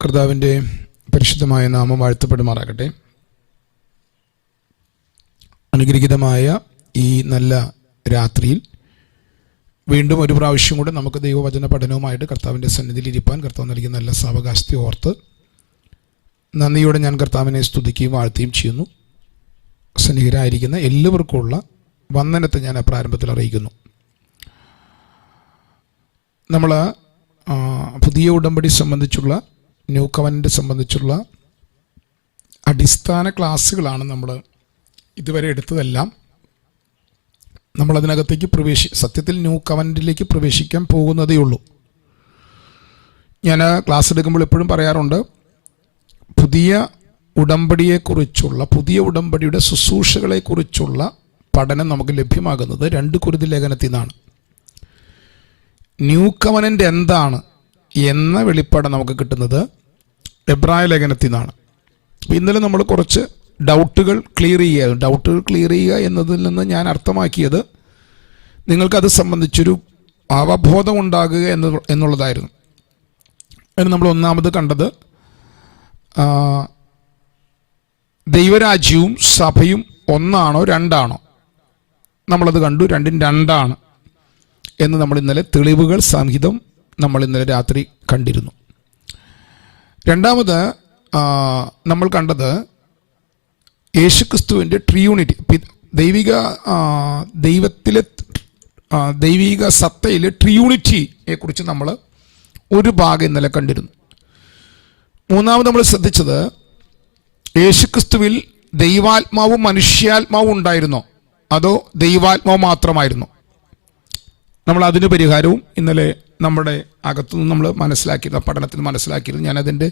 കർത്താവിൻ്റെ പരിശുദ്ധമായ നാമം വാഴ്ത്തപ്പെടുമാറാകട്ടെ. അനുഗ്രഹീതമായ ഈ നല്ല രാത്രിയിൽ വീണ്ടും ഒരു പ്രാവശ്യം കൂടെ നമുക്ക് ദൈവവചന പഠനവുമായിട്ട് കർത്താവിൻ്റെ സന്നിധിയിൽ ഇരിപ്പാൻ കർത്താവ് നൽകിയ നല്ല സാവകാശത്തെ ഓർത്ത് നന്ദിയോടെ ഞാൻ കർത്താവിനെ സ്തുതിക്കുകയും വാഴ്ത്തുകയും ചെയ്യുന്നു. സന്നിഹിതരായിരിക്കുന്ന എല്ലാവർക്കുമുള്ള വന്ദനത്തെ ഞാൻ പ്രാരംഭത്തിൽ അറിയിക്കുന്നു. നമ്മൾ പുതിയ ഉടമ്പടി സംബന്ധിച്ചുള്ള ന്യൂ കവനൻ്റ് സംബന്ധിച്ചുള്ള അടിസ്ഥാന ക്ലാസ്സുകളാണ് നമ്മൾ ഇതുവരെ എടുത്തതെല്ലാം. നമ്മളതിനകത്തേക്ക് സത്യത്തിൽ ന്യൂ കവനൻ്റിലേക്ക് പ്രവേശിക്കാൻ പോകുന്നതേ ഉള്ളൂ. ഞാൻ ക്ലാസ് എടുക്കുമ്പോൾ എപ്പോഴും പറയാറുണ്ട്, പുതിയ ഉടമ്പടിയെക്കുറിച്ചുള്ള പുതിയ ഉടമ്പടിയുടെ ശുശ്രൂഷകളെക്കുറിച്ചുള്ള പഠനം നമുക്ക് ലഭ്യമാകുന്നത് 2 കൊരിന്ത്യർ ലേഖനത്തിൽ നിന്നാണ്. ന്യൂ കവനൻ്റ് എന്താണ് എന്ന വെളിപ്പാട് നമുക്ക് കിട്ടുന്നത് എബ്രായ ലേഖനത്തിൽ നിന്നാണ്. അപ്പോൾ ഇന്നലെ നമ്മൾ കുറച്ച് ഡൗട്ടുകൾ ക്ലിയർ ചെയ്യുക എന്നതിൽ നിന്ന് ഞാൻ അർത്ഥമാക്കിയത് നിങ്ങൾക്കത് സംബന്ധിച്ചൊരു അവബോധം ഉണ്ടാകുക എന്നുള്ളതായിരുന്നു. അതിന് നമ്മൾ ഒന്നാമത് കണ്ടത് ദൈവരാജ്യവും സഭയും ഒന്നാണോ രണ്ടാണോ? നമ്മളത് കണ്ടു, രണ്ടും രണ്ടാണ് എന്ന് നമ്മൾ ഇന്നലെ തെളിവുകൾ സഹിതം നമ്മൾ ഇന്നലെ രാത്രി കണ്ടിരുന്നു. രണ്ടാമത് നമ്മൾ കണ്ടത് യേശുക്രിസ്തുവിൻ്റെ ട്രിയൂണിറ്റി, ദൈവിക സത്തയിലെ ട്രിയൂണിറ്റിയെ കുറിച്ച് നമ്മൾ ഒരു ഭാഗം ഇന്നലെ കണ്ടിരുന്നു. മൂന്നാമത് നമ്മൾ ശ്രദ്ധിച്ചത് യേശുക്രിസ്തുവിൽ ദൈവാത്മാവും മനുഷ്യാത്മാവും ഉണ്ടായിരുന്നോ അതോ ദൈവാത്മാവ് മാത്രമായിരുന്നോ? നമ്മൾ അതിന് പരിഹാരവും ഇന്നലെ നമ്മുടെ അകത്തുനിന്ന് നമ്മൾ പഠനത്തിൽ മനസ്സിലാക്കിയിരുന്നു. ഞാനതിൻ്റെ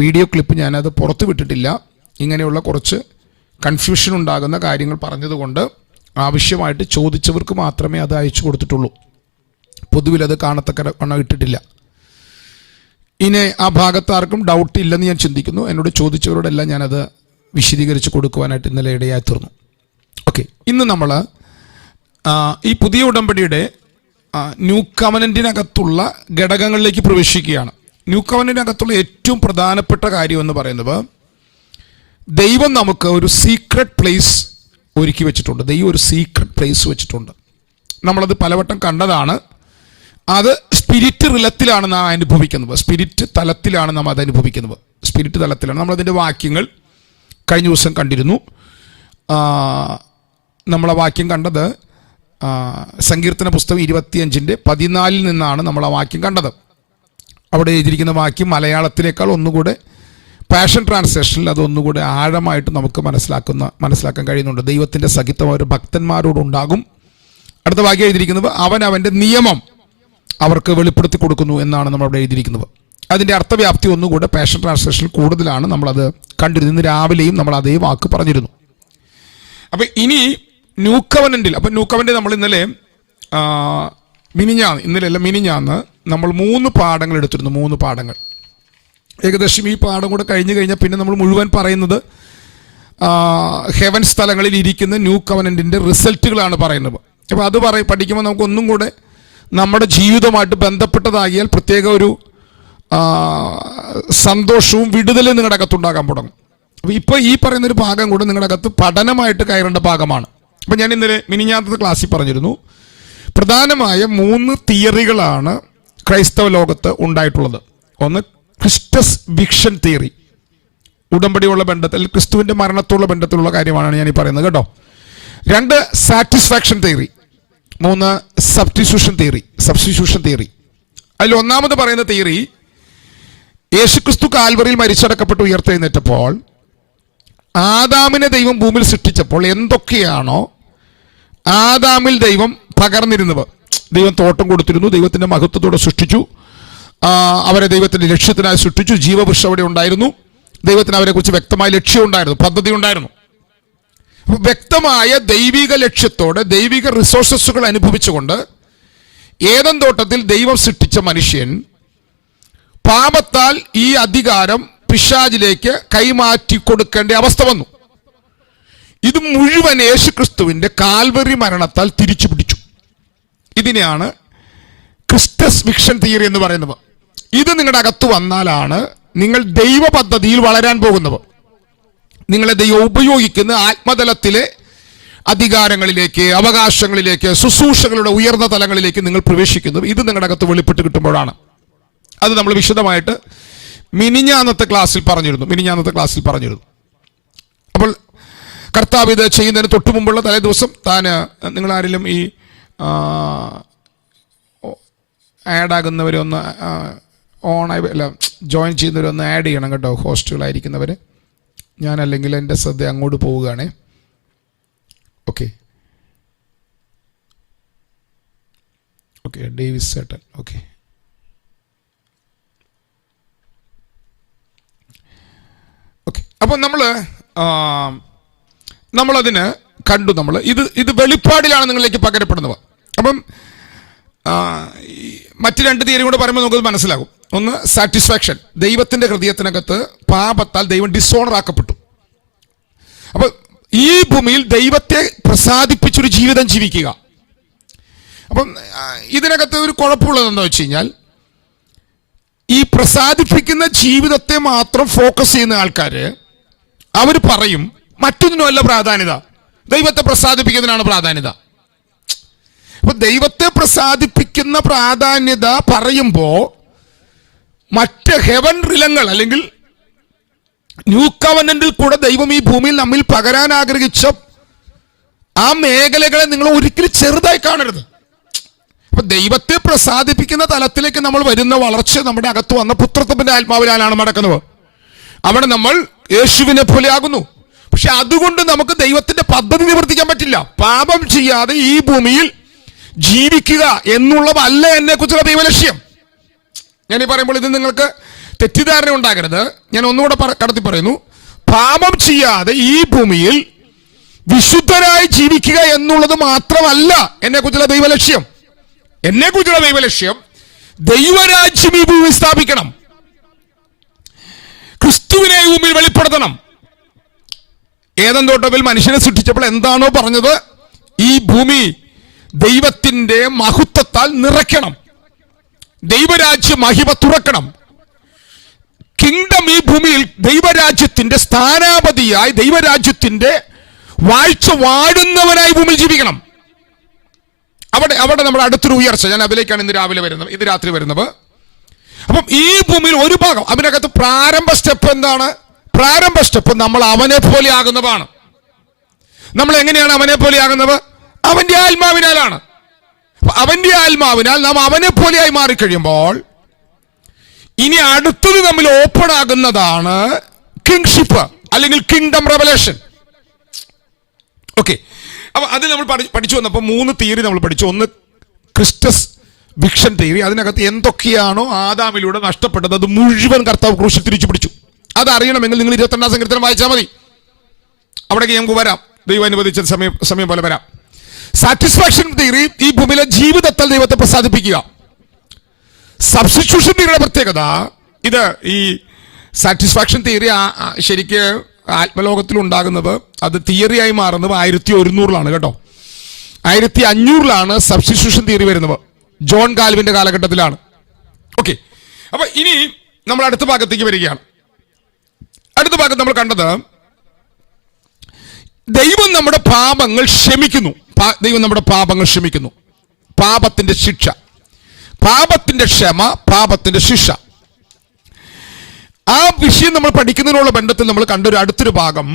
വീഡിയോ ക്ലിപ്പ് ഞാനത് പുറത്തു വിട്ടിട്ടില്ല. ഇങ്ങനെയുള്ള കുറച്ച് കൺഫ്യൂഷൻ ഉണ്ടാകുന്ന കാര്യങ്ങൾ പറഞ്ഞതുകൊണ്ട് ആവശ്യമായിട്ട് ചോദിച്ചവർക്ക് മാത്രമേ അത് അയച്ചു കൊടുത്തിട്ടുള്ളൂ. പൊതുവിൽ അത് കാണത്തക്ക ഇട്ടിട്ടില്ല. ഇനി ആ ഭാഗത്ത് ആർക്കും ഡൗട്ട് ഇല്ലെന്ന് ഞാൻ ചിന്തിക്കുന്നു. എന്നോട് ചോദിച്ചവരോടെല്ലാം ഞാനത് വിശദീകരിച്ച് കൊടുക്കുവാനായിട്ട് ഇന്നലെ ഇടയായി തീർന്നു. ഓക്കെ, ഇന്ന് നമ്മൾ ഈ പുതിയ ഉടമ്പടിയുടെ ന്യൂ കവനന്റിനകത്തുള്ള ഘടകങ്ങളിലേക്ക് പ്രവേശിക്കുകയാണ്. ന്യൂ കവനന്റിനകത്തുള്ള ഏറ്റവും പ്രധാനപ്പെട്ട കാര്യം എന്ന് പറയുന്നത്, ദൈവം നമുക്ക് ഒരു സീക്രട്ട് പ്ലേസ് ഒരുക്കി വെച്ചിട്ടുണ്ട്. ദൈവം ഒരു സീക്രട്ട് പ്ലേസ് വെച്ചിട്ടുണ്ട്. നമ്മളത് പലവട്ടം കണ്ടതാണ്. അത് സ്പിരിറ്റ് തലത്തിലാണ് നാം അനുഭവിക്കുന്നത്. സ്പിരിറ്റ് തലത്തിലാണ് നാം അത് അനുഭവിക്കുന്നത്. സ്പിരിറ്റ് തലത്തിലാണ് നമ്മളതിൻ്റെ വാക്യങ്ങൾ കഴിഞ്ഞ ദിവസം കണ്ടിരുന്നു. നമ്മളെ വാക്യം കണ്ടത് സങ്കീർത്തന പുസ്തകം 25:14 നിന്നാണ് നമ്മൾ ആ വാക്യം കണ്ടത്. അവിടെ എഴുതിയിരിക്കുന്ന വാക്യം മലയാളത്തിലേക്കാൾ ഒന്നുകൂടെ പാഷൻ ട്രാൻസ്ലേഷനിൽ അതൊന്നുകൂടെ ആഴമായിട്ട് നമുക്ക് മനസ്സിലാക്കാൻ കഴിയുന്നുണ്ട്. ദൈവത്തിൻ്റെ സഹിത്വം ഒരു ഭക്തന്മാരോടുണ്ടാകും. അടുത്ത വാക്യം എഴുതിയിരിക്കുന്നത് അവൻ അവൻ്റെ നിയമം അവർക്ക് വെളിപ്പെടുത്തി കൊടുക്കുന്നു എന്നാണ് നമ്മളവിടെ എഴുതിയിരിക്കുന്നത്. അതിൻ്റെ അർത്ഥവ്യാപ്തി ഒന്നുകൂടെ പാഷൻ ട്രാൻസ്ലേഷനിൽ കൂടുതലാണ്. നമ്മളത് കണ്ടിരുന്നു. ഇന്ന് രാവിലെയും നമ്മൾ അതേ വാക്ക് പറഞ്ഞിരുന്നു. അപ്പം ഇനി ന്യൂ കവനന്റിൽ, അപ്പം ന്യൂ കവനന്റ് നമ്മൾ ഇന്നലെ മിനിഞ്ഞാന്ന് നമ്മൾ 3 പാഠങ്ങൾ എടുത്തിരുന്നു. 3 പാഠങ്ങൾ ഏകദേശം ഈ പാഠം കൂടെ കഴിഞ്ഞ് കഴിഞ്ഞാൽ പിന്നെ നമ്മൾ മുഴുവൻ പറയുന്നത് ഹെവൻ സ്ഥലങ്ങളിൽ ഇരിക്കുന്ന ന്യൂ കവനന്റിൻ്റെ റിസൾട്ടുകളാണ് പറയുന്നത്. അപ്പോൾ അത് പഠിക്കുമ്പോൾ നമുക്ക് ഒന്നും കൂടെ നമ്മുടെ ജീവിതമായിട്ട് ബന്ധപ്പെട്ടതാകിയാൽ പ്രത്യേക ഒരു സന്തോഷവും വിടുതലും നിങ്ങളുടെ അകത്തുണ്ടാകാൻ തുടങ്ങും. അപ്പോൾ ഇപ്പോൾ ഈ പറയുന്നൊരു ഭാഗം കൂടെ നിങ്ങളുടെ അകത്ത് പഠനമായിട്ട് കയറേണ്ട ഭാഗമാണ്. അപ്പോൾ ഞാൻ ഇന്നലെ മിനിഞ്ഞാത്തത്തെ ക്ലാസ്സിൽ പറഞ്ഞിരുന്നു, പ്രധാനമായ 3 തിയറികളാണ് ക്രൈസ്തവ ലോകത്ത് ഉണ്ടായിട്ടുള്ളത്. ഒന്ന് ക്രിസ്റ്റസ് വിക്ഷൻ തിയറി, ഉടമ്പടിയുള്ള ബന്ധത്തിൽ ക്രിസ്തുവിൻ്റെ മരണത്തോടുള്ള ബന്ധത്തിലുള്ള കാര്യമാണ് ഞാൻ ഈ പറയുന്നത് കേട്ടോ. 2 സാറ്റിസ്ഫാക്ഷൻ തിയറി, 3 സബ്സ്റ്റിറ്റ്യൂഷൻ തിയറി. അതിൽ ഒന്നാമത് പറയുന്ന തിയറി, യേശുക്രിസ്തു കാൽവറിയിൽ മരിച്ചടക്കപ്പെട്ട് ഉയർത്തെഴുന്നേറ്റപ്പോൾ ആദാമിനെ ദൈവം ഭൂമിയിൽ സൃഷ്ടിച്ചപ്പോൾ എന്തൊക്കെയാണോ ആദാമിൽ ദൈവം പകർന്നിരുന്നത്, ദൈവം തോട്ടം കൊടുത്തിരുന്നു, ദൈവത്തിൻ്റെ മഹത്വത്തോടെ സൃഷ്ടിച്ചു, അവരെ ദൈവത്തിൻ്റെ ലക്ഷ്യത്തിനായി സൃഷ്ടിച്ചു, ജീവവൃക്ഷം അവിടെ ഉണ്ടായിരുന്നു, ദൈവത്തിന് അവരെക്കുറിച്ച് വ്യക്തമായ ലക്ഷ്യം ഉണ്ടായിരുന്നു, പദ്ധതി ഉണ്ടായിരുന്നു. അപ്പോൾ വ്യക്തമായ ദൈവിക ലക്ഷ്യത്തോടെ ദൈവിക റിസോഴ്സസുകൾ അനുഭവിച്ചുകൊണ്ട് ഏദൻ തോട്ടത്തിൽ ദൈവം സൃഷ്ടിച്ച മനുഷ്യൻ പാപത്താൽ ഈ അധികാരം പിശാചിലേക്ക് കൈമാറ്റി കൊടുക്കേണ്ട അവസ്ഥ വന്നു. ഇത് മുഴുവൻ യേശുക്രിസ്തുവിൻ്റെ കാൽവറി മരണത്താൽ തിരിച്ചു പിടിച്ചു. ഇതിനെയാണ് ക്രിസ്റ്റസ് വിക്ഷൻ തിയറി എന്ന് പറയുന്നത്. ഇത് നിങ്ങളുടെ അകത്ത് വന്നാലാണ് നിങ്ങൾ ദൈവ പദ്ധതിയിൽ വളരാൻ പോകുന്നത്. നിങ്ങളെ ദൈവം ഉപയോഗിക്കുന്ന ആത്മതലത്തിലെ അധികാരങ്ങളിലേക്ക്, അവകാശങ്ങളിലേക്ക്, ശുശ്രൂഷകളുടെ ഉയർന്ന തലങ്ങളിലേക്ക് നിങ്ങൾ പ്രവേശിക്കുന്നത് ഇത് നിങ്ങളുടെ അകത്ത് വെളിപ്പെട്ട് കിട്ടുമ്പോഴാണ്. അത് നമ്മൾ വിശദമായിട്ട് മിനിഞ്ഞാന്നത്തെ ക്ലാസ്സിൽ പറഞ്ഞിരുന്നു. അപ്പോൾ കർത്താവ് ഇത് ചെയ്യുന്നതിന് തൊട്ടു മുമ്പുള്ള തലേ ദിവസം നിങ്ങളാരെങ്കിലും ഈ ആഡാകുന്നവരൊന്ന് ജോയിൻ ചെയ്യുന്നവരൊന്ന് ആഡ് ചെയ്യണം കേട്ടോ, ഹോസ്റ്റുകളായിരിക്കുന്നവർ. ഞാനല്ലെങ്കിൽ എൻ്റെ ശ്രദ്ധ അങ്ങോട്ട് പോവുകയാണേ. ഓക്കെ, ഡേവിസ് സേട്ടൻ. ഓക്കെ, അപ്പം നമ്മളതിന് കണ്ടു. ഇത് വെളിപ്പാടിലാണ് നിങ്ങളിലേക്ക് പകരപ്പെടുന്നത്. അപ്പം മറ്റ് രണ്ട് തീയതി കൂടെ പറയുമ്പോൾ നമുക്കത് മനസ്സിലാകും. ഒന്ന്, സാറ്റിസ്ഫാക്ഷൻ. ദൈവത്തിൻ്റെ ഹൃദയത്തിനകത്ത് പാപത്താൽ ദൈവം ഡിസോണർ ആക്കപ്പെട്ടു. അപ്പൊ ഈ ഭൂമിയിൽ ദൈവത്തെ പ്രസാദിപ്പിച്ചൊരു ജീവിതം ജീവിക്കുക. അപ്പം ഇതിനകത്ത് ഒരു കുഴപ്പമുള്ളത് എന്താ വെച്ച് കഴിഞ്ഞാൽ, ഈ പ്രസാദിപ്പിക്കുന്ന ജീവിതത്തെ മാത്രം ഫോക്കസ് ചെയ്യുന്ന ആൾക്കാര് അവർ പറയും മറ്റൊന്നിനുമല്ല പ്രാധാന്യത, ദൈവത്തെ പ്രസാദിപ്പിക്കുന്നതിനാണ് പ്രാധാന്യത. അപ്പൊ ദൈവത്തെ പ്രസാദിപ്പിക്കുന്ന പ്രാധാന്യത പറയുമ്പോ മറ്റ് ഹെവൻ റിലങ്ങൾ അല്ലെങ്കിൽ ന്യൂ കവനന്റിൽ കൂടെ ദൈവം ഈ ഭൂമിയിൽ നമ്മിൽ പകരാൻ ആഗ്രഹിച്ച ആ മേഖലകളെ നിങ്ങൾ ഒരിക്കലും ചെറുതായി കാണരുത്. അപ്പൊ ദൈവത്തെ പ്രസാദിപ്പിക്കുന്ന തലത്തിലേക്ക് നമ്മൾ വരുന്ന വളർച്ച നമ്മുടെ അകത്ത് വന്ന പുത്രത്വത്തിന്റെ ആത്മാവിലാണ് നടക്കുന്നത്. അവിടെ നമ്മൾ യേശുവിനെ പോലെ ആകുന്നു. പക്ഷെ അതുകൊണ്ട് നമുക്ക് ദൈവത്തിന്റെ പദ്ധതി നിവർത്തിക്കാൻ പറ്റില്ല. പാപം ചെയ്യാതെ ഈ ഭൂമിയിൽ ജീവിക്കുക എന്നുള്ളതല്ല എന്നെ കുറിച്ചുള്ള ദൈവലക്ഷ്യം. ഞാൻ ഈ പറയുമ്പോൾ ഇത് നിങ്ങൾക്ക് തെറ്റിദ്ധാരണ ഉണ്ടാകരുത്. ഞാൻ ഒന്നുകൂടെ കടത്തി പറയുന്നു, പാപം ചെയ്യാതെ ഈ ഭൂമിയിൽ വിശുദ്ധരായി ജീവിക്കുക എന്നുള്ളത് മാത്രമല്ല എന്നെ കുറിച്ചുള്ള ദൈവലക്ഷ്യം. എന്നെ കുറിച്ചുള്ള ദൈവലക്ഷ്യം ദൈവരാജ്യം ഈ ഭൂമി സ്ഥാപിക്കണം, ക്രിസ്തുവിനെ ഈ ഭൂമിയിൽ വെളിപ്പെടുത്തണം. ഏദൻ തോട്ടത്തിൽ മനുഷ്യനെ സൃഷ്ടിച്ചപ്പോൾ എന്താണോ പറഞ്ഞത്, ഈ ഭൂമി ദൈവത്തിന്റെ മഹത്വത്താൽ നിറയ്ക്കണം, ദൈവരാജ്യ മഹിമ തുറക്കണം, കിങ്ഡം ഈ ഭൂമിയിൽ ദൈവരാജ്യത്തിന്റെ സ്ഥാനാപതിയായി, ദൈവരാജ്യത്തിന്റെ വാഴ്ച വാഴുന്നവനായി ഭൂമിയിൽ ജീവിക്കണം. അവിടെ നമ്മുടെ അടുത്തൊരു ഉയർച്ച, ഞാൻ അതിലേക്കാണ് ഇന്ന് രാത്രി വരുന്നത്. അപ്പം ഈ ഭൂമിയിൽ ഒരു ഭാഗം അതിനകത്ത് പ്രാരംഭ സ്റ്റെപ്പ് എന്താണ്? പ്രാരംഭ സ്റ്റെപ്പ് നമ്മൾ അവനെ പോലെ ആകുന്നതാണ്. നമ്മൾ എങ്ങനെയാണ് അവനെ പോലെ ആകുന്നത്? അവന്റെ ആത്മാവിനാലാണ്. അവന്റെ ആത്മാവിനാൽ നാം അവനെ പോലെയായി മാറിക്കഴിയുമ്പോൾ ഇനി അടുത്തത് നമ്മൾ ഓപ്പൺ ആകുന്നതാണ് കിങ്ഷിപ്പ് അല്ലെങ്കിൽ കിങ്ഡം റെവലേഷൻ. ഓക്കെ, അപ്പൊ അത് നമ്മൾ പഠിച്ചു വന്നപ്പോൾ 3 തിയറി നമ്മൾ പഠിച്ചു. ഒന്ന് ക്രിസ്റ്റസ് വിക്ഷൻ തിയറി. അതിനകത്ത് എന്തൊക്കെയാണോ ആദാമിലൂടെ നഷ്ടപ്പെട്ടത് അത് മുഴുവൻ കർത്താവ് ക്രൂശിൽ തിരിച്ചു പിടിച്ചു. അതറിയണമെങ്കിൽ നിങ്ങൾ 22-ാം സങ്കീർത്തനം വായിച്ചാൽ മതി. അവിടേക്ക് നമുക്ക് വരാം, ദൈവം അനുവദിച്ച സമയം പോലെ വരാം. സാറ്റിസ്ഫാക്ഷൻ തിയറി ഈ ഭൂമിയിലെ ജീവിതത്താൽ ദൈവത്തെ പ്രസാദിപ്പിക്കുക. സബ്സ്റ്റിറ്റ്യൂഷൻ തിയറിയുടെ പ്രത്യേകത ഇത്, ഈ സാറ്റിസ്ഫാക്ഷൻ തിയറി ശരിക്ക് ആത്മലോകത്തിൽ ഉണ്ടാകുന്നത്, അത് തിയറിയായി മാറുന്നത് 1100-ലാണ് കേട്ടോ. 1500-ലാണ് സബ്സ്റ്റിറ്റ്യൂഷൻ തിയറി വരുന്നത്. ജോൺ കാൽവിന്റെ കാലഘട്ടത്തിലാണ്. ഓക്കെ, അപ്പൊ ഇനി നമ്മൾ അടുത്ത ഭാഗത്തേക്ക് വരികയാണ്. അടുത്ത ഭാഗത്ത് നമ്മൾ കണ്ടത് ദൈവം നമ്മുടെ പാപങ്ങൾ ക്ഷമിക്കുന്നു. ദൈവം നമ്മുടെ പാപങ്ങൾ ക്ഷമിക്കുന്നു. പാപത്തിന്റെ ശിക്ഷ, പാപത്തിന്റെ ക്ഷമ, പാപത്തിന്റെ ശിക്ഷ. ആ വിഷയം നമ്മൾ പഠിക്കുന്നതിനുള്ള ബന്ധത്തിൽ നമ്മൾ കണ്ടൊരു അടുത്തൊരു ഭാഗം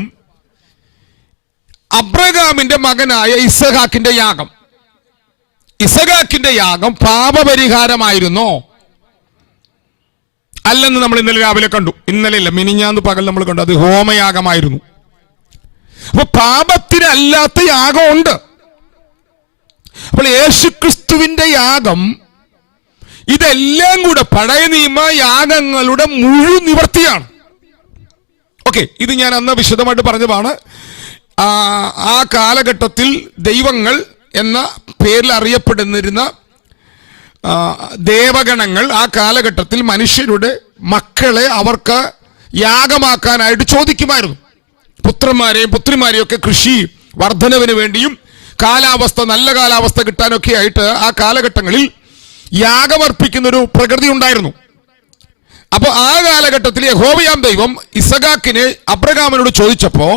അബ്രഹാമിന്റെ മകനായ ഇസഹാക്കിന്റെ യാഗം. ഇസഹാക്കിന്റെ യാഗം പാപപരിഹാരമായിരുന്നോ അല്ലെന്ന് നമ്മൾ ഇന്നലെ രാവിലെ കണ്ടു. ഇന്നലെയല്ല, മിനിഞ്ഞാന്ന് പകൽ നമ്മൾ കണ്ടു. അത് ഹോമയാഗമായിരുന്നു. അപ്പൊ പാപത്തിനല്ലാത്ത യാഗമുണ്ട്. അപ്പോൾ യേശുക്രിസ്തുവിന്റെ യാഗം ഇതെല്ലാം കൂടെ പഴയ നിയമ യാഗങ്ങളുടെ മുഴുവൻ നിവർത്തിയാണ്. ഓക്കെ, ഇത് ഞാൻ അന്ന് വിശദമായിട്ട് പറഞ്ഞതാണ്. ആ കാലഘട്ടത്തിൽ ദൈവങ്ങൾ എന്ന പേരിൽ അറിയപ്പെടുന്നിരുന്ന ദേവഗണങ്ങൾ ആ കാലഘട്ടത്തിൽ മനുഷ്യരുടെ മക്കളെ അവർക്ക് യാഗമാക്കാനായിട്ട് ചോദിക്കുമായിരുന്നു. പുത്രന്മാരെയും പുത്രിമാരെയും ഒക്കെ കൃഷി വർധനവിന് വേണ്ടിയും നല്ല കാലാവസ്ഥ കിട്ടാനൊക്കെ ആയിട്ട് ആ കാലഘട്ടങ്ങളിൽ യാഗമർപ്പിക്കുന്നൊരു പ്രകൃതി ഉണ്ടായിരുന്നു. അപ്പൊ ആ കാലഘട്ടത്തിൽ യഹോവയാം ദൈവം ഇസഹാക്കിനെ അബ്രഹാമിനോട് ചോദിച്ചപ്പോ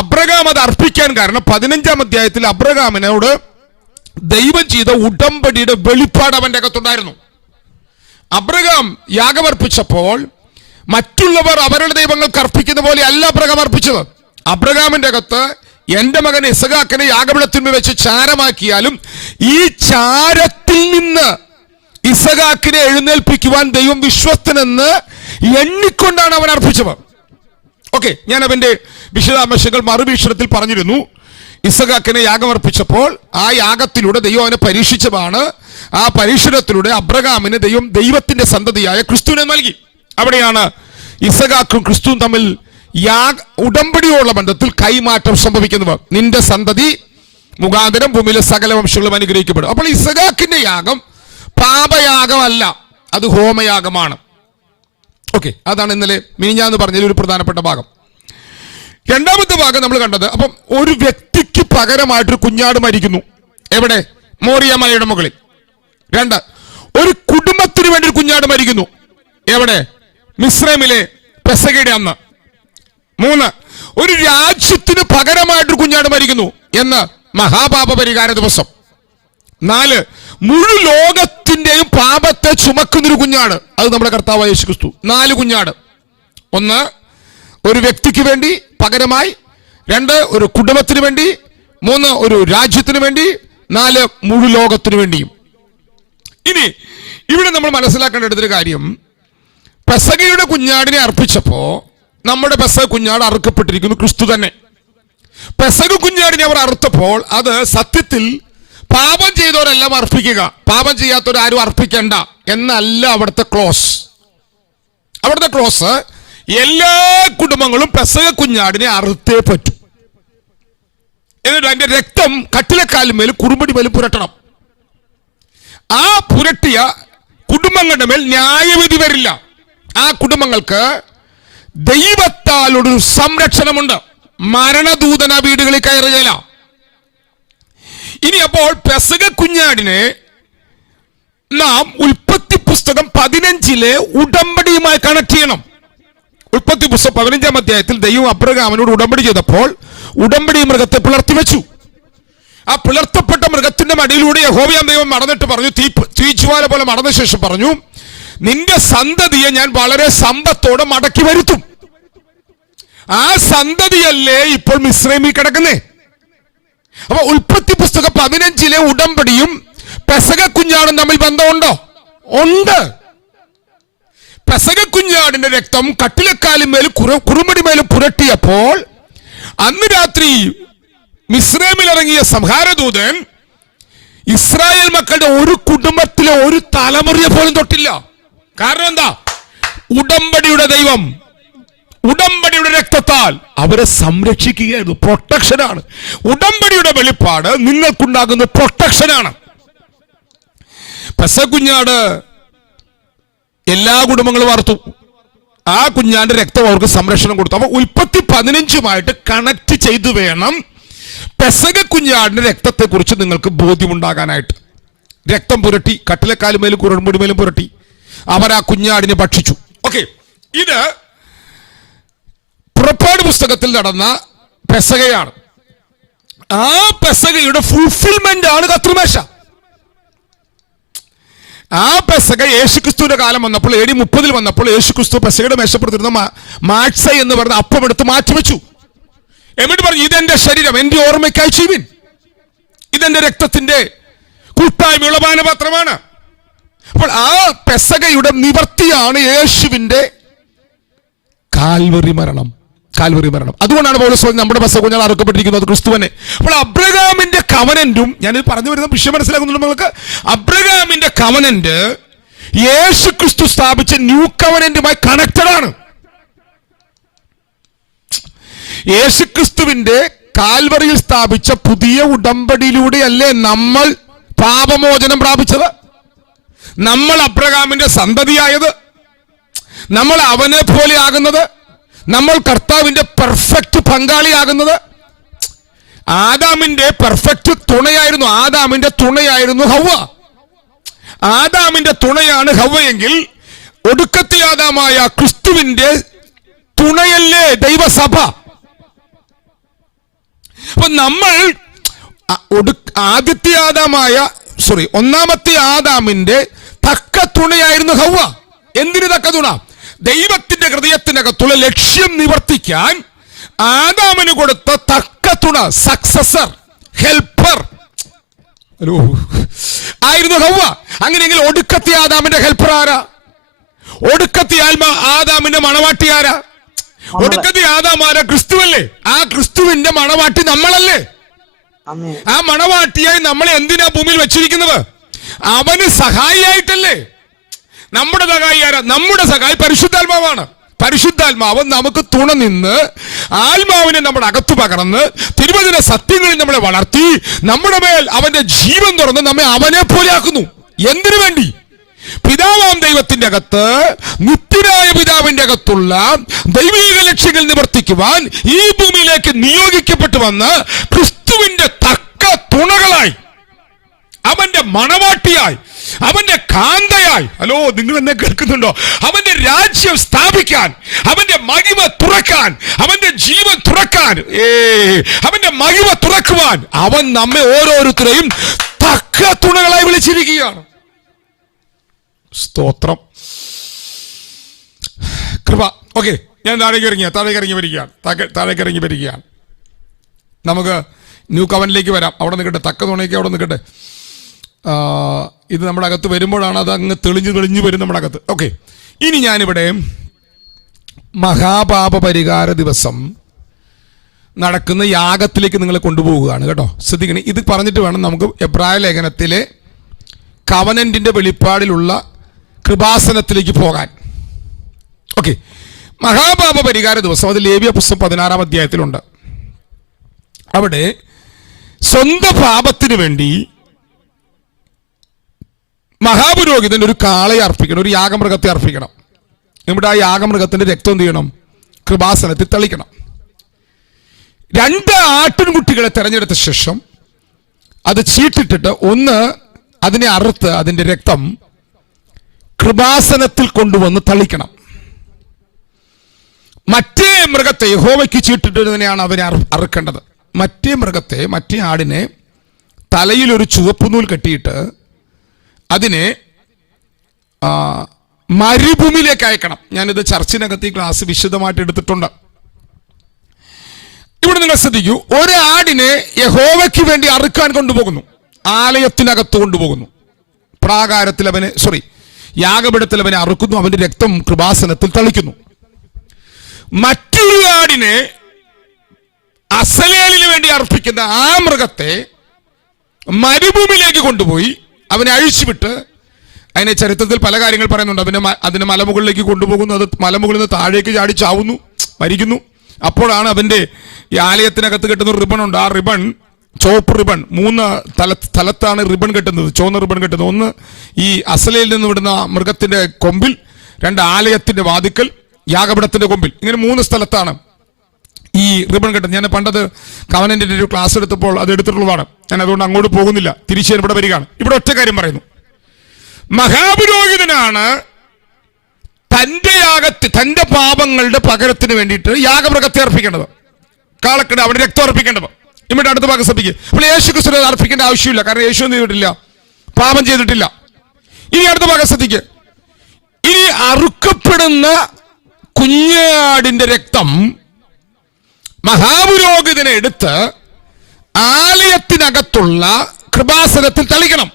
അബ്രഹാം അത് അർപ്പിക്കാൻ കാരണം 15-ാം അധ്യായത്തിൽ അബ്രഹാമിനോട് ദൈവം ചെയ്ത ഉടമ്പടിയുടെ വെളിപ്പാട് അവന്റെ അകത്തുണ്ടായിരുന്നു. അബ്രഹാം യാഗമർപ്പിച്ചപ്പോൾ മറ്റുള്ളവർ അവരുടെ ദൈവങ്ങൾക്ക് അർപ്പിക്കുന്ന പോലെ അല്ല അബ്രഹാം അർപ്പിച്ചത്. അബ്രഹാമിന്റെ അകത്ത് എന്റെ മകൻ ഇസഹാക്കിനെ യാഗപീഠത്തിന്മേൽ വെച്ച് ചാരമാക്കിയാലും ഈ ചാരത്തിൽ നിന്ന് ഇസഹാക്കിനെ എഴുന്നേൽപ്പിക്കുവാൻ ദൈവം വിശ്വസ്തനെന്ന് എണ്ണിക്കൊണ്ടാണ് അവൻ അർപ്പിച്ചത്. ഓക്കെ, ഞാൻ അവന്റെ വിശദാംശങ്ങൾ മറുവീക്ഷണത്തിൽ പറഞ്ഞിരുന്നു. ഇസഹാക്കിനെ യാഗമർപ്പിച്ചപ്പോൾ ആ യാഗത്തിലൂടെ ദൈവം അവനെ പരീക്ഷിച്ചതാണ്. ആ പരീക്ഷണത്തിലൂടെ അബ്രഹാമിന് ദൈവം ദൈവത്തിന്റെ സന്തതിയായ ക്രിസ്തുവിനെ നൽകി. അവിടെയാണ് ഇസഹാക്കും ക്രിസ്തുവും തമ്മിൽ ഉടമ്പടിയുള്ള ബന്ധത്തിൽ കൈമാറ്റം സംഭവിക്കുന്നത്. നിന്റെ സന്തതി മുഖാന്തരം ഭൂമിയിലെ സകല വംശങ്ങളും അനുഗ്രഹിക്കപ്പെടും. അപ്പോൾ ഇസഹാക്കിന്റെ യാഗം പാപയാഗമല്ല, അത് ഹോമയാഗമാണ്. ഓക്കെ, അതാണ് ഇന്നലെ മിനിഞ്ഞാന്ന് പറഞ്ഞതിൽ ഒരു പ്രധാനപ്പെട്ട ഭാഗം. രണ്ടാമത്തെ ഭാഗം നമ്മൾ കണ്ടത്, അപ്പം ഒരു വ്യക്തിക്ക് പകരമായിട്ടൊരു കുഞ്ഞാട് മരിക്കുന്നു. എവിടെ? മോറിയ മലയുടെ മുകളിൽ. 2, ഒരു കുടുംബത്തിന് വേണ്ടി ഒരു കുഞ്ഞാട് മരിക്കുന്നു. എവിടെ? മിസ്രൈമിലെ പെസഹയുടെ അന്ന്. 3, ഒരു രാജ്യത്തിന് പകരമായിട്ടൊരു കുഞ്ഞാട് മരിക്കുന്നു എന്ന് മഹാപാപ പരിഹാര ദിവസം. 4, മുഴു ലോകത്തിന്റെയും പാപത്തെ ചുമക്കുന്നൊരു കുഞ്ഞാട്, അത് നമ്മുടെ കർത്താവായ യേശു ക്രിസ്തു. 4 കുഞ്ഞാട്. 1 ഒരു വ്യക്തിക്ക് വേണ്ടി പകരമായി, 2 ഒരു കുടുംബത്തിന് വേണ്ടി, 3 ഒരു രാജ്യത്തിന് വേണ്ടി, 4 മുഴു ലോകത്തിന് വേണ്ടിയും. ഇനി ഇവിടെ നമ്മൾ മനസ്സിലാക്കേണ്ട കാര്യം, പെസഹയുടെ കുഞ്ഞാടിനെ അർപ്പിച്ചപ്പോ നമ്മുടെ പെസഹ കുഞ്ഞാട് അറുക്കപ്പെട്ടിരിക്കുന്നു ക്രിസ്തു തന്നെ. പെസഹ കുഞ്ഞാടിനെ അവർ അറുത്തപ്പോൾ അത് സത്യത്തിൽ പാപം ചെയ്തവരെല്ലാം അർപ്പിക്കുക, പാപം ചെയ്യാത്തവരാരും അർപ്പിക്കേണ്ട എന്നല്ല അവിടുത്തെ ക്ലോസ്. അവിടുത്തെ ക്ലോസ് എല്ലാ കുടുംബങ്ങളും പെസഹ കുഞ്ഞാടിനെ അറുത്തേ പറ്റൂ. എന്നിട്ട് അതിന്റെ രക്തം കട്ടിലക്കാലിന്മേലും കുറുമ്പടി മേലും പുരട്ടണം. ആ പുരട്ടിയ കുടുംബങ്ങളുടെ മേൽ ന്യായവിധി വരില്ല. ആ കുടുംബങ്ങൾക്ക് ദൈവത്താലൊരു സംരക്ഷണമുണ്ട്. മരണദൂതന വീടുകളിൽ കയറുകയില്ല. ഇനി അപ്പോൾ പെസഹ കുഞ്ഞാടിനെ നാം ഉൽപ്പത്തി പുസ്തകം 15-ലെ ഉടമ്പടിയുമായി കണക്ട് ചെയ്യണം. ഉൽപ്പത്തി പുസ്തകം 15-ാം അധ്യായത്തിൽ ദൈവം അബ്രഹാമിനോട് ഉടമ്പടി ചെയ്തപ്പോൾ ഉടമ്പടി മൃഗത്തെ പിളർത്തി വെച്ചു. ആ പിളർത്തപ്പെട്ട മൃഗത്തിന്റെ മടിയിലൂടെ യഹോവയാം ദൈവം മടന്നിട്ട് പറഞ്ഞു, തീജ്വാല പോലെ മടന്ന ശേഷം പറഞ്ഞു, നിന്റെ സന്തതിയെ ഞാൻ വളരെ സമ്പത്തോടെ മടക്കി വരുത്തും. ആ സന്തതിയല്ലേ ഇപ്പോൾ മിസ്രൈമിൽ കിടക്കുന്നേ. അപ്പൊ ഉൽപ്പത്തി പുസ്തകം 15-ലെ ഉടമ്പടിയും പെസഹ കുഞ്ഞാടും തമ്മിൽ ബന്ധമുണ്ടോ? ഉണ്ട്. പെസഹ കുഞ്ഞാടിന്റെ രക്തം കട്ടിലക്കാലിന്മേലും കുറുമടിമേലും പുരട്ടിയപ്പോൾ അന്ന് രാത്രി മിസ്രൈമിൽ ഇറങ്ങിയ സംഹാരദൂതൻ ഇസ്രായേൽ മക്കളുടെ ഒരു കുടുംബത്തിലെ ഒരു തലമുറയെ പോലും തൊട്ടില്ല. കാരണം എന്താ? ഉടമ്പടിയുടെ ദൈവം ഉടമ്പടിയുടെ രക്തത്താൽ അവരെ സംരക്ഷിക്കുകയായിരുന്നു. പ്രൊട്ടക്ഷനാണ്. ഉടമ്പടിയുടെ വെളിപ്പാട് നിങ്ങൾക്കുണ്ടാകുന്ന പ്രൊട്ടക്ഷനാണ്. പെസഹ കുഞ്ഞാട് എല്ലാ കുടുംബങ്ങളും അറുത്തു. ആ കുഞ്ഞാന്റെ രക്തം അവർക്ക് സംരക്ഷണം കൊടുത്തു. അപ്പൊ ഉൽപ്പത്തി 15-മായിട്ട് കണക്ട് ചെയ്തു വേണം പെസഹ കുഞ്ഞാടിന്റെ രക്തത്തെ കുറിച്ച് നിങ്ങൾക്ക് ബോധ്യമുണ്ടാകാനായിട്ട്. രക്തം പുരട്ടി, കട്ടിലക്കാലുമേലും കുറുമുടിമേലും പുരട്ടി അവർ ആ കുഞ്ഞാടിനെ ഭക്ഷിച്ചു. ഓക്കെ, ഇത് പുറപ്പാട് പുസ്തകത്തിൽ നടന്ന പെസഹയാണ്. ആ പെസഹയുടെ ഫുൾഫിൽമെന്റ് ആണ് കർത്തൃമേശ. ആ പെസഹ യേശുക്രിസ്തുവിന്റെ കാലം വന്നപ്പോൾ AD 30 വന്നപ്പോൾ യേശുക്രിസ്തു പെസഹയുടെ മേശപ്പെടുത്തിരുന്ന മാഴ്സ എന്ന് പറഞ്ഞ അപ്പം എടുത്ത് മാറ്റിവെച്ചു. എന്നിട്ട് പറഞ്ഞു, ഇതെന്റെ ശരീരം, എന്റെ ഓർമ്മയ്ക്കായി ചെയ്യുവിൻ, ഇതെന്റെ രക്തത്തിന്റെ കൂട്ടായ്മയുള്ള പാനപാത്രമാണ്. അപ്പോൾ ആ പെസഹയുടെ നിവർത്തിയാണ് യേശുവിന്റെ കാൽവറി മരണം. അതുകൊണ്ടാണ് പൗലോസ് നമ്മുടെ പെസഹ കുഞ്ഞാട് അറുക്കപ്പെട്ടിരിക്കുന്നത് ക്രിസ്തുവിനെ. അപ്പോൾ അബ്രഹാമിന്റെ കവനന്റും, ഞാനിത് പറഞ്ഞു വരുന്ന വിഷയം മനസ്സിലാക്കുന്നുണ്ട് നിങ്ങൾക്ക്. അബ്രഹാമിന്റെ കവനന്റ് യേശു ക്രിസ്തു സ്ഥാപിച്ച ന്യൂ കവനന്റുമായി കണക്റ്റഡ് ആണ്. യേശുക്രിസ്തുവിന്റെ കാൽവറിയിൽ സ്ഥാപിച്ച പുതിയ ഉടമ്പടിയിലൂടെയല്ലേ നമ്മൾ പാപമോചനം പ്രാപിച്ചത്, നമ്മൾ അബ്രഹാമിന്റെ സന്തതിയായത്, നമ്മൾ അവനെ പോലെ ആകുന്നത്, നമ്മൾ കർത്താവിന്റെ പെർഫെക്റ്റ് പങ്കാളിയാകുന്നത്. ആദാമിന്റെ പെർഫെക്റ്റ് തുണയായിരുന്നു, ആദാമിന്റെ തുണയായിരുന്നു ഹവ്വ. ആദാമിന്റെ തുണയാണ് ഹവ്വയെങ്കിൽ ഒടുക്കത്തെ ആദാമായ ക്രിസ്തുവിന്റെ തുണയല്ലേ ദൈവസഭ? അപ്പൊ നമ്മൾ ഒന്നാമത്തെ ആദാമിന്റെ തക്ക തുണയായിരുന്നു ഹവ്വ. എന്തിനു തക്ക തുണ? ദൈവത്തിന്റെ ഹൃദയത്തിനകത്തുള്ള ലക്ഷ്യം നിവർത്തിക്കാൻ ആദാമിന് കൊടുത്ത തക്ക തുണ, സക്സസർ, ഹെൽപ്പർ ആയിരുന്നു ഹവ്വ. അങ്ങനെയെങ്കിൽ ഒടുക്കത്തെ ആദാമിന്റെ ഹെൽപ്പർ ആരാ? ഒടുക്കത്തെ ആദാമിന്റെ മണവാട്ടി ആരാ? ഒടുക്കത്തെ ആദാം ആരാ? ക്രിസ്തുവല്ലേ. ആ ക്രിസ്തുവിന്റെ മണവാട്ടി നമ്മളല്ലേ. ആ മണവാട്ടിയായി നമ്മളെ എന്തിനാ ഭൂമിയിൽ വെച്ചിരിക്കുന്നത്? അവന് സഹായിയായിട്ടല്ലേ. നമ്മുടെ സഹായി ആരാ? നമ്മുടെ സഹായി പരിശുദ്ധാത്മാവാണ്. പരിശുദ്ധാത്മാവ് നമുക്ക് തുണ നിന്ന് ആത്മാവിനെ നമ്മുടെ അകത്ത് പകർന്ന് തിരുവചന സത്യങ്ങളിൽ നമ്മളെ വളർത്തി നമ്മുടെ മേൽ അവന്റെ ജീവൻ തുറന്ന് നമ്മെ അവനെ പോലെ ആക്കുന്നു. എന്തിനു വേണ്ടി? പിതാവാം ദൈവത്തിന്റെ അകത്ത്, നിത്യനായ പിതാവിന്റെ അകത്തുള്ള ദൈവിക ലക്ഷ്യങ്ങൾ നിവർത്തിക്കുവാൻ ഈ ഭൂമിയിലേക്ക് നിയോഗിക്കപ്പെട്ടു വന്ന് ക്രിസ്തുവിന്റെ തക്ക തുണകളായി, അവന്റെ മണവാട്ടിയായി, അവന്റെ കാന്തയായി, ഹലോ നിങ്ങൾ എന്നെ കേൾക്കുന്നുണ്ടോ? അവന്റെ രാജ്യം സ്ഥാപിക്കാൻ, അവന്റെ മഹിമ തുറക്കാൻ, അവന്റെ ജീവൻ തുറക്കാൻ, അവന്റെ മഹിമ തുറക്കുവാൻ അവൻ നമ്മെ ഓരോരുത്തരെയും തക്ക തുണകളായി വിളിച്ചിരിക്കുകയാണ്. സ്തോത്രം, കൃപ. ഓക്കെ, ഞാൻ താഴേക്ക് ഇറങ്ങി വരികയാണ്. നമുക്ക് ന്യൂ കവനിലേക്ക് വരാം. അവിടെ നിൽക്കട്ടെ, തക്ക തുണയ്ക്ക് അവിടെ നിൽക്കട്ടെ. ഇത് നമ്മുടെ അകത്ത് വരുമ്പോഴാണ് അത് അങ്ങ് തെളിഞ്ഞു വരും നമ്മുടെ അകത്ത്. ഓക്കെ, ഇനി ഞാനിവിടെ മഹാപാപ പരിഹാര ദിവസം നടക്കുന്ന യാഗത്തിലേക്ക് നിങ്ങളെ കൊണ്ടുപോവുകയാണ് കേട്ടോ. ശ്രദ്ധിക്കണേ, ഇത് പറഞ്ഞിട്ട് വേണം നമുക്ക് എബ്രായ ലേഖനത്തിലെ കവനന്റിന്റെ വെളിപ്പാടിലുള്ള കൃപാസനത്തിലേക്ക് പോകാൻ. ഓക്കെ, മഹാപാപ പരിഹാര ദിവസം അത് ലേവ്യ പുസ്തകം 16-ാം അധ്യായത്തിലുണ്ട്. അവിടെ സ്വന്തം പാപത്തിന് വേണ്ടി മഹാപുരോഹിതൻ ഒരു കാളയെ അർപ്പിക്കണം, ഒരു യാഗമൃഗത്തെ അർപ്പിക്കണം. ഇവിടെ ആ യാഗമൃഗത്തിന്റെ രക്തം എന്ത് ചെയ്യണം? കൃപാസനത്തിൽ തളിക്കണം. 2 ആട്ടിൻകുട്ടികളെ തെരഞ്ഞെടുത്ത ശേഷം അത് ചീട്ടിട്ടിട്ട് ഒന്ന് അതിനെ അറുത്ത് അതിന്റെ രക്തം കൃപാസനത്തിൽ കൊണ്ടുവന്ന് തളിക്കണം. മറ്റേ മൃഗത്തെ, യഹോവയ്ക്ക് ചീട്ടിട്ടതിനെയാണ് അവനെ അറുക്കേണ്ടത്. മറ്റേ ആടിനെ തലയിൽ ഒരു ചുവപ്പുനൂൽ കെട്ടിയിട്ട് അതിനെ മരുഭൂമിയിലേക്ക് അയക്കണം. ഞാനിത് ചർച്ചിനകത്ത് ഈ ക്ലാസ് വിശദമായിട്ട് എടുത്തിട്ടുണ്ട്. ഇവിടെ നിങ്ങൾ ശ്രദ്ധിക്കൂ, ഒരാടിനെ യഹോവയ്ക്ക് വേണ്ടി അറുക്കാൻ കൊണ്ടുപോകുന്നു, ആലയത്തിനകത്ത് കൊണ്ടുപോകുന്നു. യാഗപീഠത്തിൽ അവനെ അറുക്കുന്നു, അവന്റെ രക്തം കൃപാസനത്തിൽ തളിക്കുന്നു. മറ്റൊരു ആടിനെ, അസലേലിന് വേണ്ടി അർപ്പിക്കുന്ന ആ മൃഗത്തെ മരുഭൂമിയിലേക്ക് കൊണ്ടുപോയി അവനെ അഴിച്ചുവിട്ട്, അതിനെ ചരിത്രത്തിൽ പല കാര്യങ്ങൾ പറയുന്നുണ്ട്. അതിനെ മലമുകളിലേക്ക് കൊണ്ടുപോകുന്നു, അത് മലമുകളിൽ നിന്ന് താഴേക്ക് ചാടി ചാവുന്നു, മരിക്കുന്നു. അപ്പോഴാണ് അവന്റെ ഈ ആലയത്തിനകത്ത് കെട്ടുന്ന ഒരു റിബൺ ഉണ്ട്. ആ റിബൺ, ചുവപ്പ് റിബൺ, 3 സ്ഥലത്താണ് റിബൺ കെട്ടുന്നത്, ചുവന്ന റിബൺ കെട്ടുന്നത്. ഒന്ന് ഈ അസലയിൽ നിന്ന് വിടുന്ന മൃഗത്തിന്റെ കൊമ്പിൽ, 2 ആലയത്തിന്റെ വാതിക്കൽ, യാഗപീഠത്തിന്റെ കൊമ്പിൽ, ഇങ്ങനെ 3 സ്ഥലത്താണ് ഈ റിബൺ കെട്ടുന്നത്. ഞാൻ പണ്ടത് കവനന്റിന്റെ ഒരു ക്ലാസ് എടുത്തപ്പോൾ അത് എടുത്തിട്ടുള്ളതാണ്. ഞാൻ അതുകൊണ്ട് അങ്ങോട്ട് പോകുന്നില്ല, തിരിച്ചു ഇവിടെ വരികയാണ്. ഇവിടെ ഒറ്റ കാര്യം പറയുന്നു, മഹാപുരോഹിതനാണ് തന്റെ പാപങ്ങളുടെ പകരത്തിന് വേണ്ടിയിട്ട് യാഗമൃഗത്തെ അർപ്പിക്കേണ്ടത്, കാളക്കിട അവിടെ രക്തം അർപ്പിക്കേണ്ടത്. ഇവിടെ അടുത്ത ഭാഗം ശ്രദ്ധിക്കുക. അപ്പോൾ യേശു ക്രിസ്തുവിനെ അർപ്പിക്കേണ്ട ആവശ്യമില്ല, കാരണം യേശു ഒന്നും ചെയ്തിട്ടില്ല, പാപം ചെയ്തിട്ടില്ല. ഇനി അടുത്ത ഭാഗം ശ്രദ്ധിക്കുക. ഇനി അറുക്കപ്പെടുന്ന കുഞ്ഞാടിന്റെ രക്തം മഹാപുരോഹിതനെ എടുത്ത് ആലയത്തിനകത്തുള്ള കൃപാസനത്തിൽ തളിക്കണം.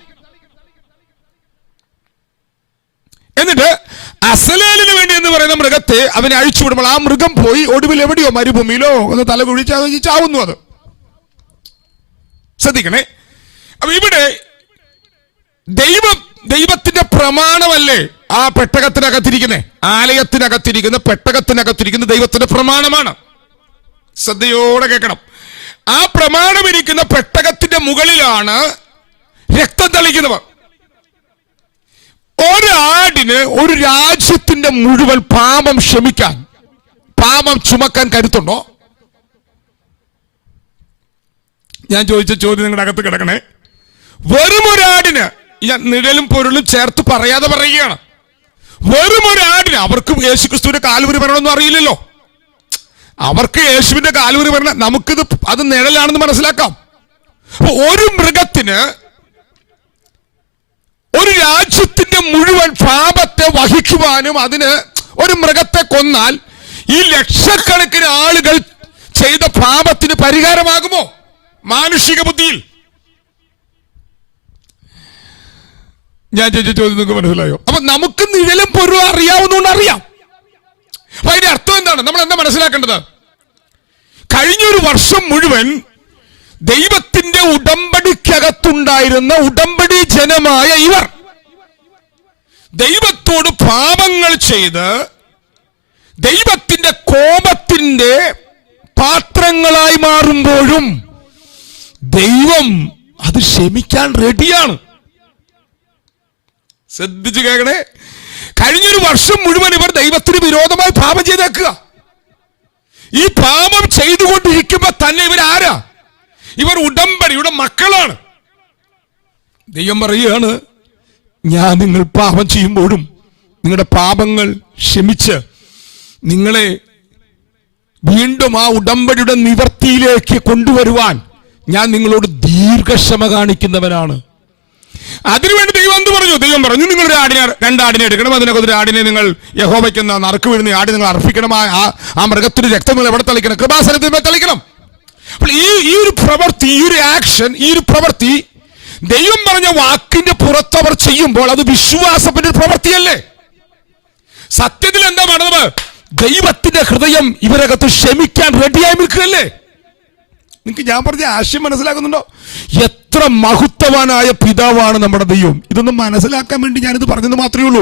എന്നിട്ട് അസലേലിന് വേണ്ടി എന്ന് പറയുന്ന മൃഗത്തെ അവനെ അഴിച്ചുവിടുമ്പോൾ ആ മൃഗം പോയി ഒടുവിൽ എവിടെയോ മരുഭൂമിയിലോ ഒന്ന് തല കുഴിച്ച് ചാവുന്നു. അത് ശ്രദ്ധിക്കണേ. അപ്പൊ ഇവിടെ ദൈവത്തിന്റെ പ്രമാണമല്ലേ ആ പെട്ടകത്തിനകത്തിരിക്കുന്നേ, ആലയത്തിനകത്തിരിക്കുന്ന പെട്ടകത്തിനകത്തിരിക്കുന്ന ദൈവത്തിന്റെ പ്രമാണമാണ്. ശ്രദ്ധയോടെ കേൾക്കണം. ആ പ്രമാണം ഇരിക്കുന്ന പെട്ടകത്തിന്റെ മുകളിലാണ് രക്തം തളിക്കുന്നവർ. ഒരാടിന് ഒരു രാജ്യത്തിന്റെ മുഴുവൻ പാപം ക്ഷമിക്കാൻ, പാപം ചുമക്കാൻ കരുത്തുണ്ടോ? ഞാൻ ചോദിച്ച ചോദ്യം നിങ്ങളുടെ അകത്ത് കിടക്കണേ. വെറും ഒരാടിന്, ഞാൻ നിഴലും പൊരുളും ചേർത്ത് പറയാതെ പറയുകയാണ്, വെറും ഒരു എന്തിനാ? അവർക്ക് യേശുക്രിസ്തുവിന്റെ കാൽവരി മരണമൊന്നും അറിയില്ലല്ലോ. അവർക്ക് യേശുവിന്റെ കാൽവരി മരണം നമുക്കിത് അത് നിഴലാണെന്ന് മനസ്സിലാക്കാം. അപ്പൊ ഒരു മൃഗത്തിന് ഒരു രാജ്യത്തിന്റെ മുഴുവൻ പാപത്തെ വഹിക്കുവാനും അതിന് ഒരു മൃഗത്തെ കൊന്നാൽ ഈ ലക്ഷക്കണക്കിന് ആളുകൾ ചെയ്ത പാപത്തിന് പരിഹാരമാകുമോ മാനുഷിക ബുദ്ധിയിൽ? ഞാൻ ചോദിച്ച ചോദ്യം നിങ്ങൾക്ക് മനസ്സിലായോ? അപ്പൊ നമുക്ക് നിഴലും പൊരുളും അറിയാവുന്നതുകൊണ്ട് അറിയാം. അപ്പൊ അതിന്റെ അർത്ഥം എന്താണ്? നമ്മൾ എന്താ മനസ്സിലാക്കേണ്ടത്? കഴിഞ്ഞൊരു വർഷം മുഴുവൻ ദൈവത്തിന്റെ ഉടമ്പടിക്കകത്തുണ്ടായിരുന്ന ഉടമ്പടി ജനമായ ഇവർ ദൈവത്തോട് പാപങ്ങൾ ചെയ്ത് ദൈവത്തിന്റെ കോപത്തിന്റെ പാത്രങ്ങളായി മാറുമ്പോഴും ദൈവം അത് ക്ഷമിക്കാൻ റെഡിയാണ്. ശ്രദ്ധിച്ചു കേൾക്കണേ. കഴിഞ്ഞൊരു വർഷം മുഴുവൻ ഇവർ ദൈവത്തിന് വിരോധമായി പാപം ചെയ്തേക്കുക. ഈ പാപം ചെയ്തുകൊണ്ടിരിക്കുമ്പോ തന്നെ ഇവരാരാ? ഇവർ ഉടമ്പടിയുടെ മക്കളാണ്. ദൈവം പറയുകയാണ്, ഞാൻ നിങ്ങൾ പാപം ചെയ്യുമ്പോഴും നിങ്ങളുടെ പാപങ്ങൾ ക്ഷമിച്ച് നിങ്ങളെ വീണ്ടും ആ ഉടമ്പടിയുടെ നിവർത്തിയിലേക്ക് കൊണ്ടുവരുവാൻ ഞാൻ നിങ്ങളോട് ദീർഘക്ഷമ കാണിക്കുന്നവനാണ്. അതിനുവേണ്ടി ദൈവം എന്ത് പറഞ്ഞു? ദൈവം പറഞ്ഞു, നിങ്ങൾ രണ്ടാടിനെ എടുക്കണം, അതിനൊക്കെ ഒരു ആടിനെ നിങ്ങൾ യഹോവയ്ക്കുന്ന നറുക്ക് വീഴുന്ന ആടി നിങ്ങൾ അർപ്പിക്കണം. ആ മൃഗത്തിന്റെ രക്തം നിങ്ങൾ എവിടെ തളിക്കണം? കൃപാസനത്തിൽ തളിക്കണം. അപ്പോൾ ഈ ഒരു പ്രവൃത്തി, ഈ ഒരു ആക്ഷൻ, ഈ ഒരു പ്രവൃത്തി ദൈവം പറഞ്ഞ വാക്കിന്റെ പുറത്ത് അവർ ചെയ്യുമ്പോൾ അത് വിശ്വാസത്തിന്റെ പ്രവൃത്തിയല്ലേ? സത്യത്തിൽ എന്താ വേണ്ടത്? ദൈവത്തിന്റെ ഹൃദയം ഇവരകത്ത് ക്ഷമിക്കാൻ റെഡിയായി നിൽക്കുകയല്ലേ? നിങ്ങൾക്ക് ഞാൻ പറഞ്ഞ ആശയം മനസ്സിലാക്കുന്നുണ്ടോ? എത്ര മഹത്വവാനായ പിതാവാണ് നമ്മുടെ ദൈവം. ഇതൊന്നും മനസ്സിലാക്കാൻ വേണ്ടി ഞാനിത് പറഞ്ഞത് മാത്രമേ ഉള്ളൂ.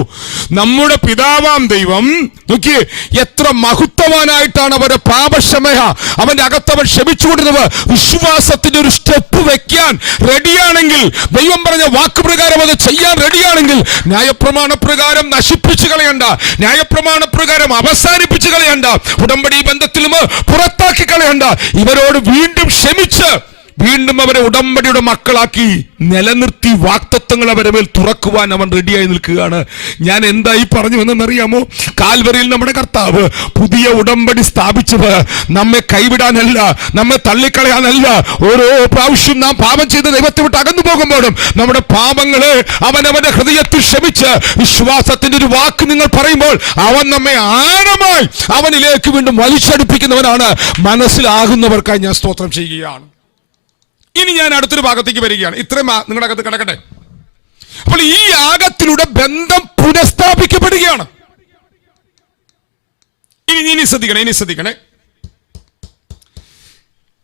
നമ്മുടെ പിതാവാം ദൈവം നോക്കിയേ, എത്ര മഹത്വവാനായിട്ടാണ് അവരുടെ പാപക്ഷമ അവന്റെ അകത്തവൻ ക്ഷമിച്ചുകൊണ്ടിരുന്നത്. വിശ്വാസത്തിന്റെ ഒരു സ്റ്റെപ്പ് വെക്കാൻ റെഡിയാണെങ്കിൽ, ദൈവം പറഞ്ഞ വാക്കുപ്രകാരം അത് ചെയ്യാൻ റെഡിയാണെങ്കിൽ, ന്യായപ്രമാണ പ്രകാരം നശിപ്പിച്ചു കളയണ്ട, ന്യായപ്രമാണ പ്രകാരം അവസാനിപ്പിച്ചു കളയണ്ട, ഉടമ്പടി ബന്ധത്തിൽ പുറത്താക്കി കളയണ്ട, ഇവരോട് വീണ്ടും ക്ഷമിച്ച് വീണ്ടും അവരെ ഉടമ്പടിയുടെ മക്കളാക്കി നിലനിർത്തി വാക്തത്വങ്ങൾ അവരെ മേൽ തുറക്കുവാൻ അവൻ റെഡിയായി നിൽക്കുകയാണ്. ഞാൻ എന്തായി പറഞ്ഞു എന്നറിയാമോ? കാൽവരിയിൽ നമ്മുടെ കർത്താവ് പുതിയ ഉടമ്പടി സ്ഥാപിച്ചത് നമ്മെ കൈവിടാനല്ല, നമ്മെ തള്ളിക്കളയാനല്ല. ഓരോ പ്രാവശ്യം നാം പാപം ചെയ്ത് ദൈവത്തെ വിട്ട് അകന്നു പോകുമ്പോഴും നമ്മുടെ പാപങ്ങളെ അവനവന്റെ ഹൃദയത്തിൽ ക്ഷമിച്ച് വിശ്വാസത്തിന്റെ ഒരു വാക്ക് നിങ്ങൾ പറയുമ്പോൾ അവൻ നമ്മെ ആഴമായി അവനിലേക്ക് വീണ്ടും വലിച്ചടുപ്പിക്കുന്നവനാണ്. മനസ്സിലാകുന്നവർക്കായി ഞാൻ സ്തോത്രം ചെയ്യുകയാണ്. ഇനി ഞാൻ അടുത്തൊരു ഭാഗത്തേക്ക് വരികയാണ്. ഇത്രയും നിങ്ങളുടെ അകത്ത് കിടക്കട്ടെ. അപ്പോൾ ഈ യാഗത്തിലൂടെ ബന്ധം പുനഃസ്ഥാപിക്കപ്പെടുകയാണ്. ഇനി ശ്രദ്ധിക്കണേ.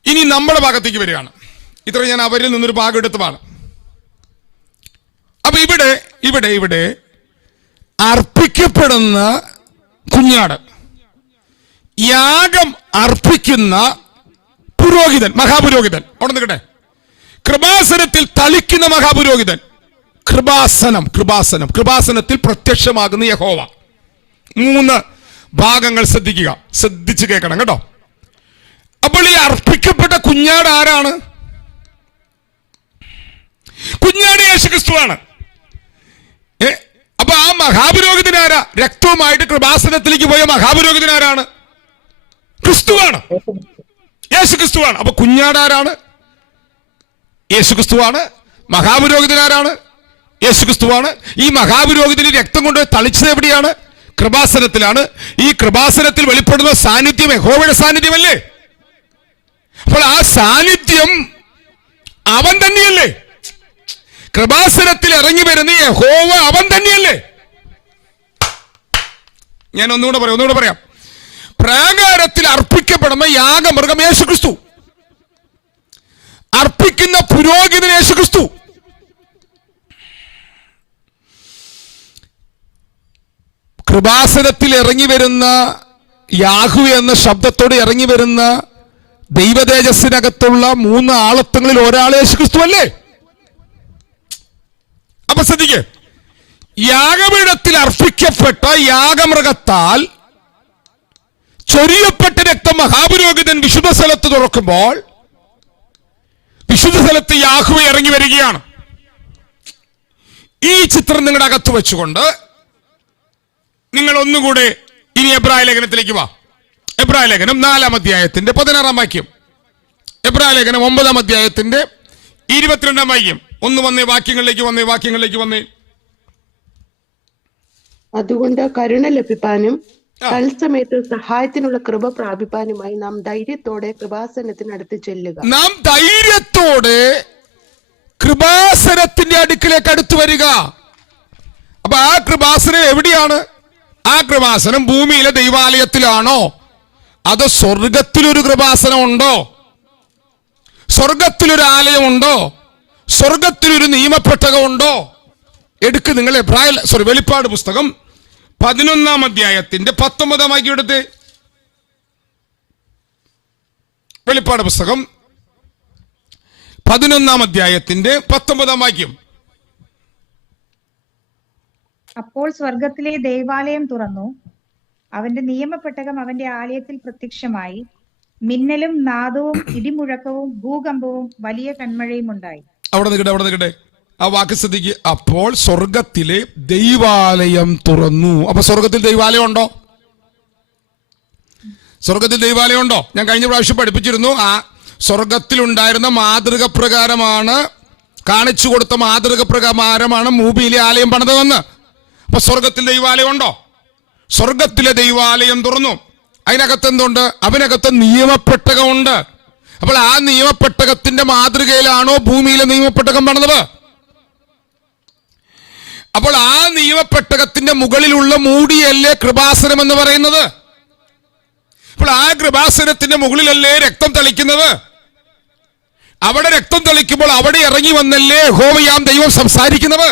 ഇനി നമ്മുടെ ഭാഗത്തേക്ക് വരികയാണ്. ഇത്ര ഞാൻ അവരിൽ നിന്നൊരു ഭാഗം എടുത്തതാണ്. അപ്പൊ ഇവിടെ അർപ്പിക്കപ്പെടുന്ന കുഞ്ഞാട്, യാഗം അർപ്പിക്കുന്ന പുരോഹിതൻ, മഹാപുരോഹിതൻ, അവിടെ നിൽക്കട്ടെ, കൃപാസനത്തിൽ തളിക്കുന്ന മഹാപുരോഹിതൻ, കൃപാസനത്തിൽ പ്രത്യക്ഷമാകുന്ന യഹോവ. 3 ഭാഗങ്ങൾ ശ്രദ്ധിച്ച് കേൾക്കണം കേട്ടോ. അപ്പോൾ ഈ അർപ്പിക്കപ്പെട്ട കുഞ്ഞാട് ആരാണ്? കുഞ്ഞാട് യേശുക്രിസ്തുവാണ്. അപ്പൊ ആ മഹാപുരോഹിതൻ ആരാ? രക്തവുമായിട്ട് കൃപാസനത്തിലേക്ക് പോയ മഹാപുരോഹിതൻ ആരാണ്? ക്രിസ്തുവാണ്, യേശുക്രിസ്തുവാണ്. അപ്പൊ കുഞ്ഞാട് ആരാണ്? യേശുക്രിസ്തുവാണ്. മഹാപുരോഹിതൻ ആരാണ്? യേശുക്രിസ്തുവാണ്. ഈ മഹാപുരോഹിതന് രക്തം കൊണ്ട് തളിച്ചത് എവിടെയാണ്? കൃപാസനത്തിലാണ്. ഈ കൃപാസനത്തിൽ വെളിപ്പെടുന്ന സാന്നിധ്യം യഹോവയുടെ സാന്നിധ്യമല്ലേ? അപ്പോൾ ആ സാന്നിധ്യം അവൻ തന്നെയല്ലേ? കൃപാസനത്തിൽ ഇറങ്ങി വരുന്ന യഹോവ അവൻ തന്നെയല്ലേ? ഞാൻ ഒന്നുകൂടെ പറയാം. പ്രാകാരത്തിൽ അർപ്പിക്കപ്പെടുന്ന യാഗമൃഗം യേശുക്രിസ്തു, അർപ്പിക്കുന്ന പുരോഹിതൻ യേശുക്രിസ്തു. കൃപാസനത്തിൽ ഇറങ്ങി വരുന്ന യാഹുവേ എന്ന ശബ്ദത്തോട് ഇറങ്ങി വരുന്ന ദൈവതേജസ്സിനകത്തുള്ള 3 ആളത്വങ്ങളിൽ ഒരാൾ യേശുക്രിസ്തു അല്ലേ? അപ്പൊ ശ്രദ്ധിക്കേ, യാഗപീഠത്തിൽ അർപ്പിക്കപ്പെട്ട യാഗമൃഗത്താൽ ചൊരിയപ്പെട്ട രക്തം മഹാപുരോഹിതൻ വിശുദ്ധ സ്ഥലത്ത് തുറക്കുമ്പോൾ വിശുദ്ധ സ്ഥലത്ത് യാഹുവേ ഇറങ്ങി വരികയാണ്. ഈ ചിത്രം നിങ്ങളുടെ അകത്ത് വെച്ചുകൊണ്ട് നിങ്ങൾ ഒന്നുകൂടെ ഇനി എബ്രായ ലേഖനത്തിലേക്ക് വാ. എബ്രായ ലേഖനം 4-ാം അധ്യായത്തിന്റെ 16-ാം വാക്യം. എബ്രായ ലേഖനം 9-ാം അധ്യായത്തിന്റെ 22-ാം വാക്യം. ഒന്ന് വന്നേ, വാക്യങ്ങളിലേക്ക് വന്നേ. അതുകൊണ്ട് കരുണ ലഭിപ്പാനും തത്സമയത്ത് സഹായത്തിനുള്ള കൃപ പ്രാപിപ്പാനുമായി നാം ധൈര്യത്തോടെ കൃപാസനത്തിനടുത്ത് ചെല്ലുക. നാം ധൈര്യത്തോടെ കൃപാസനത്തിന്റെ അടുക്കിലേക്ക് അടുത്ത് വരിക. അപ്പൊ ആ കൃപാസനം എവിടെയാണ്? ആ കൃപാസനം ഭൂമിയിലെ ദൈവാലയത്തിലാണോ? അത് സ്വർഗത്തിലൊരു കൃപാസനം ഉണ്ടോ? സ്വർഗത്തിലൊരു ആലയമുണ്ടോ? സ്വർഗത്തിലൊരു നിയമപ്പെട്ടകം ഉണ്ടോ? എടുക്ക് നിങ്ങൾ വെളിപ്പാട് പുസ്തകം 11-ാം അധ്യായത്തിന്റെ 19-ാം വാക്യം എടുത്ത്. വെളിപ്പാട് പുസ്തകം 11-ാം അധ്യായത്തിന്റെ 19-ാം വാക്യം. അപ്പോൾ സ്വർഗത്തിലെ ദൈവാലയം തുറന്നു, അവന്റെ നിയമപ്പെട്ടകം അവന്റെ ആലയത്തിൽ പ്രത്യക്ഷമായി. മിന്നലും നാദവും ഇടിമുഴക്കവും ഭൂകമ്പവും വലിയ കന്മഴയും ഉണ്ടായി. അവിടെ നിൽക്കട്ടെ ആ വാക്ക് ശ്രദ്ധിക്ക്. അപ്പോൾ സ്വർഗത്തിലെ ദൈവാലയം തുറന്നു. അപ്പൊ സ്വർഗത്തിൽ ദൈവാലയം ഉണ്ടോ? സ്വർഗത്തിൽ ദൈവാലയം ഉണ്ടോ? ഞാൻ കഴിഞ്ഞ പ്രാവശ്യം പഠിപ്പിച്ചിരുന്നു. ആ സ്വർഗത്തിൽ ഉണ്ടായിരുന്ന മാതൃക പ്രകാരമാണ്, കാണിച്ചു കൊടുത്ത മാതൃക പ്രകാരമാണ് ഭൂമിയിലെ ആലയം പണിതതെന്ന്. അപ്പൊ സ്വർഗത്തിൽ ദൈവാലയം ഉണ്ടോ? സ്വർഗത്തിലെ ദൈവാലയം തുറന്നു. അതിനകത്ത് എന്തുണ്ട്? അവനകത്ത് നിയമപ്പെട്ടകമുണ്ട്. അപ്പോൾ ആ നിയമപ്പെട്ടകത്തിന്റെ മാതൃകയിലാണോ ഭൂമിയിലെ നിയമപ്പെട്ടകം പണിതത്? അപ്പോൾ ആ നിയമപ്പെട്ടകത്തിന്റെ മുകളിലുള്ള മൂടിയല്ലേ കൃപാസനം എന്ന് പറയുന്നത്? അപ്പോൾ ആ കൃപാസനത്തിന്റെ മുകളിലല്ലേ രക്തം തളിക്കുന്നത്? അവിടെ രക്തം തളിക്കുമ്പോൾ അവിടെ ഇറങ്ങി വന്നല്ലേ യഹോവയാം ദൈവം സംസാരിക്കുന്നത്?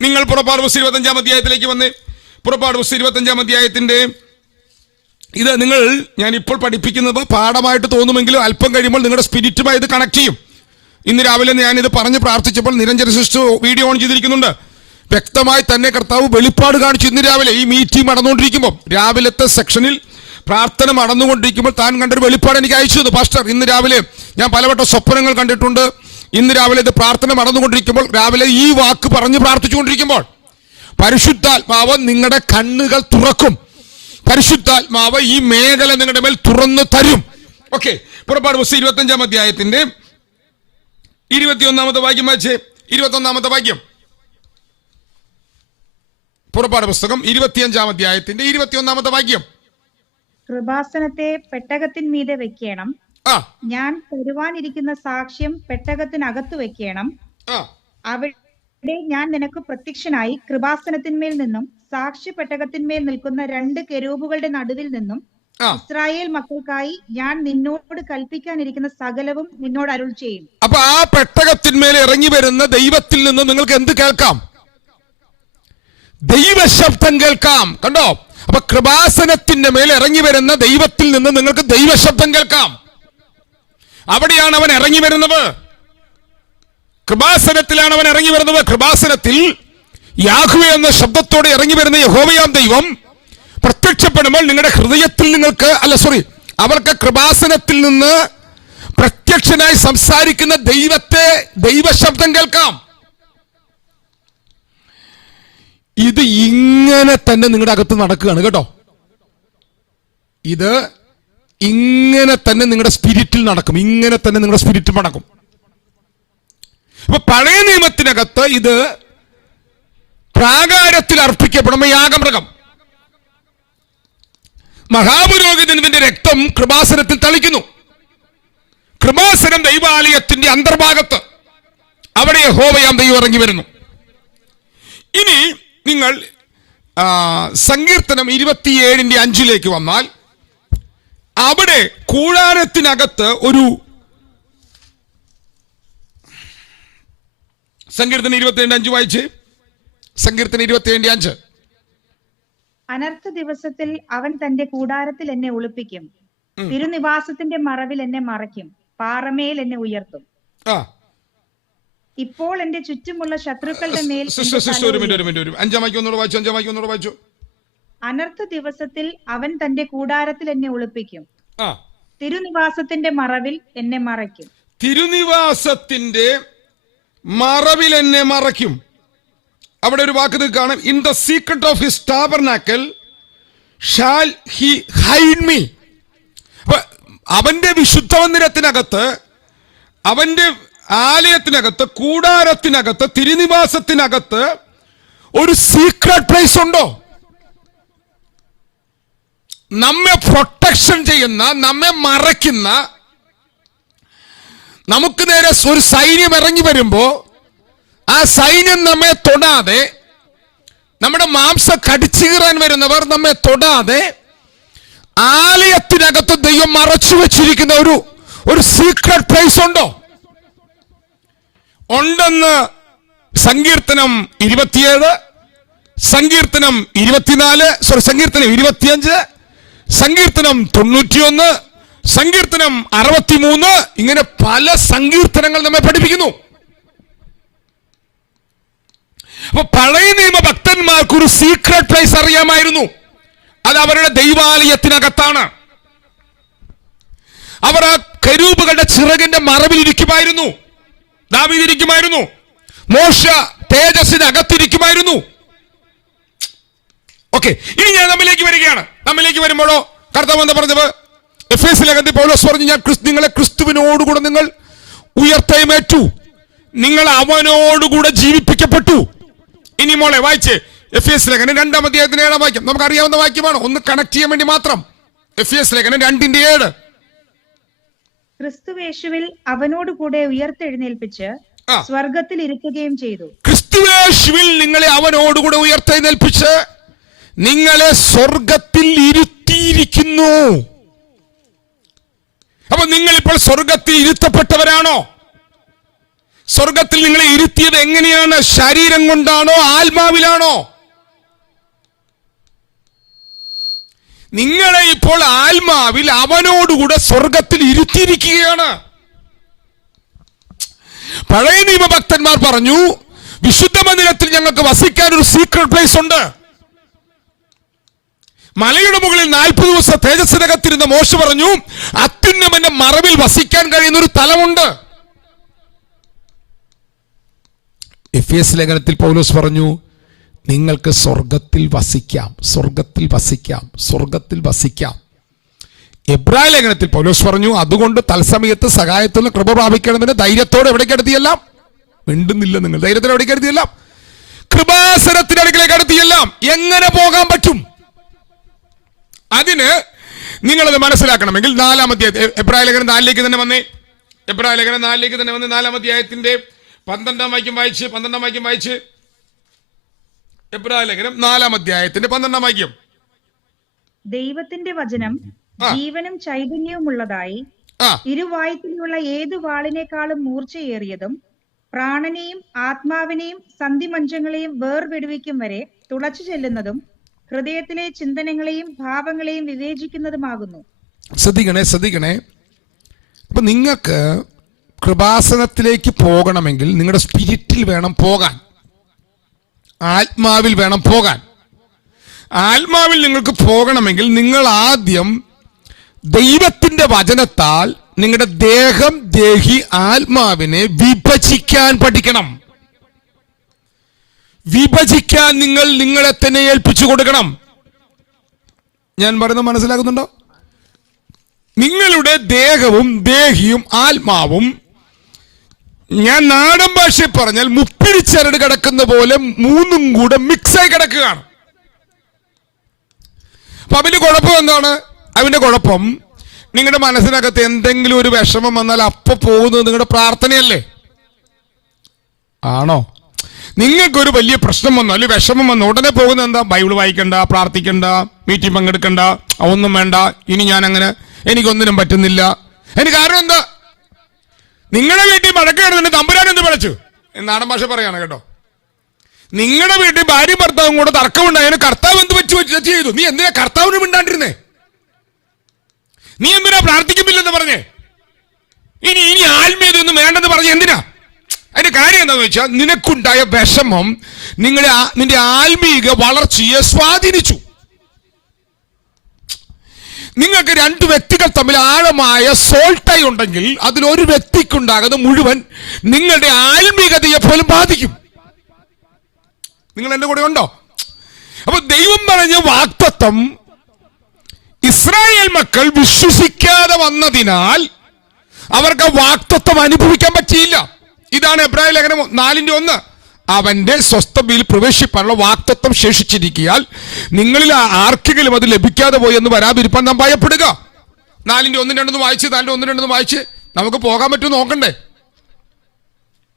നിങ്ങൾ പുറപ്പാട് പുസ്തകം 25-ാം അധ്യായത്തിലേക്ക് വന്നേ. പുറപ്പാട് പുസ്തകം 25-ാം അധ്യായത്തിന്റെ ഇത് ഞാൻ ഇപ്പോൾ പഠിപ്പിക്കുന്നത് പാഠമായിട്ട് തോന്നുമെങ്കിലും അല്പം കഴിയുമ്പോൾ നിങ്ങളുടെ സ്പിരിറ്റുമായി ഇത് കണക്ട് ചെയ്യും. ഇന്ന് രാവിലെ ഞാനിത് പറഞ്ഞ് പ്രാർത്ഥിച്ചപ്പോൾ നിരഞ്ജന സിസ്റ്റർ വീഡിയോ ഓൺ ചെയ്തിരിക്കുന്നുണ്ട്. വ്യക്തമായി തന്നെ കർത്താവ് വെളിപ്പാട് കാണിച്ചു. ഇന്ന് രാവിലെ ഈ മീറ്റിംഗ് നടന്നുകൊണ്ടിരിക്കുമ്പോൾ, രാവിലത്തെ സെക്ഷനിൽ പ്രാർത്ഥന നടന്നുകൊണ്ടിരിക്കുമ്പോൾ താൻ കണ്ടൊരു വെളിപ്പാട് എനിക്ക് അയച്ചു തന്നു. പാസ്റ്റർ, ഇന്ന് രാവിലെ ഞാൻ പലവട്ടം സ്വപ്നങ്ങൾ കണ്ടിട്ടുണ്ട്. ഇന്ന് രാവിലെ ഇത് പ്രാർത്ഥന നടന്നുകൊണ്ടിരിക്കുമ്പോൾ, രാവിലെ ഈ വാക്ക് പറഞ്ഞ് പ്രാർത്ഥിച്ചുകൊണ്ടിരിക്കുമ്പോൾ പരിശുദ്ധാത്മാവ് നിങ്ങളുടെ കണ്ണുകൾ തുറക്കും. പരിശുദ്ധാത്മാവ് ഈ മേഖല നിങ്ങളുടെ മേൽ തുറന്നു തരും. ഓക്കെ, പുറപ്പാട് പുസ്തകം 25-ാം അധ്യായത്തിന്റെ 21-ാമത്തെ വാക്യം വായിച്ചേ. 21-ാമത്തെ വാക്യം. പുറപ്പാട് പുസ്തകം 25-ാം അധ്യായത്തിന്റെ 21-ാമത്തെ വാക്യം. കൃപാസനത്തെ പെട്ടകത്തിന്മീതെ വെക്കണം. ഞാൻ തരുവാനിരിക്കുന്ന സാക്ഷ്യം പെട്ടകത്തിനകത്ത് വെക്കണം. അവിടെ ഞാൻ നിനക്ക് പ്രത്യക്ഷനായി കൃപാസനത്തിന്മേൽ നിന്നും സാക്ഷ്യ പെട്ടകത്തിന്മേൽ നിൽക്കുന്ന 2 കെരൂബുകളുടെ നടുവിൽ നിന്നും ഇസ്രായേൽ മക്കൾക്കായി ഞാൻ നിന്നോട് കൽപ്പിക്കാനിരിക്കുന്ന സകലവും നിന്നോട് അരുൾ ചെയ്യും. അപ്പൊ ആ പെട്ടകത്തിന്മേൽ ഇറങ്ങി വരുന്ന ദൈവത്തിൽ നിന്ന് നിങ്ങൾക്ക് എന്ത് കേൾക്കാം? ദൈവശബ്ദം കേൾക്കാം. കണ്ടോ? അപ്പൊ കൃപാസനത്തിന്റെ മേൽ ഇറങ്ങി വരുന്ന ദൈവത്തിൽ നിന്ന് നിങ്ങൾക്ക് ദൈവശബ്ദം കേൾക്കാം. അവിടെയാണ് അവൻ ഇറങ്ങി വരുന്നത്. കൃപാസനത്തിലാണ് അവൻ ഇറങ്ങി വരുന്നത്. കൃപാസനത്തിൽ യാഹ്വേ എന്ന ശബ്ദത്തോടെ ഇറങ്ങി വരുന്ന യഹോവയാം ദൈവം പ്രത്യക്ഷപ്പെടുമ്പോൾ നിങ്ങളുടെ ഹൃദയത്തിൽ അവർക്ക് കൃപാസനത്തിൽ നിന്ന് പ്രത്യക്ഷനായി സംസാരിക്കുന്ന ദൈവശബ്ദം കേൾക്കാം. ഇത് ഇങ്ങനെ തന്നെ നിങ്ങളുടെ അകത്ത് നടക്കുകയാണ് കേട്ടോ. ഇത് ഇങ്ങനെ തന്നെ നിങ്ങളുടെ സ്പിരിറ്റിൽ നടക്കും. ഇങ്ങനെ തന്നെ നിങ്ങളുടെ സ്പിരിറ്റിൽ നടക്കും. അപ്പൊ പഴയ നിയമത്തിനകത്ത് ഇത് പ്രാകാരത്തിൽ അർപ്പിക്കപ്പെടുന്ന യാഗമൃഗം, മഹാപുരോഹിതന്റെ രക്തം കൃപാസനത്തിൽ തളിക്കുന്നു. കൃപാസനം ദൈവാലയത്തിന്റെ അന്തർഭാഗത്ത്, അവിടെ യഹോവയാം ദൈവം ഇറങ്ങി വരുന്നു. ഇനി നിങ്ങൾ സങ്കീർത്തനം 27:5 വന്നാൽ അവിടെ കൂടാരത്തിനകത്ത് ഒരു സങ്കീർത്തനം 27:5 വായിച്ച്. സങ്കീർത്തനം 27:5. അനർത്ഥ ദിവസത്തിൽ അവൻ തന്റെ കൂടാരത്തിൽ എന്നെ ഒളിപ്പിക്കും, തിരുനിവാസത്തിന്റെ മറവിൽ എന്നെ മറയ്ക്കും, പാറമേൽ എന്നെ ഉയർത്തും. ഇപ്പോൾ എന്റെ ചുറ്റുമുള്ള ശത്രുക്കളുടെ മേൽ. 5-ാം വാക്യം വായിച്ചു. അനർത്ഥ ദിവസത്തിൽ അവൻ തന്റെ കൂടാരത്തിൽ എന്നെ ഒളിപ്പിക്കും, തിരുനിവാസത്തിന്റെ മറവിൽ എന്നെ മറയ്ക്കും. തിരുനിവാസത്തിന്റെ മറവിൽ എന്നെ മറയ്ക്കും. അവിടെ ഒരു വാക്ക് കാണാം, in the secret of his tabernacle shall he hide me. അവന്റെ വിശുദ്ധ മന്ദിരത്തിനകത്ത്, അവന്റെ ആലയത്തിനകത്ത്, കൂടാരത്തിനകത്ത്, തിരുനിവാസത്തിനകത്ത് ഒരു സീക്രട്ട് പ്ലേസ് ഉണ്ടോ? നമ്മെ പ്രൊട്ടക്ഷൻ ചെയ്യുന്ന, നമ്മെ മറയ്ക്കുന്ന, നമുക്ക് നേരെ ഒരു സൈന്യം ഇറങ്ങി വരുമ്പോ ആ സൈന്യം നമ്മെ തൊടാതെ, നമ്മുടെ മാംസം കടിച്ചു കീറാൻ വരുന്നവർ നമ്മെ തൊടാതെ ആലയത്തിനകത്ത് ദൈവം മറച്ചു വെച്ചിരിക്കുന്ന ഒരു സീക്രട്ട് പ്ലേസ് ഉണ്ടോ? ഉണ്ടെന്ന് സങ്കീർത്തനം 27, സങ്കീർത്തനം 24, സങ്കീർത്തനം 25, സങ്കീർത്തനം 91, സങ്കീർത്തനം 63, ഇങ്ങനെ പല സങ്കീർത്തനങ്ങൾ നമ്മെ പഠിപ്പിക്കുന്നു. അപ്പൊ പഴയ നിയമ ഭക്തന്മാർക്ക് ഒരു സീക്രട്ട് പ്ലേസ് അറിയാമായിരുന്നു. അത് അവരുടെ ദൈവാലയത്തിനകത്താണ്. അവർ ആ കെരൂബുകളുടെ ചിറകിന്റെ മറവിൽ ഇരിക്കുമായിരുന്നു. ദാവീദ് ഇരിക്കുമായിരുന്നു. മോശ തേജസ്സിനകത്തിരിക്കുമായിരുന്നു. ഓക്കെ, ഇനി ഞാൻ നമ്മിലേക്ക് വരികയാണ്. നമ്മിലേക്ക് വരുമ്പോഴോ കർത്താവ് എന്താ പറഞ്ഞത്? എഫേസ്യ ലേഖനത്തിൽ പൗലോസ് പറഞ്ഞു, ഞാൻ നിങ്ങളെ ക്രിസ്തുവിനോടുകൂടെ നിങ്ങൾ ഉയർത്തെഴുന്നേറ്റു, നിങ്ങൾ അവനോടുകൂടെ ജീവിപ്പിക്കപ്പെട്ടു. ഇനി മോളെ വായിച്ചേ, എഫേസ്യ ലേഖനം 2-ാം അധ്യായത്തിന്റെ 7-ാം വാക്യം. നമുക്ക് അറിയാവുന്ന വാക്യമാണ്, ഒന്ന് കണക്ട് ചെയ്യാൻ വേണ്ടി മാത്രം. എഫേസ്യ ലേഖനം 2:7. ക്രിസ്തുവേശുവിൽ അവനോടുകൂടെ ഉയർത്തെഴുന്നേൽപ്പിച്ച് സ്വർഗത്തിൽ ഇരുത്തുകയും ചെയ്തു. ക്രിസ്തുവേശുവിൽ നിങ്ങളെ അവനോടുകൂടെ ഉയർത്തെഴുന്നേൽപ്പിച്ച് നിങ്ങളെ സ്വർഗത്തിൽ ഇരുത്തിയിരിക്കുന്നു. അപ്പൊ നിങ്ങൾ ഇപ്പോൾ സ്വർഗത്തിൽ ഇരുത്തപ്പെട്ടവരാണോ? സ്വർഗത്തിൽ നിങ്ങളെ ഇരുത്തിയത് എങ്ങനെയാണ്? ശരീരം കൊണ്ടാണോ ആത്മാവിലാണോ? നിങ്ങളെ ഇപ്പോൾ ആത്മാവിൽ അവനോടുകൂടെ സ്വർഗത്തിൽ ഇരുത്തിയിരിക്കുകയാണ്. പഴയ നിയമഭക്തന്മാർ പറഞ്ഞു, വിശുദ്ധ മന്ദിരത്തിൽ ഞങ്ങൾക്ക് വസിക്കാൻ ഒരു സീക്രട്ട് പ്ലേസ് ഉണ്ട്. മലയുടെ മുകളിൽ 40 ദിവസം തേജസ്സിനകത്തിരുന്ന മോശ പറഞ്ഞു, അത്യുന്നതന്റെ മറവിൽ വസിക്കാൻ കഴിയുന്ന ഒരു തലമുണ്ട്. എഫേസ്യ ലേഖനത്തിൽ പൗലോസ് പറഞ്ഞു, നിങ്ങൾക്ക് സ്വർഗത്തിൽ വസിക്കാം, സ്വർഗത്തിൽ വസിക്കാം, സ്വർഗത്തിൽ വസിക്കാം. എബ്രായ ലേഖനത്തിൽ പൗലോസ് പറഞ്ഞു, അതുകൊണ്ട് തത്സമയത്ത് സഹായത്തുള്ള കൃപ പ്രാപിക്കണമെന്ന് ധൈര്യത്തോടെ എവിടേക്ക് അടുത്തിയെല്ലാം മിണ്ടുന്നില്ല. നിങ്ങൾ ധൈര്യത്തോടെ എവിടേക്ക് അടുത്തിയെല്ലാം കൃപാസനത്തിന്റെ അടുക്കലേക്ക് അടുത്തിയെല്ലാം. എങ്ങനെ പോകാൻ പറ്റും? അതിന് നിങ്ങളത് മനസ്സിലാക്കണമെങ്കിൽ 4-ാം അധ്യായം, എബ്രായ ലേഖനം 4-ലേക്ക് തന്നെ വന്നേ. എബ്രായ ലേഖനം 4-ലേക്ക് തന്നെ വന്ന് 4-ാം അധ്യായത്തിന്റെ 12-ാം വാക്യം വായിച്ച്. എബ്രായ ലേഖനം 4-ാം അധ്യായത്തിന്റെ 12-ാം വാക്യം. ദൈവത്തിന്റെ വചനം ജീവനും ചൈതന്യവുമുള്ളതായി ഇരുവായ്ത്തിലുള്ള ഏതു വാളിനേക്കാളും മൂർച്ചയേറിയതും പ്രാണനെയും ആത്മാവിനെയും സന്ധിമഞ്ചങ്ങളെയും വേർപെടുവിക്കും വരെ തുളച്ചു ചെല്ലുന്നതും ഹൃദയത്തിലെ ചിന്തനങ്ങളെയും ഭാവങ്ങളെയും വിവേചിക്കുന്നതുമാകുന്നു. ശ്രദ്ധിക്കണേ. അപ്പൊ നിങ്ങൾക്ക് കൃപാസനത്തിലേക്ക് പോകണമെങ്കിൽ നിങ്ങളുടെ സ്പിരിറ്റിൽ വേണം പോകാൻ, ആത്മാവിൽ വേണം പോകാൻ. ആത്മാവിൽ നിങ്ങൾക്ക് പോകണമെങ്കിൽ നിങ്ങൾ ആദ്യം ദൈവത്തിന്റെ വചനത്താൽ നിങ്ങളുടെ ദേഹം, ദേഹി, ആത്മാവിനെ വിഭജിക്കാൻ പഠിക്കണം. വിഭജിക്കാൻ നിങ്ങൾ നിങ്ങളെ തന്നെ ഏൽപ്പിച്ചു കൊടുക്കണം. ഞാൻ പറയുന്നത് മനസ്സിലാക്കുന്നുണ്ടോ? നിങ്ങളുടെ ദേഹവും ദേഹിയും ആത്മാവും, ഞാൻ നാടൻ ഭാഷയിൽ പറഞ്ഞാൽ മുപ്പിടിച്ചരട് കിടക്കുന്ന പോലെ മൂന്നും കൂടെ മിക്സായി കിടക്കുകയാണ്. അപ്പൊ അവന്റെ കുഴപ്പം എന്താണ്? അവന്റെ കുഴപ്പം നിങ്ങളുടെ മനസ്സിനകത്ത് എന്തെങ്കിലും ഒരു വിഷമം വന്നാൽ അപ്പൊ പോകുന്നത് നിങ്ങളുടെ പ്രാർത്ഥനയല്ലേ? ആണോ? നിങ്ങൾക്കൊരു വലിയ പ്രശ്നം വന്നു, അല്ലെങ്കിൽ വിഷമം വന്നു, ഉടനെ പോകുന്നത് എന്താ? ബൈബിൾ വായിക്കണ്ട, പ്രാർത്ഥിക്കണ്ട, മീറ്റിംഗ് പങ്കെടുക്കണ്ട, ഒന്നും വേണ്ട, ഇനി ഞാൻ അങ്ങനെ, എനിക്കൊന്നിനും പറ്റുന്നില്ല. അതിന് കാരണം എന്താ? നിങ്ങളുടെ വീട്ടിൽ മഴക്കാണ് തമ്പുരാൻ എന്ത് വിളിച്ചു? നാടൻ ഭാഷ പറയാണ് കേട്ടോ. നിങ്ങളുടെ വീട്ടിൽ ഭാര്യയും ഭർത്താവും കൂടെ തർക്കമുണ്ടായതിന് കർത്താവ് എന്ത് വെച്ച് ചെയ്തു? നീ എന്തിനാ കർത്താവിന് മിണ്ടാണ്ടിരുന്നേ? നീ എന്തിനാ പ്രാർത്ഥിക്കുന്നില്ലെന്ന് പറഞ്ഞേ? ഇനി ആത്മീയതൊന്നും വേണ്ടെന്ന് പറഞ്ഞ എന്തിനാ? അതിന്റെ കാര്യം എന്താന്ന് വെച്ചാൽ നിനക്കുണ്ടായ വിഷമം നിന്റെ ആത്മീക വളർച്ചയെ സ്വാധീനിച്ചു. നിങ്ങൾക്ക് 2 വ്യക്തികൾ തമ്മിൽ ആഴമായ സോൾട്ടായി ഉണ്ടെങ്കിൽ അതിലൊരു വ്യക്തിക്കുണ്ടാകുന്ന മുഴുവൻ നിങ്ങളുടെ ആത്മീകതയെ പോലും ബാധിക്കും. നിങ്ങൾ എൻ്റെ കൂടെ ഉണ്ടോ? അപ്പൊ ദൈവം പറഞ്ഞ വാഗ്ദത്തം ഇസ്രായേൽ മക്കൾ വിശ്വസിക്കാതെ വന്നതിനാൽ അവർക്ക് വാഗ്ദത്തം അനുഭവിക്കാൻ പറ്റിയില്ല. ഇതാണ് എബ്രായ ലേഖനം 4:1. അവന്റെ സ്വസ്ഥതയിൽ പ്രവേശിപ്പാനുള്ള വാഗ്ദത്തം ശേഷിച്ചിരിക്കയാൽ നിങ്ങളിൽ ആർക്കെങ്കിലും അത് ലഭിക്കാതെ പോയി എന്ന് വരാതിരിപ്പാൻ നാം ഭയപ്പെടുക. 4:1-2 വായിച്ച് 4:1-2 വായിച്ച് നമുക്ക് പോകാൻ പറ്റുമോ നോക്കണ്ടേ?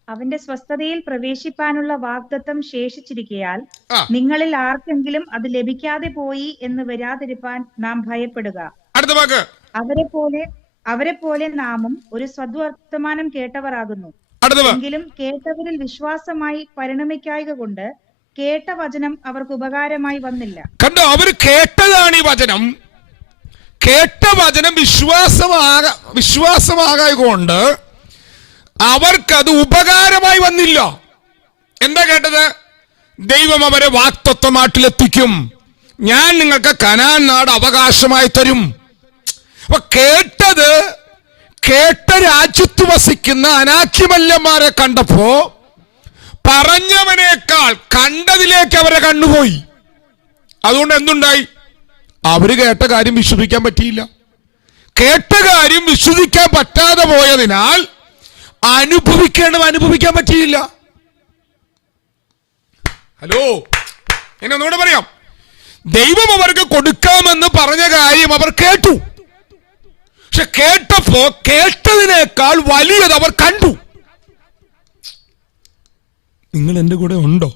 അവന്റെ സ്വസ്ഥതയിൽ പ്രവേശിപ്പാനുള്ള വാഗ്ദത്തം ശേഷിച്ചിരിക്കയാൽ നിങ്ങളിൽ ആർക്കെങ്കിലും അത് ലഭിക്കാതെ പോയി എന്ന് വരാതിരിപ്പാൻ നാം ഭയപ്പെടുക. അടുത്ത വാക്ക്, അവരെ പോലെ നാമും ഒരു സദ്വർത്തമാനം കേട്ടവരാകുന്നു. എങ്കിലും കേട്ടവരിൽ വിശ്വാസമായി പരിണമിക്കായക കൊണ്ട് കേട്ട വചനം അവർക്ക് ഉപകാരമായി വന്നില്ല. കണ്ടോ, അവർ കേട്ടതാണ് ഈ വചനം. കേട്ട വചനം വിശ്വാസമാകൊണ്ട് അവർക്കത് ഉപകാരമായി വന്നില്ല. എന്താ കേട്ടത്? ദൈവം അവരെ വാഗ്ദത്തമായിട്ടിലെത്തിക്കും, ഞാൻ നിങ്ങൾക്ക് കനാൻ നാട് അവകാശമായി തരും. അപ്പൊ കേട്ട രാജ്യത്ത് വസിക്കുന്ന അനാക്യമല്ലന്മാരെ കണ്ടപ്പോ പറഞ്ഞവനേക്കാൾ കണ്ടതിലേക്ക് അവരെ കണ്ണുപോയി. അതുകൊണ്ട് എന്തുണ്ടായി? അവര് കേട്ട കാര്യം വിശ്വസിക്കാൻ പറ്റിയില്ല. കേട്ട കാര്യം വിശ്വസിക്കാൻ പറ്റാതെ പോയതിനാൽ അനുഭവിക്കാൻ പറ്റിയില്ല. ഹലോ, എന്നെ ഒന്നുകൂടെ പറയാം. ദൈവം അവർക്ക് കൊടുക്കാമെന്ന് പറഞ്ഞ കാര്യം അവർ കേട്ടു. പക്ഷെ കേട്ടപ്പോ കേട്ടതിനേക്കാൾ വലിയത് അവർ കണ്ടു. നിങ്ങൾ എൻ്റെ കൂടെ ഉണ്ടോ?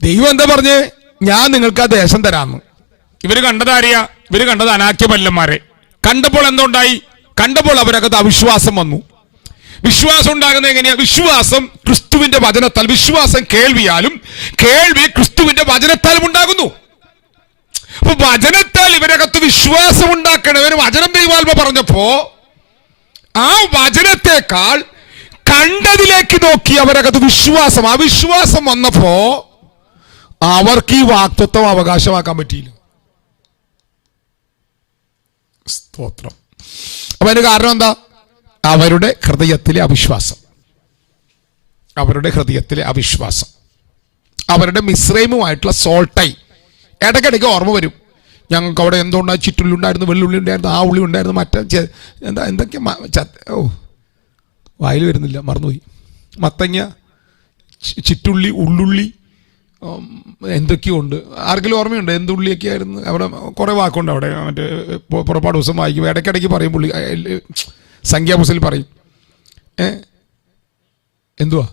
ദൈവം എന്താ പറഞ്ഞേ? ഞാൻ നിങ്ങൾക്ക് ആ ദേശം തരാമെന്ന്. ഇവര് കണ്ടത് ആരെയാ? ഇവര് കണ്ടത് അനാക്യമല്ലന്മാരെ. കണ്ടപ്പോൾ എന്തുണ്ടായി? കണ്ടപ്പോൾ അവരകത്ത് അവിശ്വാസം വന്നു. വിശ്വാസം ഉണ്ടാകുന്നത് എങ്ങനെയാ? വിശ്വാസം ക്രിസ്തുവിന്റെ വചനത്താൽ, വിശ്വാസം കേൾവിയാലും, കേൾവി ക്രിസ്തുവിന്റെ വചനത്താലും ഉണ്ടാകുന്നു. അപ്പൊ വചനത്താൽ ഇവരകത്ത് വിശ്വാസം ഉണ്ടാക്കണവര് വചനം ദൈവാത്മ പറഞ്ഞപ്പോ ആ വചനത്തെക്കാൾ കണ്ടതിലേക്ക് നോക്കി അവരകത്ത് അവിശ്വാസം വന്നപ്പോ അവർക്ക് ഈ വാഗ്ദത്തം അവകാശമാക്കാൻ പറ്റിയില്ല. സ്തോത്രം. അപ്പൊ അതിന് കാരണം എന്താ? അവരുടെ ഹൃദയത്തിലെ അവിശ്വാസം, അവരുടെ മിസ്രൈമുമായിട്ടുള്ള സോൾട്ടൈ. ഇടയ്ക്കിടയ്ക്ക് ഓർമ്മ വരും, ഞങ്ങൾക്ക് അവിടെ എന്തുണ്ടായി, ചുറ്റുള്ളി ഉണ്ടായിരുന്നു, വെള്ളുള്ളി ഉണ്ടായിരുന്നു, ആ ഉള്ളി ഉണ്ടായിരുന്നു, എന്തൊക്കെയാ വായിൽ വരുന്നില്ല, മറന്നുപോയി. മത്തങ്ങ, ചുറ്റുള്ളി, ഉള്ളുള്ളി, എന്തൊക്കെയോ ഉണ്ട്. ആർക്കെങ്കിലും ഓർമ്മയുണ്ട് എന്തുള്ളിയൊക്കെ ആയിരുന്നു? അവിടെ കുറേ വാക്കുണ്ട്. അവിടെ മറ്റേ പുറപ്പാട് ദിവസം വായിക്കും, ഇടയ്ക്കിടയ്ക്ക് പറയും പുള്ളി, സംഖ്യാപുസ്തകത്തിൽ പറയും. എന്തുവാ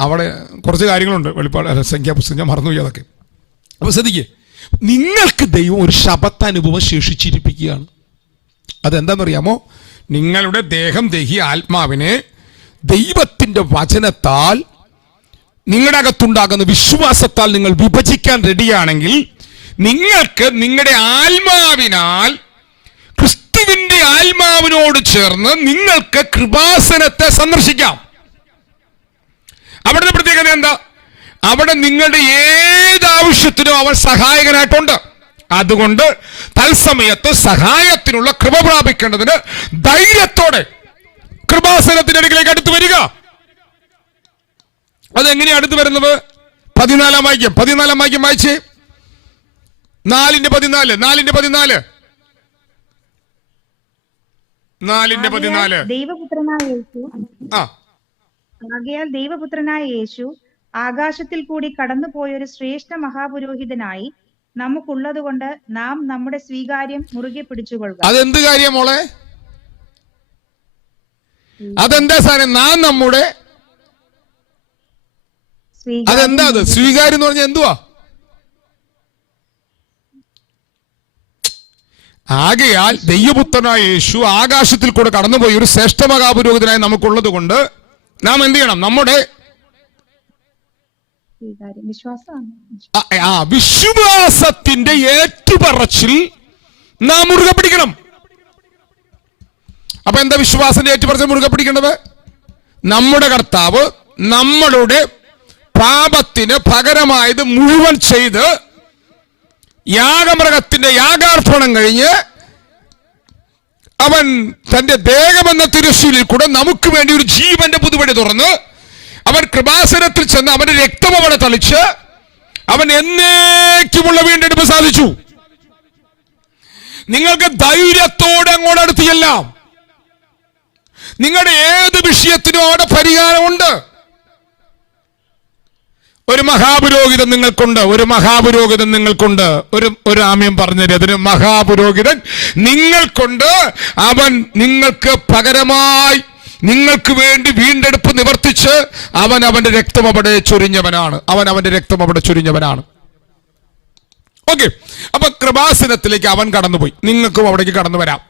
അവിടെ കുറച്ച് കാര്യങ്ങളുണ്ട് വെളിപ്പാട് സംഖ്യാപുസ്തകം, ഞാൻ മറന്നുപോയി അതൊക്കെ. അപ്പോൾ ശ്രദ്ധിക്കുക, നിങ്ങൾക്ക് ദൈവം ഒരു ശബത്താനുഭവം ശേഷിച്ചിരിപ്പിക്കുകയാണ്. അതെന്താണെന്നറിയാമോ? നിങ്ങളുടെ ദേഹം, ദേഹി, ആത്മാവിനെ ദൈവത്തിൻ്റെ വചനത്താൽ, നിങ്ങളുടെ അകത്തുണ്ടാകുന്ന വിശ്വാസത്താൽ നിങ്ങൾ വിഭജിക്കാൻ റെഡിയാണെങ്കിൽ നിങ്ങൾക്ക് നിങ്ങളുടെ ആത്മാവിനാൽ, ക്രിസ്തുവിന്റെ ആത്മാവിനോട് ചേർന്ന് നിങ്ങൾക്ക് കൃപാസനത്തെ സന്ദർശിക്കാം. അവിടുത്തെ പ്രത്യേകത എന്താ? അവിടെ നിങ്ങളുടെ ഏത് ആവശ്യത്തിനും അവൻ സഹായകനായിട്ടുണ്ട്. അതുകൊണ്ട് തത്സമയത്ത് സഹായത്തിനുള്ള കൃപ പ്രാപിക്കേണ്ടതിന് ധൈര്യത്തോടെ കൃപാസനത്തിന്റെ അടുക്കിലേക്ക് അടുത്ത് വരിക. അതെങ്ങനെയാ അടുത്ത് വരുന്നത്? 14 വാക്യം വായിച്ചേ. 4:14 ദൈവപുത്രനായ യേശു ആകാശത്തിൽ കൂടി കടന്നുപോയൊരു ശ്രേഷ്ഠ മഹാപുരോഹിതനായി നമുക്കുള്ളത് കൊണ്ട് നാം നമ്മുടെ സ്വീകാര്യം മുറുകെ പിടിച്ചുകൊള്ളുക. അതെന്ത് കാര്യം മോളെ? അതെന്താ സാധനം? നാം നമ്മുടെ അതെന്താ? അത് സ്വീകാര്യം എന്ന് പറഞ്ഞാൽ എന്തുവാ? ആകയാൽ ദൈവപുത്രനായ യേശു ആകാശത്തിൽ കൂടെ കടന്നുപോയി ഒരു ശ്രേഷ്ഠ മഹാപുരോഹിതനായി നമുക്കുള്ളത് കൊണ്ട് നാം എന്ത് ചെയ്യണം? നമ്മുടെ വിശ്വാസത്തിന്റെ ഏറ്റുപറച്ചിൽ നാം മുറുകെ പിടിക്കണം. അപ്പൊ എന്താ വിശ്വാസത്തിന്റെ ഏറ്റുപറച്ചിൽ മുറുകെ പിടിക്കേണ്ടത്? നമ്മുടെ കർത്താവ് നമ്മളുടെ പാപത്തിന് പകരമായത് മുഴുവൻ ചെയ്ത് യാഗമൃഗത്തിന്റെ യാഗാർപ്പണം കഴിഞ്ഞ് അവൻ തന്റെ ദേഹമെന്ന തിരുശീലിൽ കൂടെ നമുക്ക് വേണ്ടി ഒരു ജീവന്റെ പുതുപടി തുറന്ന് അവൻ കൃപാസനത്തിൽ ചെന്ന് അവന്റെ രക്തം അവിടെ തളിച്ച് അവൻ എന്നേക്കുമുള്ള വീണ്ടെടുപ്പ് സാധിച്ചു. നിങ്ങൾക്ക് ധൈര്യത്തോടെ അങ്ങോട്ട് അടുത്ത് ചെല്ലാം. നിങ്ങളുടെ ഏത് വിഷയത്തിനും അവിടെ പരിഹാരമുണ്ട്. ഒരു മഹാപുരോഹിതൻ നിങ്ങൾക്കുണ്ട്, ഒരു മഹാപുരോഹിതൻ നിങ്ങൾക്കുണ്ട്. ഒരു ആമ്യം പറഞ്ഞത് അതിന് മഹാപുരോഹിതൻ നിങ്ങൾക്കുണ്ട്. അവൻ നിങ്ങൾക്ക് പകരമായി നിങ്ങൾക്ക് വേണ്ടി വീണ്ടെടുപ്പ് നിവർത്തിച്ച് അവന്റെ രക്തം അവിടെ ചൊരിഞ്ഞവനാണ്. അവന്റെ രക്തം അവിടെ ചൊരിഞ്ഞവനാണ്. ഓക്കെ, അപ്പൊ കൃപാസനത്തിലേക്ക് അവൻ കടന്നുപോയി. നിങ്ങൾക്കും അവിടേക്ക് കടന്നു വരാം.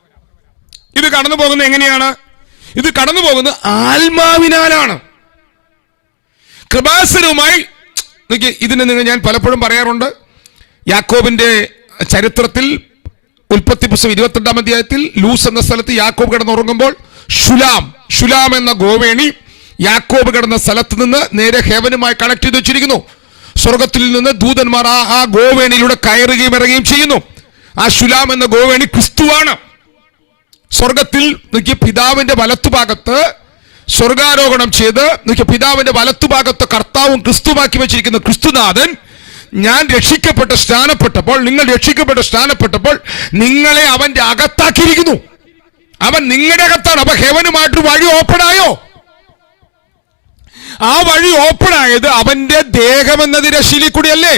ഇത് കടന്നു പോകുന്നത് എങ്ങനെയാണ്? ഇത് കടന്നു പോകുന്നത് ആത്മാവിനാലാണ്. കൃപാസനവുമായി ഇതിന് ഞാൻ പലപ്പോഴും പറയാറുണ്ട്. യാക്കോബിന്റെ ചരിത്രത്തിൽ ഉൽപ്പത്തി പുസ്തകം 22-ാം അധ്യായത്തിൽ ലൂസ് എന്ന സ്ഥലത്ത് യാക്കോബ് കിടന്നുറങ്ങുമ്പോൾ ശുലാം എന്ന ഗോവേണി യാക്കോബ് കിടന്ന സ്ഥലത്ത് നിന്ന് നേരെ ഹെവനുമായി കണക്ട് ചെയ്ത് വെച്ചിരിക്കുന്നു. സ്വർഗത്തിൽ നിന്ന് ദൂതന്മാർ ആ ഗോവേണിയിലൂടെ കയറുകയും ഇറങ്ങുകയും ചെയ്യുന്നു. ആ ശുലാം എന്ന ഗോവേണി ക്രിസ്തുവാണ്. സ്വർഗത്തിൽ പിതാവിന്റെ വലത്തുഭാഗത്ത് സ്വർഗാരോഹണം ചെയ്ത് പിതാവിന്റെ വലത്തുഭാഗത്ത് കർത്താവും ക്രിസ്തുവാക്കി വെച്ചിരിക്കുന്ന ക്രിസ്തുനാഥൻ ഞാൻ രക്ഷിക്കപ്പെട്ട് സ്നാനപ്പെട്ടപ്പോൾ, നിങ്ങൾ രക്ഷിക്കപ്പെട്ട് സ്നാനപ്പെട്ടപ്പോൾ നിങ്ങളെ അവന്റെ അകത്താക്കിയിരിക്കുന്നു. അവൻ നിങ്ങളുടെ അകത്താണ്. അപ്പൊ ഹെവനുമായിട്ട് വഴി ഓപ്പൺ ആയോ? ആ വഴി ഓപ്പൺ ആയത് അവന്റെ ദേഹം എന്ന തിരശ്ശീലയിൽ കൂടിയല്ലേ?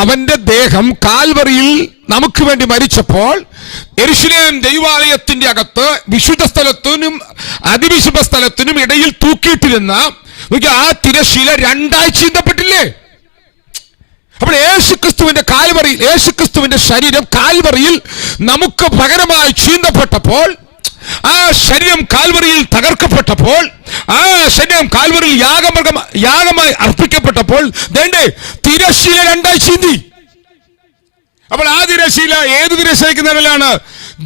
അവന്റെ ദേഹം കാൽവറിയിൽ നമുക്ക് വേണ്ടി മരിച്ചപ്പോൾ യെരൂശലേം ദൈവാലയത്തിന്റെ അകത്ത് വിശുദ്ധ സ്ഥലത്തിനും അതിവിശുദ്ധ സ്ഥലത്തിനും ഇടയിൽ തൂക്കിയിട്ടിരുന്ന ആ തിരശ്ശീല രണ്ടായി ചീന്തപ്പെട്ടില്ലേ? അപ്പോൾ യേശുക്രിസ്തുവിന്റെ ശരീരം കാൽവറിയിൽ നമുക്ക് പകരമായി ചീന്തപ്പെട്ടപ്പോൾ, ആ ശരീരം കാൽവറിയിൽ തകർക്കപ്പെട്ടപ്പോൾ, ആ ശരീരം കാൽവറിയിൽ യാഗമായി അർപ്പിക്കപ്പെട്ടപ്പോൾ തിരശ്ശീല രണ്ടായി ചീന്തി. അപ്പോൾ ആ തിരശ്ശീല ഏത് തിരശ്ശീലയ്ക്ക് നിഴലാണ്?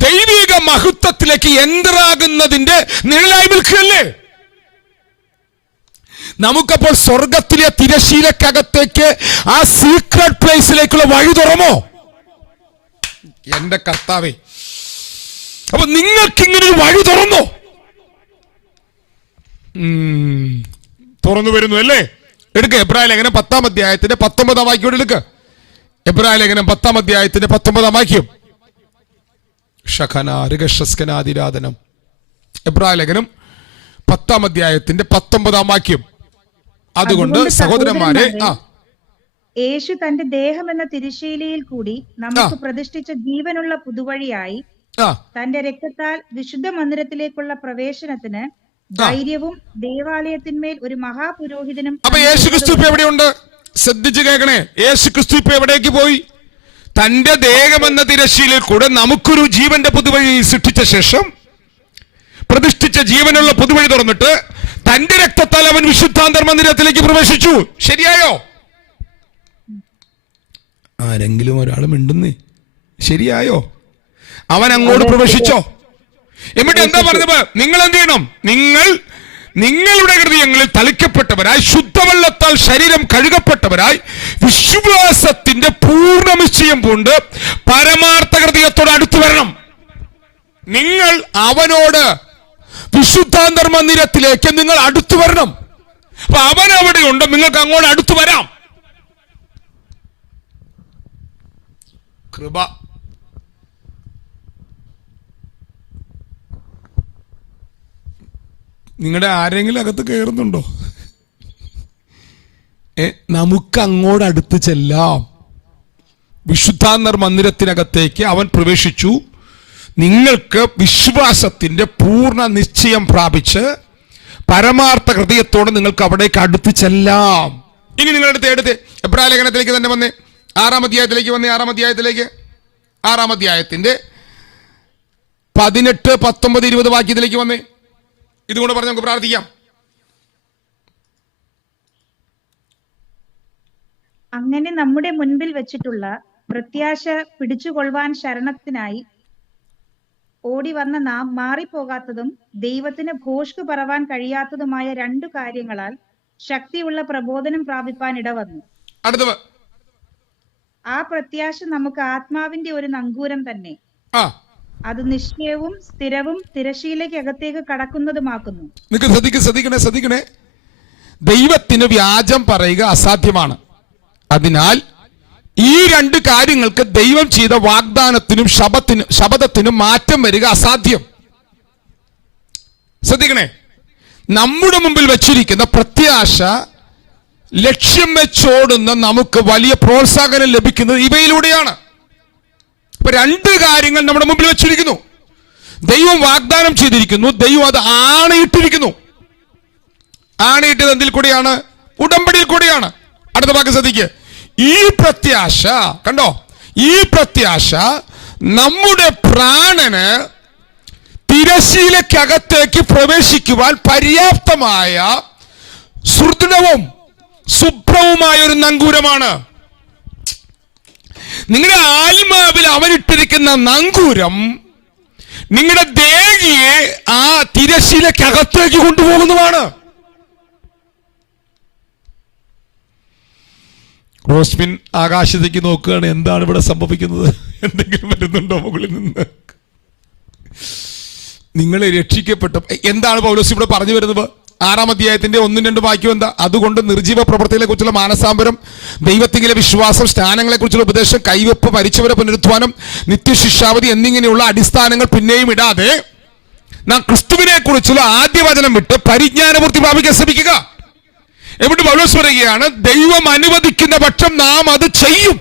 ദൈവിക മഹത്വത്തിലേക്ക് എന്തറാകുന്നതിന്റെ നിഴലായി നിൽക്കുകയല്ലേ? നമുക്കപ്പോൾ സ്വർഗത്തിലെ തിരശ്ശീലക്കകത്തേക്ക് ആ സീക്രട്ട് പ്ലേസിലേക്കുള്ള വഴി തുറമോ? എന്റെ കർത്താവേ, അപ്പൊ നിങ്ങൾക്ക് ഇങ്ങനെ ഒരു വഴി തുറന്നോ? തുറന്നു വരുന്നു അല്ലേ? എടുക്ക എബ്രായ ലേഖനം 10-ാം അധ്യായത്തിന്റെ 19-ാം വാക്യം എടുക്ക. എബ്രായ ലേഖനം 10-ാം അധ്യായത്തിന്റെ 19-ാം വാക്യം. ഷഖനാദിരാധനം. എബ്രായ ലേഖനം 10-ാം അധ്യായത്തിന്റെ 19-ാം വാക്യം. അതുകൊണ്ട് സഹോദരന്മാരെ, യേശു തന്റെ ദേഹം എന്ന തിരശ്ശീലയിൽ കൂടി നമുക്ക് പ്രതിഷ്ഠിച്ച ജീവനുള്ള പുതുവഴിയായി തന്റെ രക്തത്താൽ വിശുദ്ധ മന്ദിരത്തിലേക്കുള്ള പ്രവേശനത്തിന് ധൈര്യവും ദേവാലയത്തിന്മേൽ ഒരു മഹാപുരോഹിതനും. അപ്പൊ യേശുക്രിസ്തു ഇപ്പൊ എവിടെയുണ്ട്? ശ്രദ്ധിച്ചു കേൾക്കണേ. യേശുക്രിസ്തു ഇപ്പൊ എവിടേക്ക് പോയി? തന്റെ ദേഹം എന്ന തിരശ്ശീലയിൽ കൂടെ നമുക്കൊരു ജീവന്റെ പുതുവഴി സൃഷ്ടിച്ച ശേഷം പ്രതിഷ്ഠിച്ച ജീവനുള്ള പുതുവഴി തുറന്നിട്ട് തന്റെ രക്തത്താൽ അവൻ വിശുദ്ധാന്തർ മന്ദിരത്തിലേക്ക് പ്രവേശിച്ചു. ശരിയായോ? ആരെങ്കിലും ഒരാൾ മിണ്ടുന്നേ? ശരിയായോ? അവൻ അങ്ങോട്ട് പ്രവേശിച്ചോ? എന്നിട്ട് എന്താ പറഞ്ഞത്? നിങ്ങൾ എന്ത് ചെയ്യണം? നിങ്ങളുടെ ഹൃദയങ്ങളിൽ തളിക്കപ്പെട്ടവരായി ശുദ്ധവെള്ളത്താൽ ശരീരം കഴുകപ്പെട്ടവരായി വിശ്വാസത്തിന്റെ പൂർണ്ണ നിശ്ചയം പൂണ്ട് പരമാർത്ഥ ഹൃദയത്തോട് അടുത്തു വരണം. നിങ്ങൾ അവനോട് വിശുദ്ധാന്തർ മന്ദിരത്തിലേക്ക് നിങ്ങൾ അടുത്തു വരണം. അപ്പൊ അവൻ അവിടെയുണ്ട്, നിങ്ങൾക്ക് അങ്ങോട്ട് അടുത്തു വരാം. കൃപ. നിങ്ങളുടെ ആരെങ്കിലും അകത്ത് കയറുന്നുണ്ടോ? നമുക്ക് അങ്ങോട്ട് അടുത്ത് ചെല്ലാം. വിശുദ്ധാന്തർ മന്ദിരത്തിനകത്തേക്ക് അവൻ പ്രവേശിച്ചു. നിങ്ങൾക്ക് വിശ്വാസത്തിന്റെ പൂർണ്ണ നിശ്ചയം പ്രാപിച്ച് പരമാർത്ഥ ഹൃദയത്തോടെ നിങ്ങൾക്ക് അവിടേക്ക് അടുത്ത് ചെല്ലാം. ഇനി നിങ്ങളുടെ എടുത്ത് എബ്രായ ലേഖനത്തിലേക്ക് തന്നെ വന്നേ. 6-ാം അധ്യായത്തിലേക്ക് വന്നേ. 6-ാം അധ്യായത്തിലേക്ക്. 6-ാം അധ്യായത്തിന്റെ 18, 19, 20 വാക്യത്തിലേക്ക് വന്നേ. ഇതുകൊണ്ട് പറഞ്ഞ് നമുക്ക് പ്രാർത്ഥിക്കാം. അങ്ങനെ നമ്മുടെ മുൻപിൽ വെച്ചിട്ടുള്ള പ്രത്യാശ പിടിച്ചുകൊള്ളുവാൻ ശരണത്തിനായി ഓടി വന്ന നാം മാറിപ്പോകാത്തതും ദൈവത്തിന് ഭോഷ്ക് പറവാൻ കഴിയാത്തതുമായ 2 കാര്യങ്ങളാൽ ശക്തിയുള്ള പ്രബോധനം പ്രാപിപ്പാൻ ഇടവന്നു. അടുത്തത്, ആ പ്രത്യാശ നമുക്ക് ആത്മാവിന്റെ ഒരു നങ്കൂരം തന്നെ. അത് നിശ്ചയവും സ്ഥിരവും തിരശീലയ്ക്കകത്തേക്ക് കടക്കുന്നതുമാക്കുന്നു. നിങ്ങൾക്ക് ശ്രദ്ധിക്കണേ. ദൈവത്തിന് വ്യാജം പറയുക അസാധ്യമാണ്. അതിനാൽ ഈ രണ്ട് കാര്യങ്ങൾക്ക് ദൈവം ചെയ്ത വാഗ്ദാനത്തിനും ശപഥത്തിനും മാറ്റം വരിക അസാധ്യം. ശ്രദ്ധിക്കണേ, നമ്മുടെ മുമ്പിൽ വെച്ചിരിക്കുന്ന പ്രത്യാശ, ലക്ഷ്യം വെച്ചോടുന്ന നമുക്ക് വലിയ പ്രോത്സാഹനം ലഭിക്കുന്നത് ഇവയിലൂടെയാണ്. ഇപ്പൊ രണ്ട് കാര്യങ്ങൾ നമ്മുടെ മുമ്പിൽ വെച്ചിരിക്കുന്നു. ദൈവം വാഗ്ദാനം ചെയ്തിരിക്കുന്നു, ദൈവം അത് ആണയിട്ടിരിക്കുന്നു. ആണയിട്ടത് എന്തിൽ കൂടെയാണ്? ഉടമ്പടിയിൽ കൂടെയാണ്. അടുത്ത വാക്ക് ശ്രദ്ധിക്കുക. ഈ പ്രത്യാശ കണ്ടോ, ഈ പ്രത്യാശ നമ്മുടെ പ്രാണന് തിരശീലക്കകത്തേക്ക് പ്രവേശിക്കുവാൻ പര്യാപ്തമായ സുദൃഢവും ശുഭ്രവുമായ ഒരു നങ്കൂരമാണ്. നിങ്ങളുടെ ആത്മാവിൽ അവനിട്ടിരിക്കുന്ന നങ്കൂരം നിങ്ങളുടെ ദേഹിയെ ആ തിരശീലക്കകത്തേക്ക് കൊണ്ടുപോകുന്നതാണ്. റോസ്മിൻ ആകാശത്തേക്ക് നോക്കുകയാണ്, എന്താണ് ഇവിടെ സംഭവിക്കുന്നത്? എന്തെങ്കിലും വരുന്നുണ്ടോ മുകളിൽ നിന്ന്? നിങ്ങളെ രക്ഷിക്കപ്പെട്ട എന്താണ് പൗലോസ് ഇവിടെ പറഞ്ഞു വരുന്നത്? 6-ാം അധ്യായത്തിന്റെ 1-2 വാക്യം എന്താ? അതുകൊണ്ട് നിർജീവ പ്രവൃത്തികളെ കുറിച്ചുള്ള മാനസാന്തരം, ദൈവത്തിലെ വിശ്വാസം, സ്നാനങ്ങളെ കുറിച്ചുള്ള ഉപദേശം, കൈവെപ്പ്, മരിച്ചവരെ പുനരുത്ഥാനം, നിത്യശിക്ഷാവധി എന്നിങ്ങനെയുള്ള അടിസ്ഥാനങ്ങൾ പിന്നെയും ഇടാതെ നാം ക്രിസ്തുവിനെ കുറിച്ചുള്ള ആദ്യ വചനം വിട്ട് പരിജ്ഞാനപൂർത്തി പ്രാപിക്കാൻ ശ്രമിക്കുക. എവിടെ പൗലോസ് പറയുകയാണ്, ദൈവം അനുവദിക്കുന്ന പക്ഷം നാം അത് ചെയ്യും.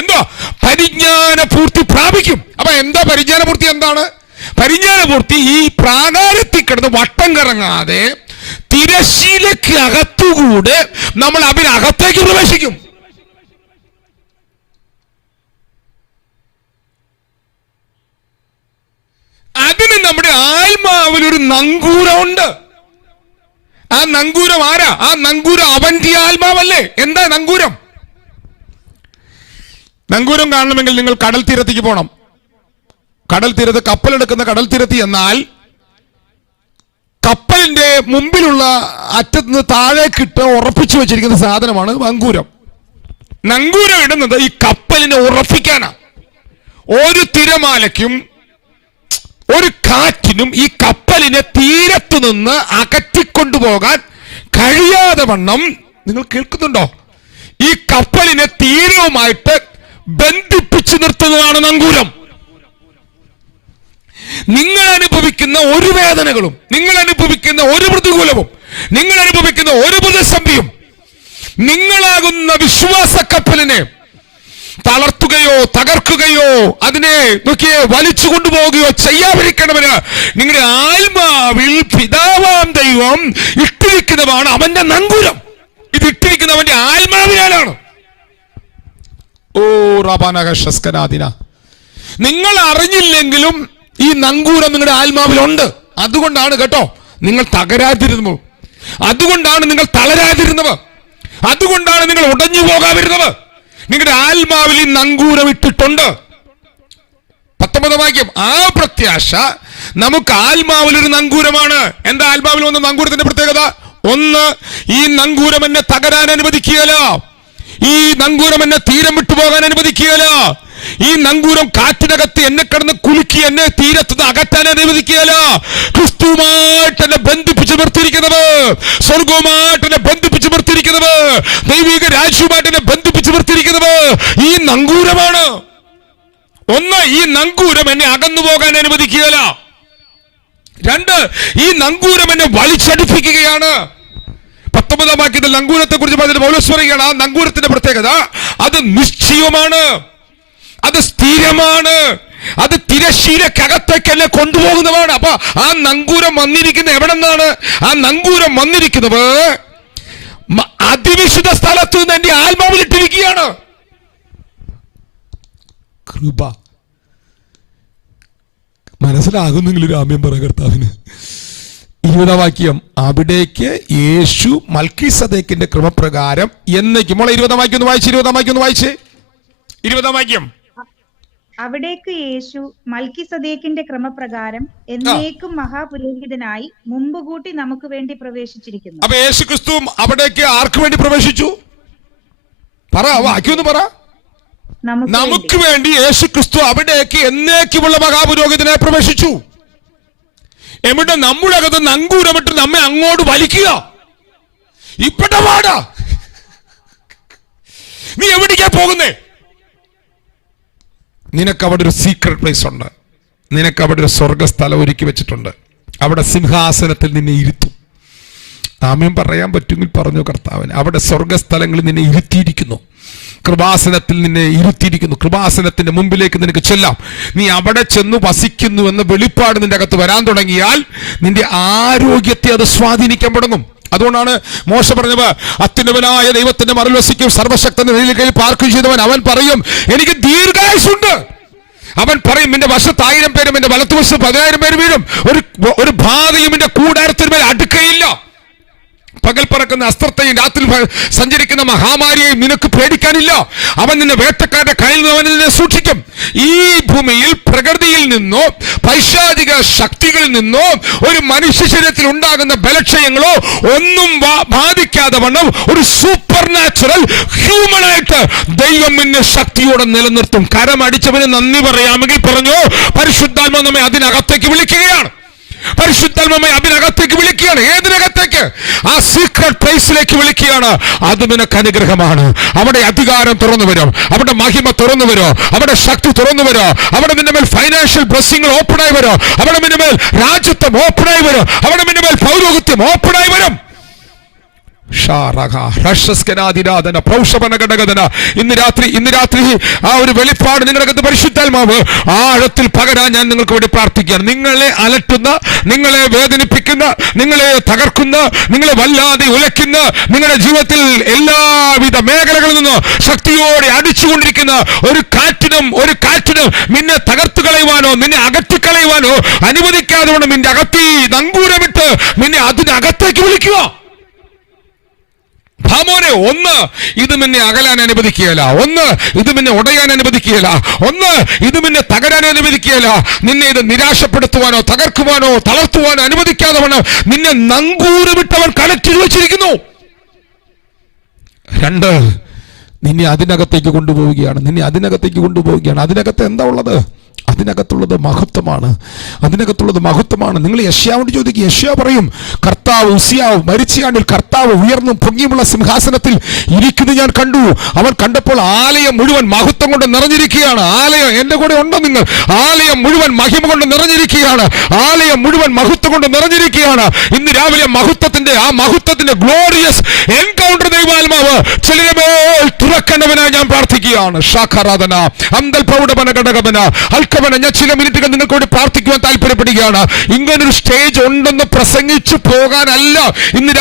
എന്തോ പരിജ്ഞാനപൂർത്തി പ്രാപിക്കും. അപ്പൊ എന്താ പരിജ്ഞാനപൂർത്തി? എന്താണ് പരിജ്ഞാനപൂർത്തി? ഈ പ്രാകാരത്തിൽ കിടന്ന് വട്ടം കറങ്ങാതെ തിരശീലയ്ക്ക് അകത്തുകൂടെ നമ്മൾ അതിനകത്തേക്ക് പ്രവേശിക്കും. അതിന് നമ്മുടെ ആത്മാവിൽ ഒരു നങ്കൂരമുണ്ട്. ആ നങ്കൂരം ആരാ? ആ നങ്കൂരം അവന്റെ ആത്മാവല്ലേ? എന്താ നങ്കൂരം? നങ്കൂരം കാണണമെങ്കിൽ നിങ്ങൾ കടൽ തീരത്തേക്ക് പോകണം. കടൽ തീരത്ത് കപ്പലെടുക്കുന്ന കടൽ തീരത്ത് എന്നാൽ കപ്പലിന്റെ മുമ്പിലുള്ള അറ്റത്ത് നിന്ന് താഴേക്കിട്ട് ഉറപ്പിച്ചു വെച്ചിരിക്കുന്ന സാധനമാണ് നങ്കൂരം. നങ്കൂരം ഇടുന്നത് ഈ കപ്പലിനെ ഉറപ്പിക്കാനാ. ഒരു തിരമാലയ്ക്കും ഒരു കാറ്റിനും ഈ കപ്പലിനെ തീരത്തു നിന്ന് അകറ്റിക്കൊണ്ടുപോകാൻ കഴിയാതെ വണ്ണം, നിങ്ങൾ കേൾക്കുന്നുണ്ടോ? ഈ കപ്പലിനെ തീരവുമായിട്ട് ബന്ധിപ്പിച്ചു നിർത്തുന്നതാണ് നങ്കൂരം. നിങ്ങൾ അനുഭവിക്കുന്ന ഒരു വേദനകളും, നിങ്ങൾ അനുഭവിക്കുന്ന ഒരു പ്രതികൂലവും, നിങ്ങൾ അനുഭവിക്കുന്ന ഒരു പ്രതിസന്ധിയും നിങ്ങളാകുന്ന വിശ്വാസ കപ്പലിനെ തളർത്തുകയോ തകർക്കുകയോ അതിനെ നോക്കിയേ വലിച്ചു കൊണ്ടുപോവുകയോ ചെയ്യാതിരിക്കണമെന്ന് നിങ്ങളുടെ ആത്മാവിൽ പിതാവാം ദൈവം ഇട്ടിരിക്കുന്നതാണ് അവന്റെ നങ്കൂരം. ഇത് ഇട്ടിരിക്കുന്നവന്റെ ആത്മാവിനാലാണ്. ഓ റബാനകസ്കനാദിന, നിങ്ങൾ അറിഞ്ഞില്ലെങ്കിലും ഈ നങ്കൂരം നിങ്ങളുടെ ആത്മാവിലുണ്ട്. അതുകൊണ്ടാണ് കേട്ടോ നിങ്ങൾ തകരാതിരുന്നത്, അതുകൊണ്ടാണ് നിങ്ങൾ തളരാതിരുന്നത്, അതുകൊണ്ടാണ് നിങ്ങൾ ഉടഞ്ഞു പോകാതിരുന്നത്. നിങ്ങളുടെ ആത്മാവിൽ ഈ നങ്കൂരം ഇട്ടിട്ടുണ്ട്. 19 വാക്യം. ആ പ്രത്യാശ നമുക്ക് ആത്മാവിൽ ഒരു നങ്കൂരമാണ്. എന്താ ആത്മാവിൽ വന്ന നങ്കൂരത്തിന്റെ പ്രത്യേകത? ഒന്ന്, ഈ നങ്കൂരം എന്നെ തകരാൻ അനുവദിക്കുകയില്ല. ഈ നങ്കൂരം എന്നെ തീരം വിട്ടുപോകാൻ അനുവദിക്കുകയില്ല. ഈ നങ്കൂരം കാറ്റിനകത്ത് എന്നെ കിടന്ന് കുലുക്കി എന്നെ തീരത്ത് അകറ്റാൻ അനുവദിക്കുകയില്ല. ക്രിസ്തുവുമായിട്ട് എന്നെ ബന്ധിപ്പിച്ച് നിർത്തിയിരിക്കുന്നത്, സ്വർഗവുമായിട്ട് എന്നെ ബന്ധിപ്പിച്ച് നിർത്തിയിരിക്കുന്നത്, ദൈവിക രാജ്യവുമായിട്ട് എന്നെ ബന്ധിപ്പിച്ച് നിർത്തിയിരിക്കുന്നത് ഈ നങ്കൂരമാണ്. ഒന്ന്, ഈ നങ്കൂരം എന്നെ അകന്നു പോകാൻ അനുവദിക്കുകയില്ല. 2, ഈ നങ്കൂരം എന്നെ വലിച്ചടിപ്പിക്കുകയാണ്. 19 വാക്യത്തിൽ നങ്കൂരത്തെ കുറിച്ച് പറഞ്ഞിട്ട് പൗലോസ് പറയുകയാണ്, ആ നങ്കൂരത്തിന്റെ പ്രത്യേകത അത് നിശ്ചയമാണ്, അത് സ്ഥിരമാണ്, അത് തിരശീലക്കകത്തേക്ക് എന്നെ കൊണ്ടുപോകുന്നതാണ്. അപ്പൊ ആ നങ്കൂരം വന്നിരിക്കുന്നത് എവിടെ നിന്നാണ്? ആ നങ്കൂരം വന്നിരിക്കുന്നത് അതിവിശുദ്ധ സ്ഥലത്ത് നിന്ന് എന്റെ ആത്മാവിലിട്ടിരിക്കുകയാണ്. കൃപ മനസ്സിലാകുന്നെങ്കിൽ ആമ്യം പറ കർത്താവിന്. 20 വാക്യം. അവിടേക്ക് യേശു മൽക്കീസദേക്കിന്റെ ക്രമപ്രകാരം എന്നേക്കും. മോളെ 20 വാക്യം ഒന്ന് വായിച്ച്. 20 വാക്യം ഒന്ന് വായിച്ച്. 20 വാക്യം. അവിടേക്ക് യേശു മൽക്കീസദേക്കിന്റെ ക്രമപ്രകാരം എന്നേക്കും മഹാപുരോഹിതനായി മുമ്പ് കൂട്ടി നമുക്ക് വേണ്ടി പ്രവേശിച്ചിരിക്കുന്നു. അപ്പൊ യേശു ക്രിസ്തു അവിടേക്ക് ആർക്ക് വേണ്ടി പ്രവേശിച്ചു? പറ, വാക്യം ഒന്ന് പറ. നമുക്ക് വേണ്ടി യേശു ക്രിസ്തു അവിടേക്ക് എന്നേക്കുമുള്ള മഹാപുരോഹിതനെ പ്രവേശിച്ചു. എവിടെ നമ്മുടെ അകത്ത് നങ്കൂരമിട്ട് നമ്മെ അങ്ങോട്ട് വലിക്കുക. ഇപ്പത്തെ പാടാ. നീ എവിടേക്കാ പോകുന്നേ? നിനക്ക് അവിടെ ഒരു സീക്രട്ട് പ്ലേസ് ഉണ്ട്. നിനക്ക് അവിടെ ഒരു സ്വർഗസ്ഥലം ഒരുക്കി വെച്ചിട്ടുണ്ട്. അവിടെ സിംഹാസനത്തിൽ നിന്നെ ഇരുത്തും. ആമേൻ പറയാൻ പറ്റുമെങ്കിൽ പറഞ്ഞു കർത്താവിന്. അവിടെ സ്വർഗസ്ഥലങ്ങളിൽ നിന്നെ ഇരുത്തിയിരിക്കുന്നു. കൃപാസനത്തിൽ നിന്നെ ഇരുത്തിയിരിക്കുന്നു. കൃപാസനത്തിന്റെ മുമ്പിലേക്ക് നിനക്ക് ചെല്ലാം. നീ അവിടെ ചെന്ന് വസിക്കുന്നു എന്ന വെളിപ്പാട് നിന്റെ അകത്ത് വരാൻ തുടങ്ങിയാൽ നിന്റെ ആരോഗ്യത്തെ അത് സ്വാധീനിക്കാൻ തുടങ്ങും. അതുകൊണ്ടാണ് മോശ പറഞ്ഞത്, അത്യുന്നതനായ ദൈവത്തിന്റെ മറൽ വസിക്കും, സർവശക്തന്റെ കയ്യിൽ പാർക്കുകയും ചെയ്തവൻ അവൻ പറയും എനിക്ക് ദീർഘായുസ്സുണ്ട്. അവൻ പറയും എന്റെ വശത്ത് 1000 പേരും എന്റെ വലത്തുവശത്ത് 10,000 പേര് വീഴും, ഒരു ബാധയും എന്റെ കൂടാരത്തിന്മേൽ അടുക്കയില്ല. പകൽ പറക്കുന്ന അസ്ത്രത്തെയും രാത്രി സഞ്ചരിക്കുന്ന മഹാമാരിയെയും നിനക്ക് പേടിക്കാനില്ല. അവൻ നിന്നെ വേട്ടക്കാരുടെ കയ്യിൽ നിന്ന് അവൻ നിന്നെ സൂക്ഷിക്കും. ഈ ഭൂമിയിൽ പ്രകൃതിയിൽ നിന്നോ പൈശാചിക ശക്തികളിൽ നിന്നോ ഒരു മനുഷ്യ ശരീരത്തിൽ ഉണ്ടാകുന്ന ബലക്ഷയങ്ങളോ ഒന്നും ബാധിക്കാതെ വണ്ണം ഒരു സൂപ്പർ നാച്ചുറൽ ഹ്യൂമനായിട്ട് ദൈവം നിന്നെ ശക്തിയോടെ നിലനിർത്തും. കരമടിച്ചവന് നന്ദി പറയാമെങ്കിൽ പറഞ്ഞു, പരിശുദ്ധാത്മാവ് നമ്മെ അതിനകത്തേക്ക് വിളിക്കുകയാണ്. പരിശുദ്ധാത്മാവെ അതിനകത്തേക്ക് വിളിക്കുകയാണ്. ഏതിനകത്തേക്ക്? ആ സീക്രട്ട് പ്ലേസിലേക്ക് വിളിക്കുകയാണ്. അത് നിനക്ക് അനുഗ്രഹമാണ്. അവിടെ അധികാരം തുറന്നു വരും, അവിടെ മഹിമ തുറന്നു വരും, അവിടെ ശക്തി തുറന്നു വരും, അവിടെ നിന്റെ മേൽ ഫൈനാൻഷ്യൽ ബ്ലെസ്സിംഗ് ഓപ്പണായി വരും, അവിടെ നിന്റെ മേൽ രാജ്യത്വം ഓപ്പണായി വരും, അവിടെ നിന്റെ മേൽ പൗരോഹിത്യം ഓപ്പണായി വരും. ഇന്ന് രാത്രി ആ ഒരു വെളിപ്പാട് നിങ്ങളുടെ പരിശുദ്ധാത്മാവ് ആഴത്തിൽ പകരാൻ ഞാൻ നിങ്ങൾക്ക് വേണ്ടി പ്രാർത്ഥിക്കുകയാണ്. നിങ്ങളെ അലട്ടുന്ന, നിങ്ങളെ വേദനിപ്പിക്കുന്ന, നിങ്ങളെ തകർക്കുന്ന, നിങ്ങളെ വല്ലാതെ ഉലയ്ക്കുന്ന, നിങ്ങളുടെ ജീവിതത്തിൽ എല്ലാവിധ മേഖലകളിൽ നിന്നും ശക്തിയോടെ അടിച്ചുകൊണ്ടിരിക്കുന്ന ഒരു കാറ്റിനും നിന്നെ തകർത്തു കളയുവാനോ നിന്നെ അകറ്റിക്കളയുവാനോ അനുവദിക്കാതെ കൊണ്ട് നിന്റെ അകത്തി നങ്കൂരമിട്ട് നിന്നെ അതിനകത്തേക്ക് വിളിക്കുക. ഭാമോനെ, ഒന്ന് ഇത് നിന്നെ അകലാൻ അനുവദിക്കുകയില്ല, ഒന്ന് ഇത് നിന്നെ ഉടയാൻ അനുവദിക്കുകയില്ല, ഒന്ന് ഇത് നിന്നെ തകരാൻ അനുവദിക്കുകയില്ല. നിന്നെ ഇത് നിരാശപ്പെടുത്തുവാനോ തകർക്കുവാനോ തളർത്തുവാനോ അനുവദിക്കാതെ വേണം നിന്നെ നങ്കൂരമിട്ടവൻ കണക്ട് വെച്ചിരിക്കുന്നു. 2, നിന്നെ അതിനകത്തേക്ക് കൊണ്ടുപോവുകയാണ്. അതിനകത്ത് എന്താ ഉള്ളത്? അതിനകത്തുള്ളത് മഹത്വമാണ്. നിങ്ങൾ യെശയ്യാവോട് ചോദിക്കുക. യെശയ്യാ പറയും, കർത്താവ് ഉസിയാവ് മരിച്ചയാണ്ടിൽ കർത്താവ് ഉയർന്നും പൊങ്ങിയുമുള്ള സിംഹാസനത്തിൽ ഇരിക്കുന്നത് ഞാൻ കണ്ടു. അവൻ കണ്ടപ്പോൾ ആലയം മുഴുവൻ മഹത്വം കൊണ്ട് നിറഞ്ഞിരിക്കുകയാണ്. ആലയം, എന്റെ കൂടെ ഉണ്ടോ നിങ്ങൾ? ആലയം മുഴുവൻ മഹിമ കൊണ്ട് നിറഞ്ഞിരിക്കുകയാണ്. ആലയം മുഴുവൻ മഹത്വം കൊണ്ട് നിറഞ്ഞിരിക്കുകയാണ്. ഇന്ന് രാവിലെ മഹത്വത്തിന്റെ ഗ്ലോറിയസ് എൻകൗണ്ടർ ദൈവാത്മാവ് ചിലരെ മേൽ തുറക്കേണ്ടവനായി ഞാൻ പ്രാർത്ഥിക്കുകയാണ്. ഷാഖറാദന അന്തൽ പ്രൗഢവന ഘടകവന അൽക്കവന. ഞാൻ ചില മിനിറ്റുകൾ നിങ്ങൾക്ക് വേണ്ടി പ്രാർത്ഥിക്കുവാൻ താല്പര്യപ്പെടുകയാണ്. ഇങ്ങനൊരു സ്റ്റേജ് ഉണ്ടെന്ന് പ്രസംഗിച്ചു പോകാനല്ല ഇന്ന്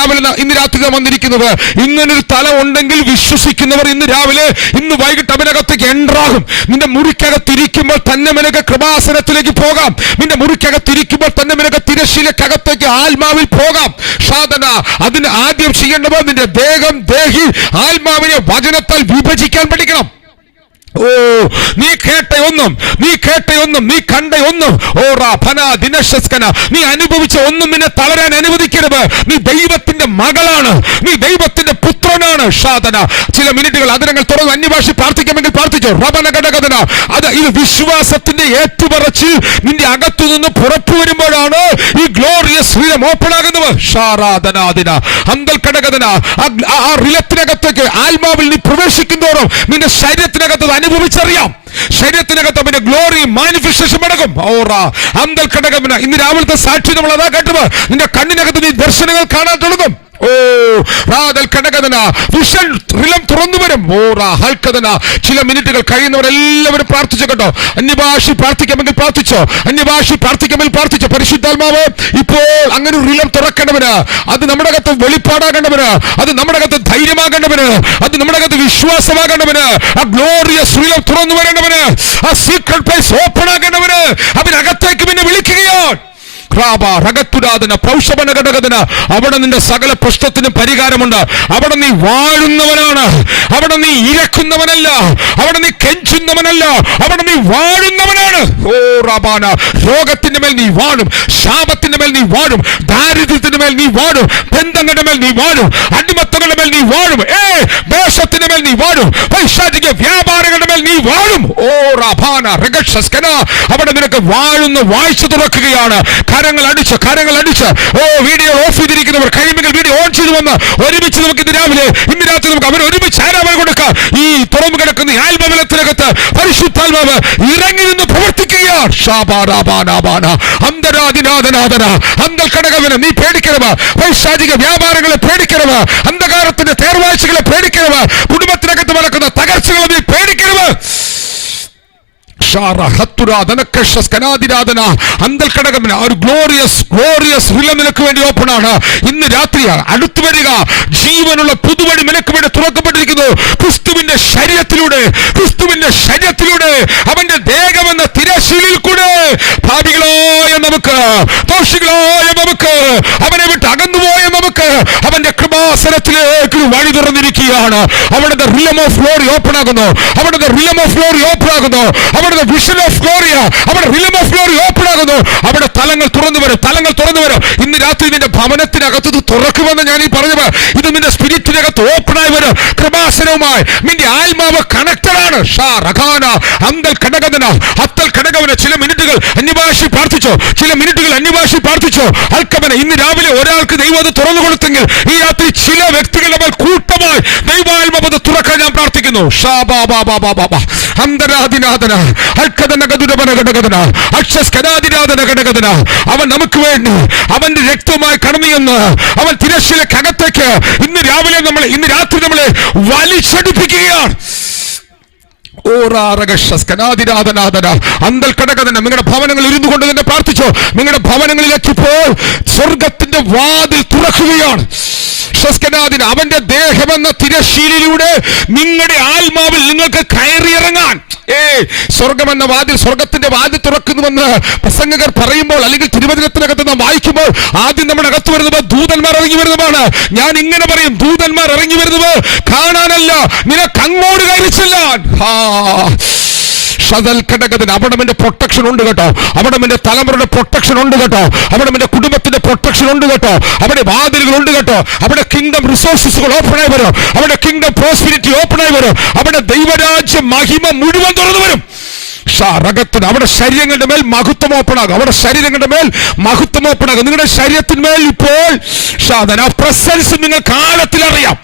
രാത്രി വന്നിരിക്കുന്നത്. ഇങ്ങനൊരു തലം ഉണ്ടെങ്കിൽ വിശ്വസിക്കുന്നവർ ഇന്ന് വൈകിട്ട് അവനകത്തേക്ക് എൻട്രാകും. നിന്റെ മുറിക്കകത്തിരിക്കുമ്പോൾ തന്നെ നിനക്ക് കൃപാസനത്തിലേക്ക് പോകാം. നിന്റെ മുറിക്കകത്തിരിക്കുമ്പോൾ തന്നെ നിനക്ക് തിരശ്ശീലക്കകത്തേക്ക് ആത്മാവിൽ പോകാം. സാധന അതിന് ആദ്യം ചെയ്യേണ്ടത് നിന്റെ ദേഹി ആത്മാവിനെ വചനത്താൽ വിഭജിക്കാൻ പഠിക്കണം. ഓ, നീ കേട്ട ഒന്നും നീ കണ്ട ഒന്നും നീ അനുഭവിച്ച ഒന്നും നിന്നെ തളരാൻ അനുവദിക്കരുത്. നീ ദൈവത്തിന്റെ മകളാണ്, നീ ദൈവത്തിന്റെ പുത്രനാണ്. സാധന ചില മിനിറ്റുകൾ അതിനങ്ങൾ തുറന്ന് അന്യഭാഷ പ്രാർത്ഥിക്കാമെങ്കിൽ പ്രാർത്ഥിച്ചോ. റബനഘടകഥന അത് ഇത് വിശ്വാസത്തിന്റെ ഏറ്റുപറച്ചിൽ നിന്റെ അകത്തു നിന്ന് പുറത്തു വരുമ്പോഴാണ് ഈ ഗ്ലോറിയസ് ശരീരം ഓപ്പൺ ആകുന്നത്. ഷാരാധനാദിന അന്തൽ ഘടകഥന ആ റിലത്തിനകത്തേക്ക് ആത്മാവിൽ നീ പ്രവേശിക്കുന്നതോറും നിന്റെ ശരീരത്തിനകത്ത് അനുഭവിച്ചറിയാം. ശരീരത്തിനകത്ത് അവന്റെ ഗ്ലോറി മാനിഫെസ്റ്റേഷൻ നടക്കും. അന്തൽ ഘടകമിന ഇന്ന് രാവിലത്തെ സാക്ഷി നമ്മൾ അതാ കേട്ടത്. നിന്റെ കണ്ണിനകത്ത് നീ ദർശനങ്ങൾ കാണാൻ തുടങ്ങും. തുറന്നു വരും. ചില മിനിറ്റുകൾ കഴിയുന്നവരെല്ലാവരും പ്രാർത്ഥിച്ചു കേട്ടോ. അന്യഭാഷ പ്രാർത്ഥിക്കാമെങ്കിൽ പ്രാർത്ഥിച്ചോ. പരിശുദ്ധാത്മാവ് ഇപ്പോൾ അങ്ങനെ ഒരു റിലം തുറക്കേണ്ടവന്, അത് നമ്മുടെ അകത്ത് വെളിപ്പാടാകേണ്ടവന്, അത് നമ്മുടെ അകത്ത് ധൈര്യമാകേണ്ടവന്, അത് നമ്മുടെ അകത്ത് വിശ്വാസമാകേണ്ടവന്, ആ ഗ്ലോറിയസ് റിലം തുറന്നു വരേണ്ടവന്, ആ സീക്രട്ട് പ്ലേസ് ഓപ്പൺ ആകേണ്ടവന് അവനകത്തേക്ക് പിന്നെ വിളിക്കുകയാണ്. അവിടെ നിന്റെ സകല പ്രശ്നത്തിനും പരിഹാരമുണ്ട്. അവിടെ നീ വാഴുന്നവനാണ്, അവിടെ നീ ഇരക്കുന്നവനല്ല, അവിടെ നീ കെഞ്ചുന്നവനല്ല, അവിടെ നീ വാഴുന്നവനാണ്. ഓ റബാന, രോഗത്തിന്റെ മേൽ നീ വാഴും, ശാപത്തിന്റെ മേൽ നീ വാഴും, ദാരിദ്ര്യത്തിന്റെ മേൽ നീ വാഴും, ബന്ധങ്ങളുടെ മേൽ നീ വാഴും, അടിമത്തങ്ങളുടെ മേൽ നീ വാഴും. ദേശത്തിന്റെ മേൽ നീ വാഴും. പൈശാചിക വ്യാപാരങ്ങളുടെ മേൽ നീ വാഴും. ഓ റഭാന റഗഷസ്കന, അവിടെ നിനക്ക് വാഴുന്ന വാഴ്ച തുറക്കുകയാണ്. കരങ്ങൾ അടിച്ച് ഓ വീഡിയോ ഓഫ് ചെയ്തിരിക്കുന്നവർ കഴിയുമെങ്കിൽ വീഡിയോ ഓൺ ചെയ്തു വന്ന് ഒരുമിച്ച് നമുക്ക് ഇന്ന് രാത്രി നമുക്ക് അവർ ഒരുമിച്ച് ആരാധന കൊടുക്കാം. ഈ തുറന്നു കിടക്കുന്ന ഈ ആത്മബലത്തിനകത്ത് പരിശുദ്ധാത്മാവ് ഇറങ്ങി നിന്ന് പ്രവർത്തിക്കുകയാണ്. നീ പേടിക്കരുത്. പൈശാചിക വ്യാപാരങ്ങളെ പേടിക്കരുത്. അന്ധകാരത്തിന്റെ തേർവാഴ്ചകളെ പേടിക്കരുത്. കുടുംബത്തിനകത്ത് നടക്കുന്ന തകർച്ചകളെ നീ പേടിക്കരുത്. നിനക്ക് വേണ്ടി ഓപ്പൺ ആണ്. ഇന്ന് രാത്രിയാണ് അടുത്തു വരിക. ജീവനുള്ള പുതുവഴി നിനക്ക് വേണ്ടി തുറക്കപ്പെട്ടിരിക്കുന്നു. ക്രിസ്തുവിന്റെ ശരീരത്തിലൂടെ അവന്റെ ദേഹമെന്ന തിരശീലിൽ കൂടെ പാപികളായ നമുക്ക്, ദോഷികളായ നമുക്ക്, അവനെ വിട്ട് അകന്നുപോയ നമുക്ക് അവന്റെ കൃപാസനത്തിലേക്ക് വഴി തുറന്നിരിക്കുകയാണ്. അവിടെ റിലം ഓഫ് ഗ്ലോറി ഓപ്പൺ ആകുന്നു. അവിടെ വിഷൻ ഓഫ് ഗ്ലോറി, അവിടെ റിലം ഓഫ് ഗ്ലോറി ഓപ്പൺ ആകുന്നു. അവിടെ തലങ്ങൾ തുറന്നു വരും. ഇന്ന് രാത്രി നിന്റെ ഭവനത്തിനകത്ത് ഇത് തുറക്കുമെന്ന് ഞാൻ ഈ പറഞ്ഞത്. ഇത് നിന്റെ സ്പിരിറ്റിനകത്ത് ഓപ്പൺ ആയി വരും. കൃപാസനവുമായി നിന്റെ ആത്മാവ് കണക്റ്റഡ് ആണ്. ചില മിനിറ്റുകൾ അന്യഭാഷയിൽ പ്രാർത്ഥിച്ചോ. അൽക്കമന ഇന്ന് രാവിലെ ഒരാൾക്ക് ദൈവം അത് തുറന്നു കൊടുത്തെങ്കിൽ ഈ രാത്രി ചില വ്യക്തികളുടെ മേൽ കൂട്ടമായി ദൈവാത്മാവ് അത് തുറക്കാൻ ഞാൻ പ്രാർത്ഥിക്കുന്നു. അവൻ നമുക്ക് വേണ്ടി അവന്റെ രക്തവുമായി കടന്നുവന്ന് അവൻ തിരശ്ശീലക്കകത്തേക്ക് ഇന്ന് രാത്രി നമ്മളെ വലിച്ചടിപ്പിക്കുകയാണ്. നിങ്ങളുടെ ഭവനങ്ങളിൽ ഇരുന്നു കൊണ്ട് തന്നെ പ്രാർത്ഥിച്ചോ. നിങ്ങളുടെ ഭവനങ്ങളിലേക്ക് ഇപ്പോൾ സ്വർഗത്തിന്റെ വാതിൽ തുറക്കുകയാണ്. അവന്റെ ദേഹമെന്ന തിരശീലയിലൂടെ നിങ്ങളുടെ ആത്മാവിൽ നിങ്ങൾക്ക് കയറിയിറങ്ങാൻ സ്വർഗമെന്ന വാതിൽ, സ്വർഗത്തിന്റെ വാതിൽ തുറക്കുന്നുവെന്ന് പ്രസംഗകർ പറയുമ്പോൾ അല്ലെങ്കിൽ തിരുവചനത്തിനകത്ത് നാം വായിക്കുമ്പോൾ ആദ്യം നമ്മുടെ അകത്ത് വരുന്നത് ദൂതന്മാർ ഇറങ്ങി വരുന്നതാണ്. ഞാൻ ഇങ്ങനെ പറയും, ദൂതന്മാർ ഇറങ്ങി വരുന്നത് കാണാനല്ല, നിനക്ക് അങ്ങോട്ട് കയറി ചെല്ലാൻ. അവിടെ നിന്റെ പ്രൊട്ടക്ഷൻ ഉണ്ട് കേട്ടോ. അവിടെ നിന്റെ തലമുറയുടെ പ്രൊട്ടക്ഷൻ ഉണ്ട് കേട്ടോ. അവിടെ നിന്റെ കുടുംബത്തിന്റെ പ്രൊട്ടക്ഷൻ ഉണ്ട് കേട്ടോ. അവിടെ വാതിലുകൾ ഉണ്ട് കേട്ടോ. അവിടെ കിങ്ഡം റിസോഴ്സസുകൾ ഓപ്പൺ ആയി വരും. അവിടെ കിങ്ഡം പ്രോസ്പെരിറ്റി ഓപ്പൺ ആയി വരും. അവിടെ ദൈവരാജ്യ മഹിമ മുഴുവൻ തുറന്നു വരും. അവിടെ ശരീരങ്ങളുടെ മേൽ മഹത്വം ഓപ്പണാകും. നിങ്ങളുടെ ശരീരത്തിന്മേൽ ഇപ്പോൾ പ്രസൻസ് നിങ്ങൾ കാലത്തിൽ അറിയാം.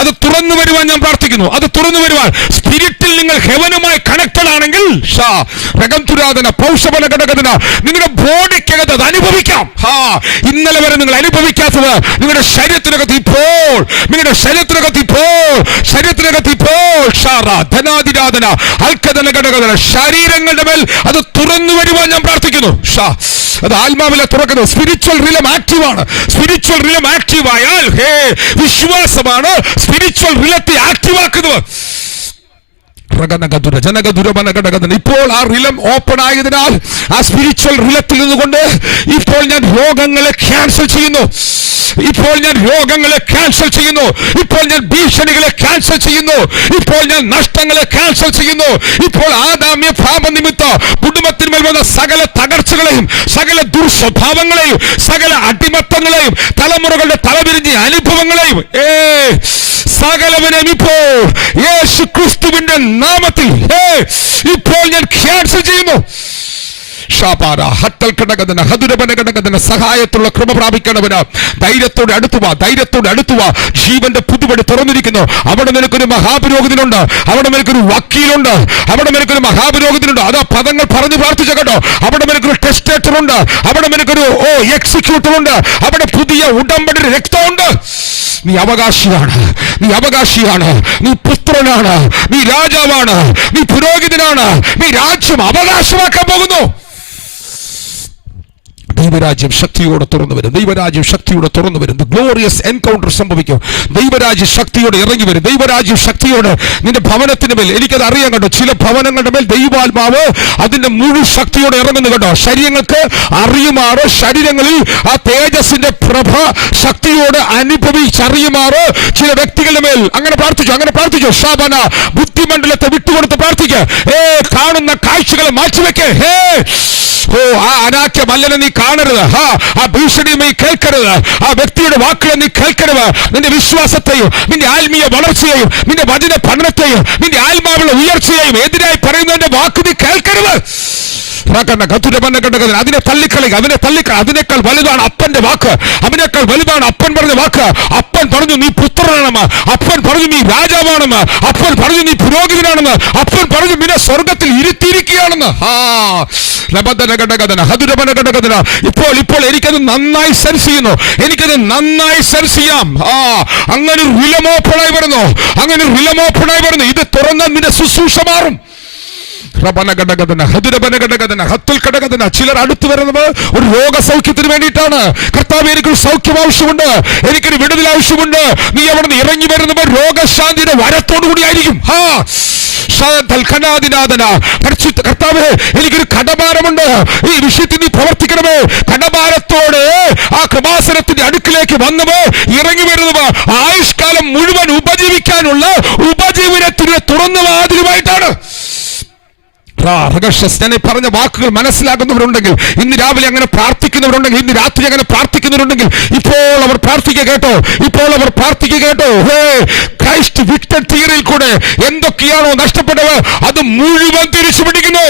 അത് തുറന്നു വരുവാൻ ഞാൻ പ്രാർത്ഥിക്കുന്നു. അത് തുറന്നു വരുവാൻ സ്പിരിറ്റിൽ നിങ്ങൾ ഹെവനുമായി കണക്റ്റഡ് ആണെങ്കിൽ നിങ്ങളുടെ ബോഡിക്കകത്ത് അത് അനുഭവിക്കാം. ഇന്നലെ വരെ നിങ്ങൾ അനുഭവിക്കാത്തത് നിങ്ങളുടെ ശരീരത്തിനകത്ത് ഇപ്പോൾ ശരീരങ്ങളുടെ മേൽ അത് തുറന്നു വരുവാൻ ഞാൻ പ്രാർത്ഥിക്കുന്നു. അത് ആത്മാവിലെ തുറക്കുന്നു. സ്പിരിച്വൽ റിലം ആക്റ്റീവാണ്. സ്പിരിച്വൽ റിലം ആക്റ്റീവായാൽ വിശ്വാസമാണ് സ്പിരിച്വൽ റിലത്തെ ആക്റ്റീവാക്കുന്നത്. ഇപ്പോൾ ആ റിലം ഓപ്പൺ ആയതിനാൽ ആ സ്പിരിച്വൽ റിലത്തിൽ നിന്നുകൊണ്ട് ഇപ്പോൾ ഞാൻ രോഗങ്ങളെ ക്യാൻസൽ ചെയ്യുന്നു. ഇപ്പോൾ ഞാൻ ഭീഷണികളെ ക്യാൻസൽ ചെയ്യുന്നു. ഇപ്പോൾ ഞാൻ നഷ്ടങ്ങളെ ക്യാൻസൽ ചെയ്യുന്നു. ഇപ്പോൾ ആദാമ്യ പാപനിമിത്തം കുടുംബത്തിന്മേൽ വന്ന സകല തകർച്ചകളെയും, സകല ദുർസ്വഭാവങ്ങളെയും, സകല അടിമത്തങ്ങളെയും, തലമുറകളുടെ തലവിരിഞ്ഞ അനുഭവങ്ങളെയും സകലവനെയും ഇപ്പോൾ യേശു ക്രിസ്തുവിന്റെ നാമത്തിൽ ഇപ്പോൾ ഞാൻ ക്യാൻസൽ ചെയ്യുന്നു. സഹായത്തുള്ള കൃപ പ്രാപിക്കണവന് ധൈര്യത്തോടെ അടുത്തുവാ. ജീവന്റെ പുതുപടി തുറന്നിരിക്കുന്നു. അവിടെ നിനക്കൊരു മഹാപുരോഹിതനുണ്ട്. അവിടെ നിനക്കൊരു വക്കീലുണ്ട്. അവിടെ നിനക്കൊരു മഹാപുരോഹിതനുണ്ട്. അതാ പദങ്ങൾ പറഞ്ഞു പ്രാർത്ഥിച്ച കേട്ടോ. അവിടെ നിനക്കൊരു ടെസ്റ്റേറ്റർ ഉണ്ട്. അവിടെ നിനക്കൊരു എക്സിക്യൂട്ടർ ഉണ്ട്. അവിടെ പുതിയ ഉടമ്പടി രക്തമുണ്ട്. നീ അവകാശിയാണ്. നീ പുത്രനാണ്. നീ രാജാവാണ്. നീ പുരോഹിതനാണ്. നീ രാജ്യം അവകാശമാക്കാൻ പോകുന്നു. ദൈവരാജ്യം ശക്തിയോടെ തുറന്നു വരും. ഗ്ലോറിയസ് എൻകൗണ്ടർ സംഭവിക്കും. ദൈവരാജ്യ ശക്തിയോടെ ഇറങ്ങി വരും. ദൈവരാജ്യം ശക്തിയോടെ നിന്റെ ഭവനത്തിന് മേൽ, എനിക്കത് അറിയാൻ കേട്ടോ, ചില ഭവനങ്ങളുടെ മേൽ ദൈവാത്മാവ് അതിന്റെ മുഴു ശക്തിയോടെ ഇറങ്ങുന്നു കേട്ടോ. ശരീരങ്ങൾക്ക് അറിയുമാറ്, ശരീരങ്ങളിൽ ആ തേജസ്സിന്റെ പ്രഭ ശക്തിയോടെ അനുഭവിച്ചറിയുമാറ് ചില വ്യക്തികളുടെ മേൽ അങ്ങനെ പ്രാർത്ഥിച്ചു. ശാബന ബുദ്ധിമണ്ഡലത്തെ വിട്ടുകൊടുത്ത് പ്രാർത്ഥിക്കുക. കാണുന്ന കാഴ്ചകളെ മാറ്റിവെക്കേ. ഓ, ആ അനാക്യ മല്ലനെ നീ കാണരുത്. ആ ഭീഷണിയെ നീ കേൾക്കരുത്. ആ വ്യക്തിയുടെ വാക്കുകളെ നീ കേൾക്കരുത്. നിന്റെ വിശ്വാസത്തെയും നിന്റെ ആത്മീയ വളർച്ചയെയും നിന്റെ വചന പഠനത്തെയും നിന്റെ ആത്മാവിലെ ഉയർച്ചയെയും എതിരായി പറയുന്നതിന്റെ വാക്ക് നീ കേൾക്കരുത്. അതിനെ തള്ളിക്കളയുക, അതിനേക്കാൾ വലുതാണ് അപ്പന്റെ വാക്ക്. അതിനേക്കാൾ വലുതാണ് അപ്പൻ പറഞ്ഞ വാക്ക്. അപ്പൻ പറഞ്ഞു നീ പുത്രനാണെന്ന്, അപ്പൻ പറഞ്ഞു നീ രാജാവാണെന്ന്, അപ്പൻ പറഞ്ഞു നീ പുരോഹിതനാണെന്ന്, അപ്പൻ പറഞ്ഞു നിന്നെ സ്വർഗത്തിൽ ഇരുത്തിയിരിക്കുകയാണെന്ന്. ഇപ്പോൾ എനിക്കത് നന്നായി സെൻസ് ചെയ്യുന്നു, എനിക്കത് നന്നായി സെൻസ് ചെയ്യാം. അങ്ങനെ റിലമോപ്പണായി വരുന്നു, അങ്ങനെ റിലമോപ്പണായി വരുന്നു. ഇത് തുറന്ന നിന്റെ ശുശ്രൂഷ മാറും. ചിലർ അടുത്തു വരുന്നത് ഒരു രോഗസൗഖ്യത്തിന് വേണ്ടിയിട്ടാണ്. കർത്താവ്, എനിക്കൊരു സൗഖ്യം ആവശ്യമുണ്ട്, എനിക്കൊരു വിടുതൽ ആവശ്യമുണ്ട്. നീ അവിടെ നിന്ന് ഇറങ്ങി വരുന്നത് രോഗശാന്തിയുടെ വരത്തോടു കൂടിയായിരിക്കും. കർത്താവേ, എനിക്കൊരു കടഭാരമുണ്ട്, ഈ വിഷയത്തിൽ നീ പ്രവർത്തിക്കണമേ. കടഭാരത്തോടെ ആ കൃപാസനത്തിന്റെ അടുക്കിലേക്ക് വന്നവർ ഇറങ്ങി വരുന്നവ ആയുഷ്കാലം മുഴുവൻ ഉപജീവിക്കാനുള്ള ഉപജീവനത്തിന് തുറന്ന വാതിലുമായിട്ടാണ്. പറഞ്ഞ വാക്കുകൾ മനസ്സിലാക്കുന്നവരുണ്ടെങ്കിൽ, ഇന്ന് രാവിലെ അങ്ങനെ പ്രാർത്ഥിക്കുന്നവരുണ്ടെങ്കിൽ, ഇന്ന് രാത്രി അങ്ങനെ പ്രാർത്ഥിക്കുന്നവരുണ്ടെങ്കിൽ, ഇപ്പോൾ അവർ പ്രാർത്ഥിക്കുക കേട്ടോ, ഇപ്പോൾ അവർ പ്രാർത്ഥിക്കുക കേട്ടോ. ക്രൈസ്റ്റ് വിക്ടഡ് തിയറിയിൽ കൂടെ എന്തൊക്കെയാണോ നഷ്ടപ്പെട്ടത് അത് മുഴുവൻ തിരിച്ചു പിടിക്കുന്നു,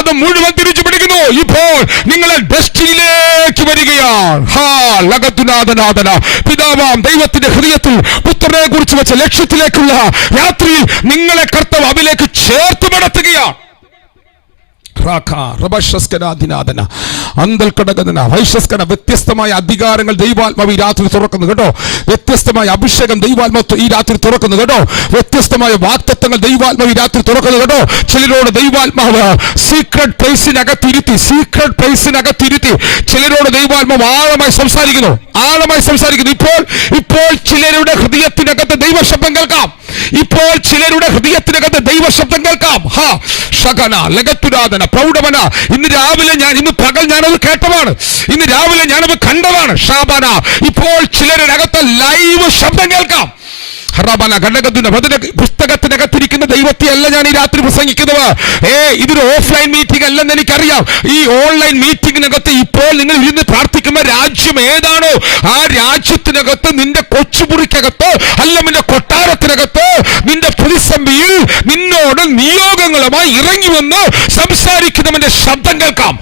അത് മുഴുവൻ തിരിച്ചു പിടിക്കുന്നു. ഇപ്പോൾ നിങ്ങളെ ഡെസ്റ്റിനിലേക്ക് വരികയാണ്. പിതാവാം ദൈവത്തിന്റെ ഹൃദയത്തിൽ പുത്രനെ കുറിച്ച് വെച്ച ലക്ഷ്യത്തിലേക്കുള്ള യാത്രയിൽ നിങ്ങളെ കർത്താവ് അതിലേക്ക് ചേർത്ത് നടത്തുകയാണ്. വ്യത്യസ്തമായ അധികാരങ്ങൾ ദൈവാത്മാവ് ഈ രാത്രി തുറക്കുന്നു കേട്ടോ. വ്യത്യസ്തമായ അഭിഷേകം ദൈവാത്മാവ് ഈ രാത്രി തുറക്കുന്നു കേട്ടോ. വ്യത്യസ്തമായ വാഗ്ദത്തങ്ങൾ ദൈവാത്മാവ് ഈ രാത്രി തുറക്കുന്നു കേട്ടോ. ചിലരോട് ദൈവാത്മാവ് സീക്രട്ട് പ്ലേസിനകത്തിരുത്തി ചിലരോട് ദൈവാത്മാവ് ആഴമായി സംസാരിക്കുന്നു. ഇപ്പോൾ ചിലരുടെ ഹൃദയത്തിനകത്ത് ദൈവശബ്ദം കേൾക്കാം. ഇപ്പോൾ ചിലരുടെ ഹൃദയത്തിനകത്ത് ദൈവശബ്ദം കേൾക്കാം. പ്രൗഢവന, ഇന്ന് രാവിലെ ഇന്ന് പകൽ ഞാനത് കേട്ടതാണ്, ഇന്ന് രാവിലെ ഞാനത് കണ്ടതാണ്. ഷാബാന, ഇപ്പോൾ ചിലരുടെ അകത്ത് ലൈവ് ശബ്ദം കേൾക്കാം. പുസ്തകത്തിനകത്തിരിക്കുന്ന ദൈവത്തെ അല്ല ഞാൻ ഈ രാത്രി പ്രസംഗിക്കുന്നത്. ഇതൊരു ഓഫ്ലൈൻ മീറ്റിംഗ് അല്ലെന്ന് എനിക്കറിയാം. ഈ ഓൺലൈൻ മീറ്റിംഗിനകത്ത് ഇപ്പോൾ നിങ്ങൾ ഇരുന്ന് പ്രാർത്ഥിക്കുന്ന രാജ്യം ഏതാണോ ആ രാജ്യത്തിനകത്ത്, നിന്റെ കൊച്ചുമുറിക്കകത്ത് അല്ല നിന്റെ കൊട്ടാരത്തിനകത്ത്, നിന്റെ പ്രതിസന്ധിയിൽ നിന്നോട് നിയോഗങ്ങളുമായി ഇറങ്ങി വന്ന് സംസാരിക്കുന്നവന്റെ ശബ്ദം കേൾക്കാം.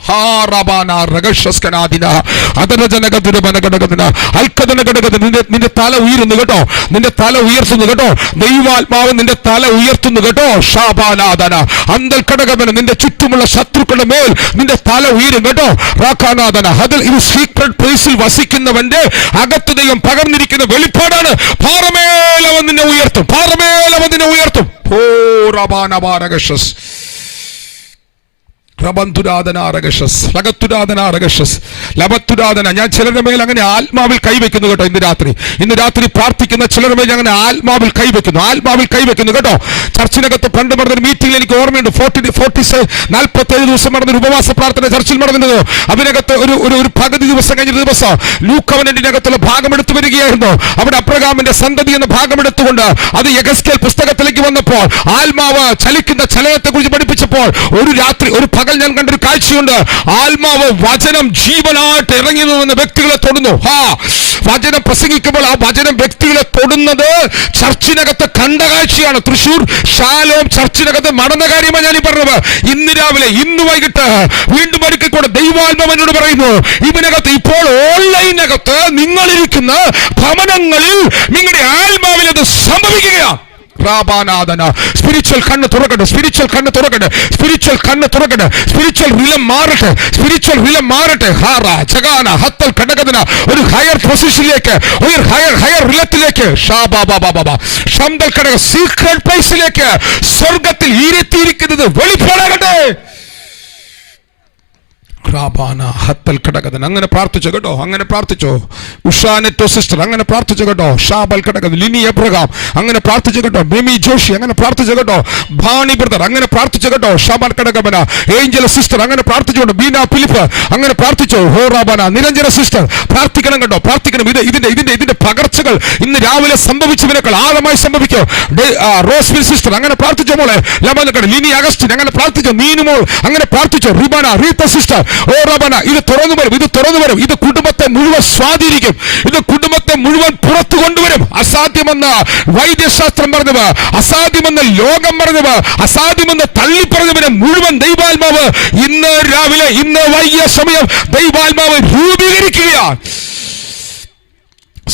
നിന്റെ തല ഉയരുന്നു കേട്ടോ, നിന്റെ തല ഉയർത്തുന്നു കേട്ടോ. ദൈവാത്മാവ് നിന്റെ തല ഉയർത്തുന്നു കേട്ടോ. ഷാബാനാദന അന്തൽ കടകമന, നിന്റെ ചുറ്റുമുള്ള ശത്രുക്കളുടെ മേൽ നിന്റെ തല ഉയരും കേട്ടോ. റാഖാനാദന, അതിൽ ഇത് സീക്രട്ട് പ്ലേസിൽ വസിക്കുന്നവന്റെ അകത്ത് ദൈവം പകർന്നിരിക്കുന്ന വെളിപ്പാടാണ്. പാറമേലവൻ നിന്നെ ഉയർത്തും, പാറമേലവൻ നിന്നെ ഉയർത്തും. ഓ റബാനബാരഗഷസ് ഞാൻ ചിലരുടെ മേൽ അങ്ങനെ ആത്മാവിൽ കൈവെക്കുന്നു കേട്ടോ. ഇന്ന് രാത്രി പ്രാർത്ഥിക്കുന്ന ചിലരുടെ മേൽ അങ്ങനെ ആത്മാവിൽ കൈവെക്കുന്നു കേട്ടോ. ചർച്ചിനകത്ത് പണ്ട് നടന്നൊരു മീറ്റിംഗിൽ എനിക്ക് ഓർമ്മയുണ്ട്. 47 ദിവസം നടന്നൊരു ഉപവാസ പ്രാർത്ഥന ചർച്ചിൽ നടന്നത്. അതിനകത്ത് ഒരു പകുതി ദിവസം കഴിഞ്ഞ ദിവസം ലൂക്കവനകത്തുള്ള ഭാഗം എടുത്തു വരികയായിരുന്നു. അവിടെ അബ്രഹാമിന്റെ സന്തതി എന്ന ഭാഗം എടുത്തുകൊണ്ട് അത് യെഹെസ്കേൽ പുസ്തകത്തിലേക്ക് വന്നപ്പോൾ ആത്മാവ് ചലിക്കുന്ന ചലനത്തെ കുറിച്ച് പഠിപ്പിച്ചപ്പോൾ ഒരു പകൽ ഞാൻ കണ്ടൊരു കാഴ്ചയുണ്ട്. ആത്മാവ് വചനം ജീവനായിട്ട് ഇറങ്ങി വന്ന വ്യക്തികളെ തൊടുന്നു. വചനം പ്രസംഗിക്കുമ്പോൾ ആ വചനം വ്യക്തികളെ തൊടുന്നത് ചർച്ചിനകത്ത് കണ്ട കാഴ്ചയാണ്. തൃശൂർ ഷാലോം ചർച്ചിനകത്ത് നടന്ന കാര്യമാണ് ഞാൻ ഈ പറഞ്ഞത്. ഇന്ന് രാവിലെ, ഇന്ന് വൈകിട്ട് വീണ്ടും ഒരിക്കൽ കൂടെ ദൈവാത്മാവ് എന്നോട് പറയുന്നു, ഇതിനകത്ത് ഇപ്പോൾ ഓൺലൈനകത്ത് നിങ്ങളിരിക്കുന്ന ഭവനങ്ങളിൽ നിങ്ങളുടെ ആത്മാവിൽ അത് സംഭവിക്കുകയാണ്. സ്പിരിച്വൽ കണ്ണ് തുറക്കട്ടെ, സ്പിരിച്വൽ റിലം മാറട്ടെ. ഒരു ഹയർ പൊസിഷനിലേക്ക്, ഒരു ഹയർ റിലത്തിലേക്ക്, സീക്രട്ട് പ്ലേസിലേക്ക് സ്വർഗത്തിൽ ഇരുത്തിയിരിക്കുന്നത് വെളിപ്പാടാകട്ടെ. ലാബാന ഹത്തൽ ഘടകതൻ അങ്ങനെ പ്രാർത്ഥിച്ചു കേട്ടോ, അങ്ങനെ പ്രാർത്ഥിച്ചോ. ഉഷാനെറ്റോ സിസ്റ്റർ അങ്ങനെ പ്രാർത്ഥിച്ചു കേട്ടോ. ഷാബൽ ഘടകൻ, ലിനി എബ്രഹാം അങ്ങനെ പ്രാർത്ഥിച്ചു കേട്ടോ. ബെമി ജോഷി അങ്ങനെ പ്രാർത്ഥിച്ചു കേട്ടോ. ഭാണി ബ്രദർ അങ്ങനെ പ്രാർത്ഥിച്ചു കേട്ടോ. ഷാബൽ ഘടകമന ഏഞ്ചൽ സിസ്റ്റർ അങ്ങനെ പ്രാർത്ഥിച്ചുകൊണ്ട്. ബീന ഫിലിപ്പ് അങ്ങനെ പ്രാർത്ഥിച്ചോ. ഹോറാബന നിരഞ്ജന സിസ്റ്റർ പ്രാർത്ഥിക്കണം കേട്ടോ, പ്രാർത്ഥിക്കണം. ഇതിന്റെ പകർച്ചകൾ ഇന്ന് രാവിലെ സംഭവിച്ചതിനേക്കാൾ ആഴമായി സംഭവിക്കും. റോസ്മിൽ സിസ്റ്റർ അങ്ങനെ പ്രാർത്ഥിച്ചോ മോളെ. ലിനി അഗസ്റ്റിൻ അങ്ങനെ പ്രാർത്ഥിച്ചോ. നീനുമോൾ അങ്ങനെ പ്രാർത്ഥിച്ചോ. റിബാന റീത്ത സിസ്റ്റർ, ഓ റബന, ഇത് തുറന്നു വരും, ഇത് തുറന്നു വരും. ഇത് കുടുംബത്തെ മുഴുവൻ സ്വാധീനിക്കും, ഇത് കുടുംബത്തെ മുഴുവൻ പുറത്തു കൊണ്ടുവരും. അസാധ്യമെന്ന് വൈദ്യശാസ്ത്രം പറഞ്ഞത്, അസാധ്യമെന്ന് ലോകം പറഞ്ഞത്, അസാധ്യമെന്ന് തള്ളിപ്പറഞ്ഞവനെ മുഴുവൻ ദൈവാത്മാവ് ഇന്ന് രാവിലെ, ഇന്ന് വൈകിയ സമയം ദൈവാത്മാവ് രൂപീകരിക്കുകയാണ്.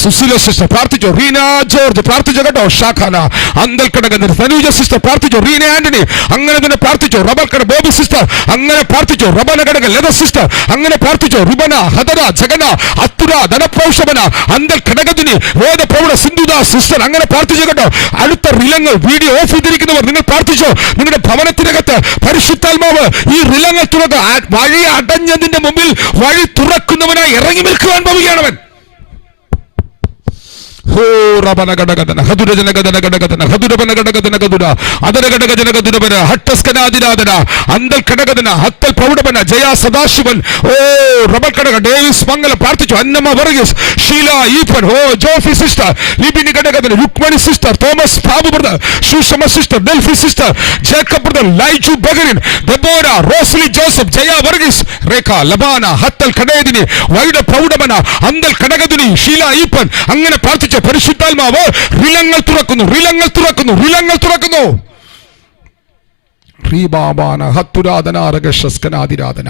സുശീല സിസ്റ്റർ പ്രാർത്ഥിച്ചോ. റീന ജോർജ് പ്രാർത്ഥിച്ചോ കേട്ടോ. ഷാഖാന അന്തൽ കടകൻ തനൂജ സിസ്റ്റർ പ്രാർത്ഥിച്ചോ. റീന ആന്റണി അങ്ങനെ തന്നെ പ്രാർത്ഥിച്ചോ. റബൽ കട ബോബി സിസ്റ്റർ അങ്ങനെ പ്രാർത്ഥിച്ചോ. റബന കടകൻ ലത സിസ്റ്റർ അങ്ങനെ പ്രാർത്ഥിച്ചോ. റിബന ഹദര ജഗന അത്തുര ധനപ്രൗഷമന അന്തൽ കടകദിനി വേദ പ്രൗഢ സിന്ധുദ സിസ്റ്റർ അങ്ങനെ പ്രാർത്ഥിച്ചോ കേട്ടോ. അടുത്ത റിലങ്ങൾ വീഡിയോ ഓഫ് ചെയ്തിരിക്കുന്നവർ നിങ്ങൾ പ്രാർത്ഥിച്ചോ. നിങ്ങളുടെ ഭവനത്തിനകത്ത് പരിശുദ്ധാത്മാവ് ഈ റിലങ്ങൾ തുറക്കുക. വഴി അടഞ്ഞതിന്റെ മുമ്പിൽ വഴി തുറക്കുന്നവനായി ഇറങ്ങി നിൽക്കുവാൻ പോവുകയാണവൻ. ജയ സദാശിവൻ, ഓ റബൽ കടക ഡേവിസ് മംഗലം പ്രാർത്ഥിച്ചു. അന്നമ്മ വർഗീസ്, ഷീല ഈപ്പൻ, ഓ ജോഫി സിസ്റ്റർ, ലിബിനി കടകത്തിന്, Rukmani sister, Thomas Babu brother, Sushama sister, Delphy sister, Jacob brother, Laiju ബഗരിൻ, ദെബോര, റോസ്ലി ജോസഫ്, ജയ വർഗീസ്, റേഖ ലബാന ഹത്തൽ കടേദിനി, വൈഡ പ്രൗഢമന അന്തൽ കടകദിനി, ഷീല ഈപ്പൻ അങ്ങനെ പ്രാർത്ഥിച്ചു. പരിശുദ്ധാത്മാവ് റിലങ്ങൾ തുറക്കുന്നു, റിലങ്ങൾ തുറക്കുന്നു, റിലങ്ങൾ തുറക്കുന്നു. ഹത്തുരാധന രഗസ്കനാതിരാധന